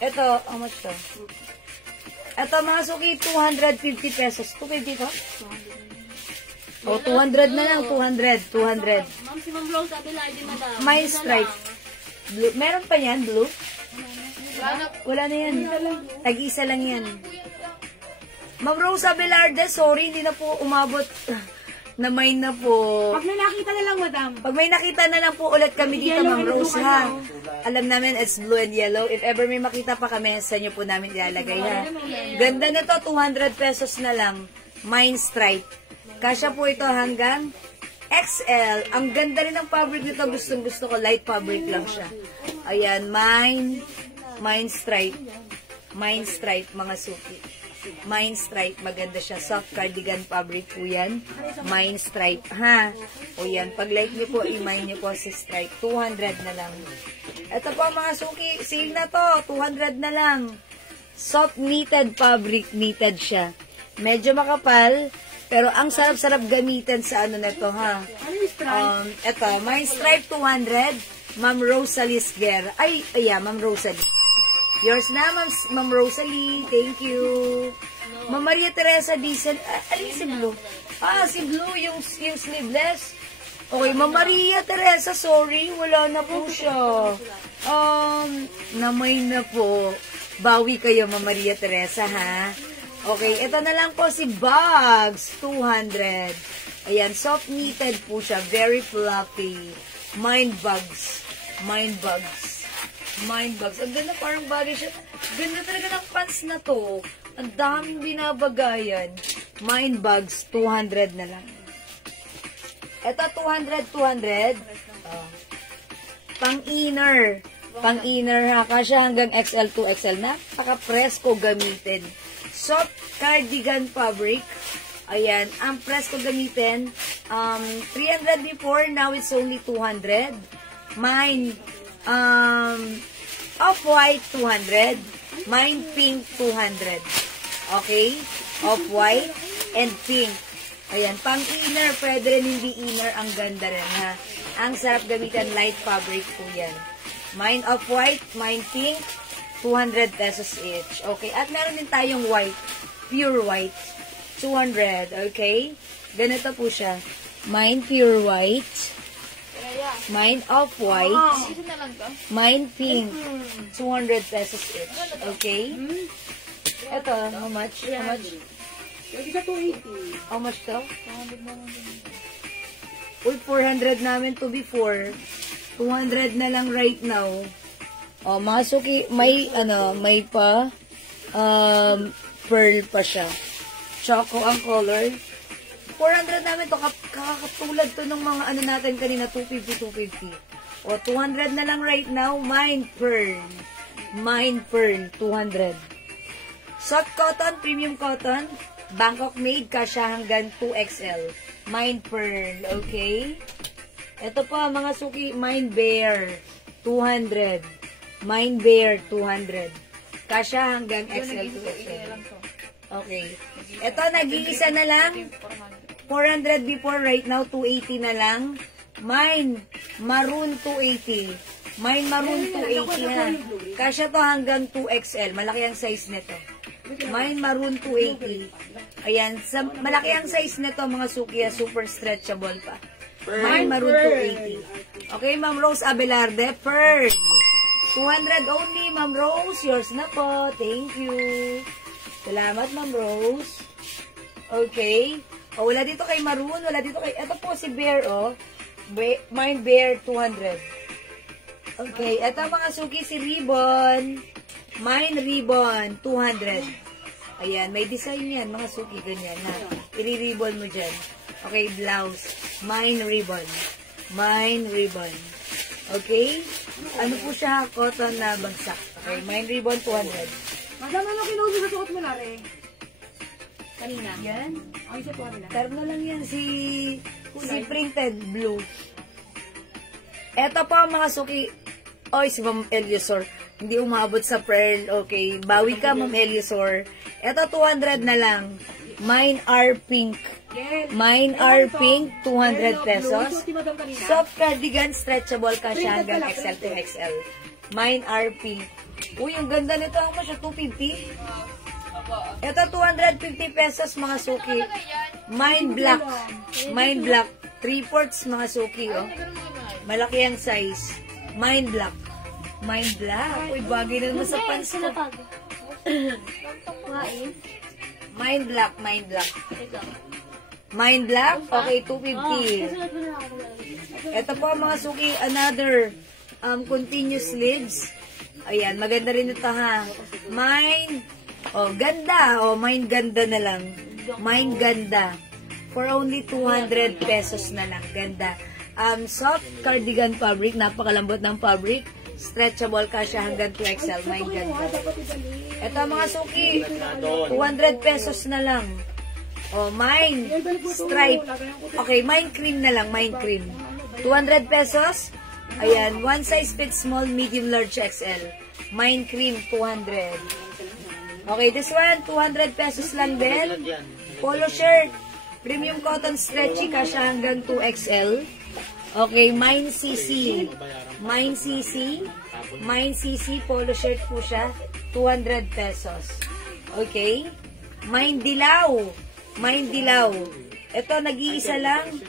Ito, how much to? Ito, mga suki, 250 pesos. 250 to? O, 200 na lang. 200. Ma'am, si Ma'am Rose, sabi lang, di madami. Mine stripe. Blue. Meron pa yan, blue? Wala na yan. Tag-isa lang yan. Ma'am Rose Abelarde, sorry, hindi na po umabot. Na mine na po. Pag may nakita na lang, madam. Pag may nakita na lang po ulit kami dito, Ma'am Rose, ha? Alam namin, it's blue and yellow. If ever may makita pa kami, sa inyo po namin ilalagay, ha? Ganda na to, 200 pesos na lang. Mine stripe. Kasya po ito hanggang XL. Ang ganda rin ng fabric nito. Gustong-gusto ko. Light fabric lang siya. Ayan, mine stripe. Mine stripe, mga suki. Mine stripe, maganda siya. Soft cardigan fabric po yan. Mine stripe, ha? O yan, pag like niyo po, i-mine niyo po si stripe. 200 na lang. Ito po, mga suki, sale na to. 200 na lang. Soft knitted fabric, knitted siya. Medyo makapal, pero ang sarap-sarap gamitin sa ano na to, ha? Ito, mine stripe 200. Ma'am Rosalie Sguer. Ay, yeah, Ma'am Rosalie. Yours na, Ma'am Rosalie. Thank you. Ma'am Maria Teresa Dicen, alin si Blue? Si Blue, yung sleeveless. Okay, Ma'am Maria Teresa, sorry, wala na po siya. Namay na po. Bawi kayo, Ma'am Maria Teresa, ha? Okay, ito na lang po si Bugs, 200. Ayan, soft knitted po siya, very fluffy. Mind Bugs. Mind Bugs. Mind Bugs. Ang ganda, parang bagay siya. Ganda talaga ng pants na to. Ang daming binabagayan. Mind Bugs, 200 na lang. Ito, 200. Pang-inner. Pang-inner ha. Kasya hanggang XL to XL. Napaka-presko gamitin. Soft cardigan fabric. Ayan. Ang presko gamitin. 300 before. Now it's only 200. Mine. Off-white, 200. Mine pink, 200. Okay? Off-white and pink. Ayan, pang-inner, pwede rin hindi inner, ang ganda rin, ha? Ang sarap gamitan, light fabric po yan. Mine off-white, mine pink, 200 pesos each. Okay, at meron din tayong white, pure white, 200, okay? Ganito po siya. Mine pure white, mine off-white, mine pink, 200 pesos each, okay? Ito, how much? How much? Pwede sa 280. How much to? Uy, 400 namin to before. 200 na lang right now. Mga suki, may pearl pa siya. Choco ang color. 400 namin to, kakatulad to ng mga natin kanina, 250. 200 na lang right now, Mine Pearl. Mine Pearl, 200. Soft cotton, premium cotton, Bangkok made, kasya hanggang 2XL. Mine Pearl, okay? Ito pa, mga suki, Mine Bear, 200. Mine Bear, 200. Kasya hanggang XL to XL. Okay. Ito, nag-iisa na lang. 400 before, right now, 280 na lang. Mine Maroon, 280. Mine Maroon, 280 ha. Kasya to hanggang 2XL. Malaki ang size nito. Mine Maroon 280. Ayan, malaki ang size nito mga suki, super stretchable pa. Mine Maroon 280. Okay, Ma'am Rose Abelarde, Pearl. 200 only, Ma'am Rose. Yours na po. Thank you. Salamat, Ma'am Rose. Okay. Wala dito kay Maroon, wala dito kay... Ito po si Bear, Mine Bear 200. Okay, ito mga suki, si Ribbon. Mine Ribbon, 200. Ayan, may design yan, mga suki, ganyan, ha. I-ribbon mo dyan. Okay, blouse. Mine Ribbon. Mine Ribbon. Okay? Ano po siya? Cotton na bagsak. Okay, Mine Ribbon, 200. Madama na kinuha sa suot mo na rin. Kanina. Yan. Ay, sa tuwa nila. Terno lang yan, si printed blue. Eto po, mga suki. Oy, si Ma'am Eliosor. Hindi umabot sa pearl. Okay. Bawi ka, Ma'am Eliosor. Ito, 200 na lang. Mine are pink. Mine are pink, 200 pesos. Soft cardigan, stretchable ka siya hanggang XL to XL. Mine are pink. Uy, ang ganda nito. Ang masya, 250? Ito, 250 pesos, mga suki. Mine black. Mine black. 3/4 mga suki, Malaki ang size. Mine black. Mine black. Uy, bagay na naman sa pants ko. Mine black, mine black. Mine black, okay, 250. Ito po mga suki, another continuous sleeves. Ayan, maganda rin ito ha. Mine, ganda. Mine ganda na lang. Mine ganda. For only 200 pesos na lang. Ganda. Soft cardigan fabric, napakalambot ng fabric. Stretchable ka siya hanggang 2XL. Mine ganda. Ito mga suki, 200 pesos na lang. Mine stripe. Okay, mine cream na lang, mine cream. 200 pesos. Ayan, one size fits small, medium, large, XL. Mine cream, 200. Okay, this one, 200 pesos lang din. Polo shirt. Premium cotton stretchy ka siya hanggang 2XL. Okay, Mine CC. Mine CC. Mine CC, polo shirt po siya. 200 pesos. Okay? Mine dilaw. Mine dilaw. Ito, nag-iisa lang.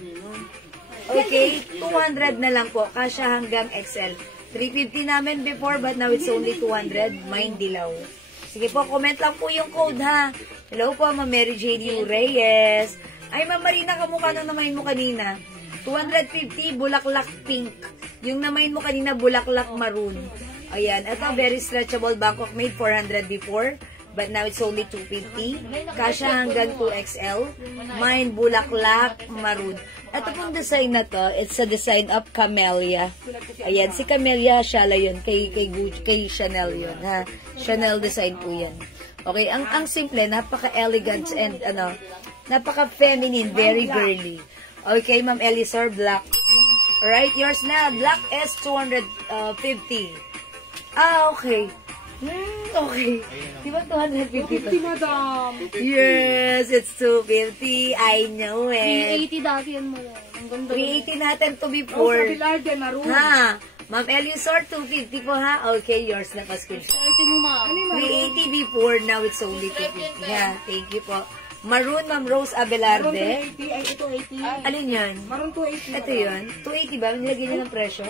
Okay, 200 na lang po. Kasya hanggang XL. 350 namin before, but now it's only 200. Mine dilaw. Sige po, comment lang po yung code, ha. Hello po, Ma'am Mary Jane Reyes. Ay, Ma'am Marina, kamukha nung namayin mo kanina. 250, bulaklak pink. Yung namayin mo kanina, bulaklak maroon. Ayan, ito, very stretchable Bangkok made, 400 before. But now it's only 250. Kasya hanggang 2XL. Mine, bulaklak, maroon. Ito pong design na to, it's a design of Camellia. Ayan, si Camellia Shala yun. Kay Chanel yun, ha? Chanel design po yan. Okay, ang simple, napaka-elegant and, napaka-feminine, very girly. Okay, Ma'am Elisor, black. Alright, yours na. Black is 250. Okay. Okay. Di ba 250 to? 250, madam. Yes, it's 250. I know it. 380 dati yan mo. Ang ganda. 380 natin to be Rose poor. Abelarde, maroon. Ha? Ma'am Elisor, 250 po ha? Okay, yours na pa screenshot. 30 mo, ma'am. 380 before, now it's only 250. Yeah, thank you po. Maroon, Ma'am Rose Maroon Abelarde. 280, ay ito 80. Alin yan? Maroon 280. Ito yun? 280 ba? Nilagyan niya ng presyo?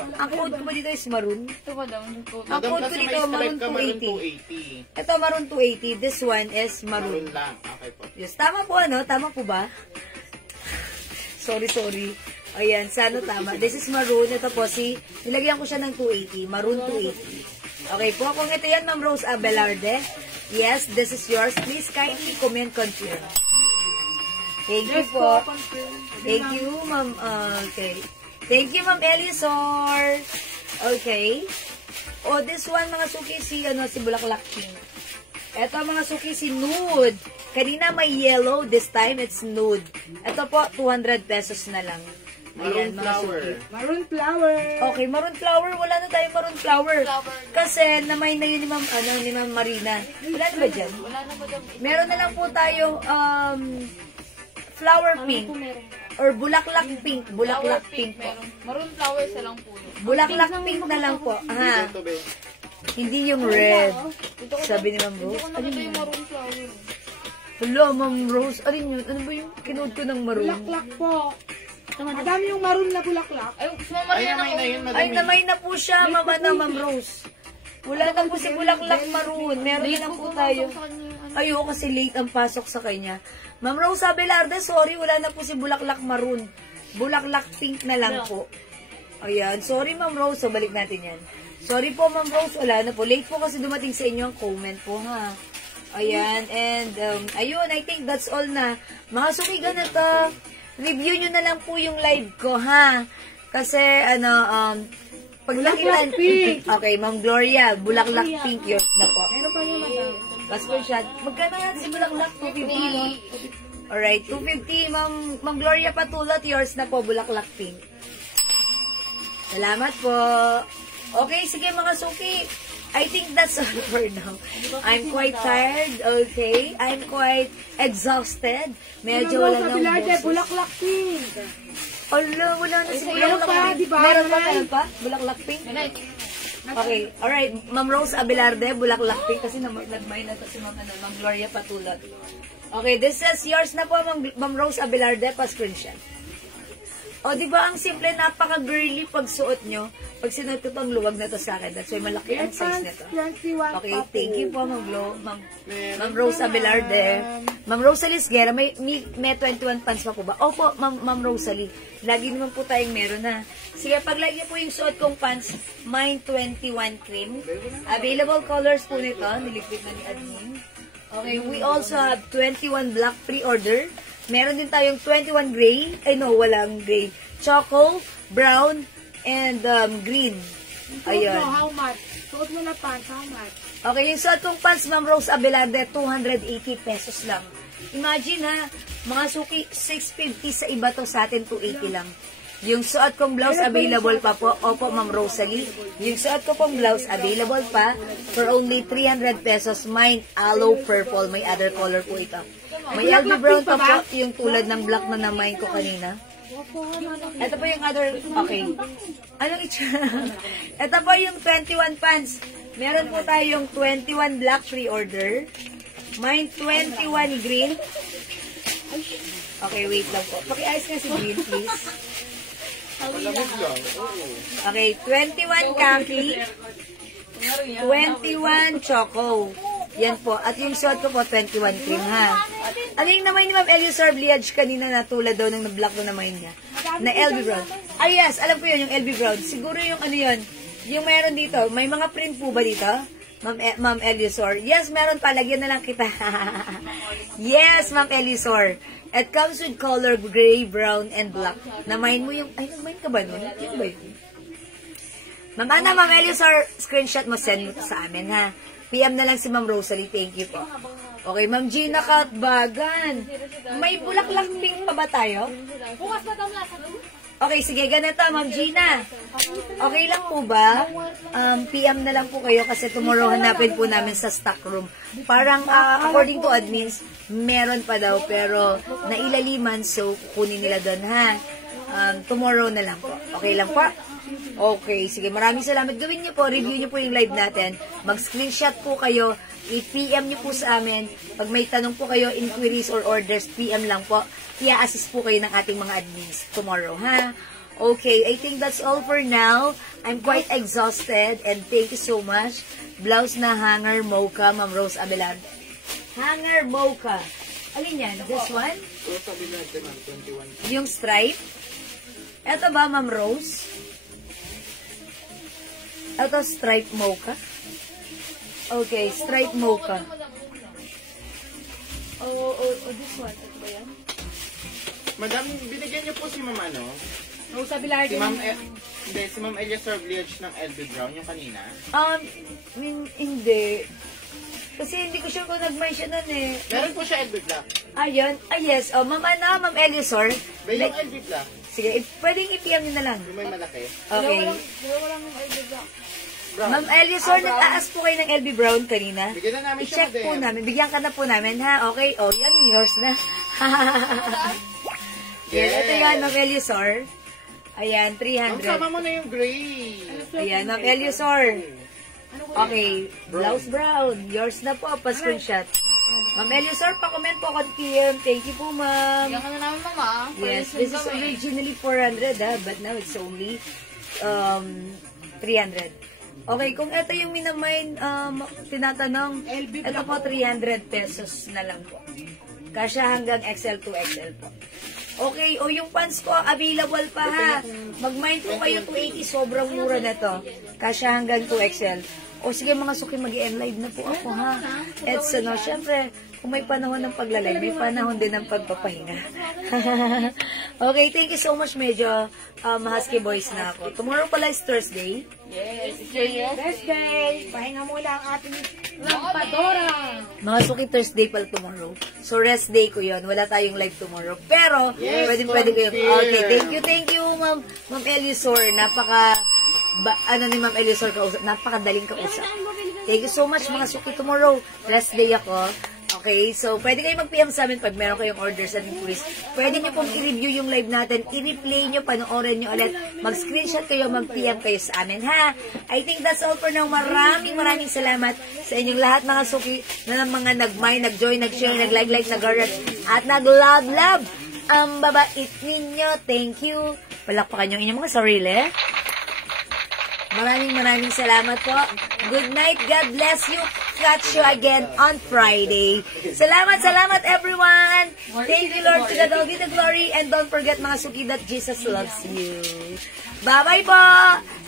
Ang code ko ba dito is maroon? Ito ba daw? Yung code? Ang code ko dito, maroon 280. Ito, maroon 280. This one is maroon. lang. Okay po. Yes, tama po ano? Tama po ba? Sorry. Ayan, sana tama. This is maroon. Ito po nilagyan ko siya ng 280. Maroon 280. Okay po, kung ito yan, Ma'am Rose Abelarde. Yes, this is yours. Please kindly comment, confirm. Thank you po. Thank you, Ma'am. Okay. Thank you, Ma'am Elisor. Okay. This one, mga suki, si Bulaklak Pink. Ito, mga suki, si Nude. Kanina may yellow. This time, it's nude. Ito po, 200 pesos na lang. Ayan, mga suki. Maroon flower. Okay, maroon flower. Wala na tayong maroon flower. Kasi, namay na yun ni Ma'am Marina. Wala na ba dyan? Wala na ba daw? Meron na lang po tayong flower pink. Or bulaklak pink. Bulaklak pink po. Meron. Maroon flowers na lang po yun. Bulaklak pink na lang po. Ha? Hindi yung red. Sabi ni Ma'am Hindi Rose. ko nakita yung maroon flower. Hello, Ma'am Rose. Alin yun? Ano ba yung kinood ko ng maroon? Bulaklak po. Madami yung maroon na bulaklak. Ay, sumamarihan ako. Ay, namay na po siya, Ma'am Rose. Wala na po si bulaklak maroon. Meron na lang po tayo. Ayoko kasi late ang pasok sa kanya. Ma'am Rose Abelarde, sorry, wala na po si bulaklak maroon. Bulaklak pink na lang po. Ayan, sorry Ma'am Rose. So, balik natin yan. Sorry po, Ma'am Rose, wala na po. Late po kasi dumating sa inyo ang comment po, ha. Ayan, and, ayun, I think that's all na. Mga suki, ganito, review nyo na lang po yung live ko, ha. Kasi, pag nakitan, okay, Ma'am Gloria, bulaklak pink, yours na po. Meron pa yung madam. Passport shot. Magkano nga si bulaklak? 250, no? Alright, 250, Ma'am Gloria Patulot, yours na po, bulaklak pink. Salamat po. Okay, sige mga suki. I think that's all for now. I'm quite tired, okay? I'm quite exhausted. Medyo wala Rose nang Abelarde, boses. bulaklak pink. Ala, wala na si Meron bulaklak pa, pink. di ba? Meron pa? Bulaklak pink? Okay, alright. Ma'am Rose Abelarde, bulaklak pink. Kasi nagmay na to si Ma'am Gloria Patulot. Okay, this is yours na po, Ma'am Rose Abelarde, pa-screenshot. O, di ba ang simple, napaka-girly pagsuot nyo. Pag sinuot ko tong luwag na to sa akin, that's why malaki ang size nito. 21 Okay, thank you po, Ma'am Rose Abelarde. Ma'am Rosalie Esguera, may 21 pants pa po ba? Opo, Ma'am Rosalie. Lagi naman po tayong meron na. Sige, pag lagi po yung suot kong pants, mine 21 cream. Available colors po nito, niligpit na ni admin. Okay, we also have 21 black pre-order. Meron din tayong 21 gray. Ay no, walang gray. Choco, brown, and green. Ayun. So, how much? Suot mo na pants, how much? Okay, yung suot kong pants, Ma'am Rose Abelarde, 280 pesos lang. Imagine ha, mga suki, 650 sa iba to, sa atin 280 lang. Yung suot kong blouse available pa po. Opo, Ma'am Rosalie. Yung suot ko pong blouse available pa for only 300 pesos. Mine, aloe purple. May other color po ito. May LB brown pa po, yung tulad ng black na na-mine ko kanina. Ito po yung other, okay. Anong itsura? Ito po yung 21 pants. Meron po tayong 21 black pre-order. Mine 21 green. Okay, wait lang po. Paki-ice nga si green, please. Okay, 21 khaki. 21 choco. Yan po. At yung shot ko po, 21 cream, ha? Ano yung naman ni Ma'am Eliusor Bliage kanina na tulad daw ng na-block ko naman niya? Na LB Brown. Ah, yes. Alam ko yun, yung LB Brown. Siguro yung ano yun, yung meron dito. May mga print po ba dito? Ma'am Eliusor. Yes, meron pa. Lagyan na lang kita. Yes, Ma'am Eliusor. It comes with color gray, brown, and black. Na-mine mo yung... Ay, na-mine ka ba nun? Yan ba yun? Ma'am Ana, Ma'am Eliusor, screenshot mo, send mo sa amin, ha? PM na lang si Ma'am Rosalie. Thank you po. Okay, Ma'am Gina Katbagan. May bulaklak pink pa ba tayo? Bukas pa daw lasa. Okay, sige, ganito, Ma'am Gina. Okay lang po ba? PM na lang po kayo kasi tomorrow hanapin po namin sa stock room. Parang, according to admins, meron pa daw, pero nailaliman, so kukunin nila doon, ha? Tomorrow na lang po. Okay lang po? Okay, sige. Maraming salamat. Gawin niyo po, review niyo po yung live natin. Mag-screenshot po kayo. I-PM niyo po sa amin. Pag may tanong po kayo, inquiries or orders, PM lang po. I-assist po kayo ng ating mga admins tomorrow, ha? Okay, I think that's all for now. I'm quite exhausted and thank you so much. Blouse na hanger mocha, Ma'am Rose Abelarde. Hanger mocha. Alin yan? This one? Yung stripe? Ito ba, Ma'am Rose? Ito, stripe mocha. Okay, stripe mocha. This one. Ito ba yan? Madam, binigyan niyo po si Ma'am ano? Rosa Bilarde. Si Ma'am Eliusor Bliage ng LB Brown, yung kanina? Hindi. Kasi hindi ko sure kung nag-mention nun eh. Meron po siya LB Black. Ayun. Yes. Ma'am Ana, Ma'am Eliusor. May yung LB Black. Sige, pwedeng i-PM nyo na lang. Yung may malaki. Okay. Ma'am Eliusor, nag-aas po kayo ng LB Brown kanina. Bigyan na namin siya. I-check po namin. Bigyan ka na po namin, ha? Okay. Oh, yan. Yours na. Yes. Ito yan, Ma'am Eliusor. Ayan, 300. Sama mo na yung gray. Ayan, Ma'am Eliusor. Okay, blouse brown. Yours na po, pa-screenshot. Ma'am Eliusor, pa-comment po kung PM. Thank you po, ma'am. Bigyan ka na namin, mama. Yes, this is originally 400, but now it's only 300. Okay, kung ito yung minamine, tinatanong, ito po 300 pesos na lang po. Kasya hanggang XL to XL po. Okay, o yung pants ko, available pa ha. Mag-mind po kayo 280, sobrang mura na to. Kasya hanggang 2XL. O sige mga suki, mag-end live na po ako ha. At syempre, kung may panahon ng paglalay, may panahon din ng pagpapahinga. Okay, thank you so much. Medyo husky boys na ako. Tomorrow pala is Thursday. Yes. Thursday. Pahinga muna ang ating lampadora. Mga suki, Thursday pala tomorrow. So, rest day ko yon. Wala tayong live tomorrow. Pero, pwede ko yun. Okay, thank you, Ma'am Eliusor. Ni Ma'am Eliusor kausap. Napakadaling kausap. Thank you so much, mga suki. Tomorrow, rest day ako. Okay, so pwede kayo mag-PM sa amin pag meron kayong orders at inquiries. Pwede nyo pong i-review yung live natin, i-replay nyo, panoorin nyo ulit, mag-screenshot kayo, mag-PM kayo sa amin, ha? I think that's all for now. Maraming salamat sa inyong lahat, mga suki, na mga nag-mind, nag-join, nag-share, nag-like, nag-heart, at nag-love. Ang babait ninyo. Thank you. Palakpakan yung inyong mga sarili. Maraming salamat po. Good night. God bless you. Catch you again on Friday. Salamat everyone. Thank you, Lord, to God all be the glory. And don't forget, mga suki, that Jesus loves you. Bye-bye po.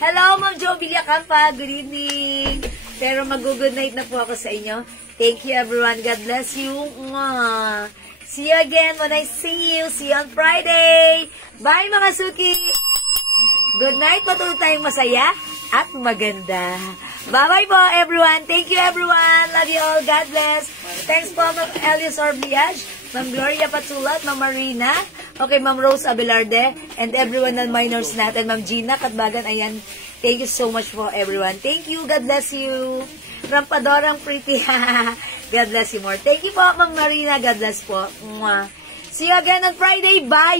Hello, Ma'am Jo Villacampa. Good evening. Pero mag-good night na po ako sa inyo. Thank you, everyone. God bless you. Mwah. See you again when I see you. See you on Friday. Bye, mga suki. Good night. Patuloy tayong masaya at maganda. Bye-bye po, everyone. Thank you, everyone. Love you all. God bless. Thanks po, Ma'am Eliusor Bliage, Ma'am Gloria Patsulat, Ma'am Marina, okay, Ma'am Rose Abelarde, and everyone na minors natin, Ma'am Gina Katbagan. Ayan. Thank you so much po, everyone. Thank you. God bless you. Rampadorang pretty. God bless you more. Thank you po, Ma'am Marina. God bless po. Mwah. See you again on Friday. Bye!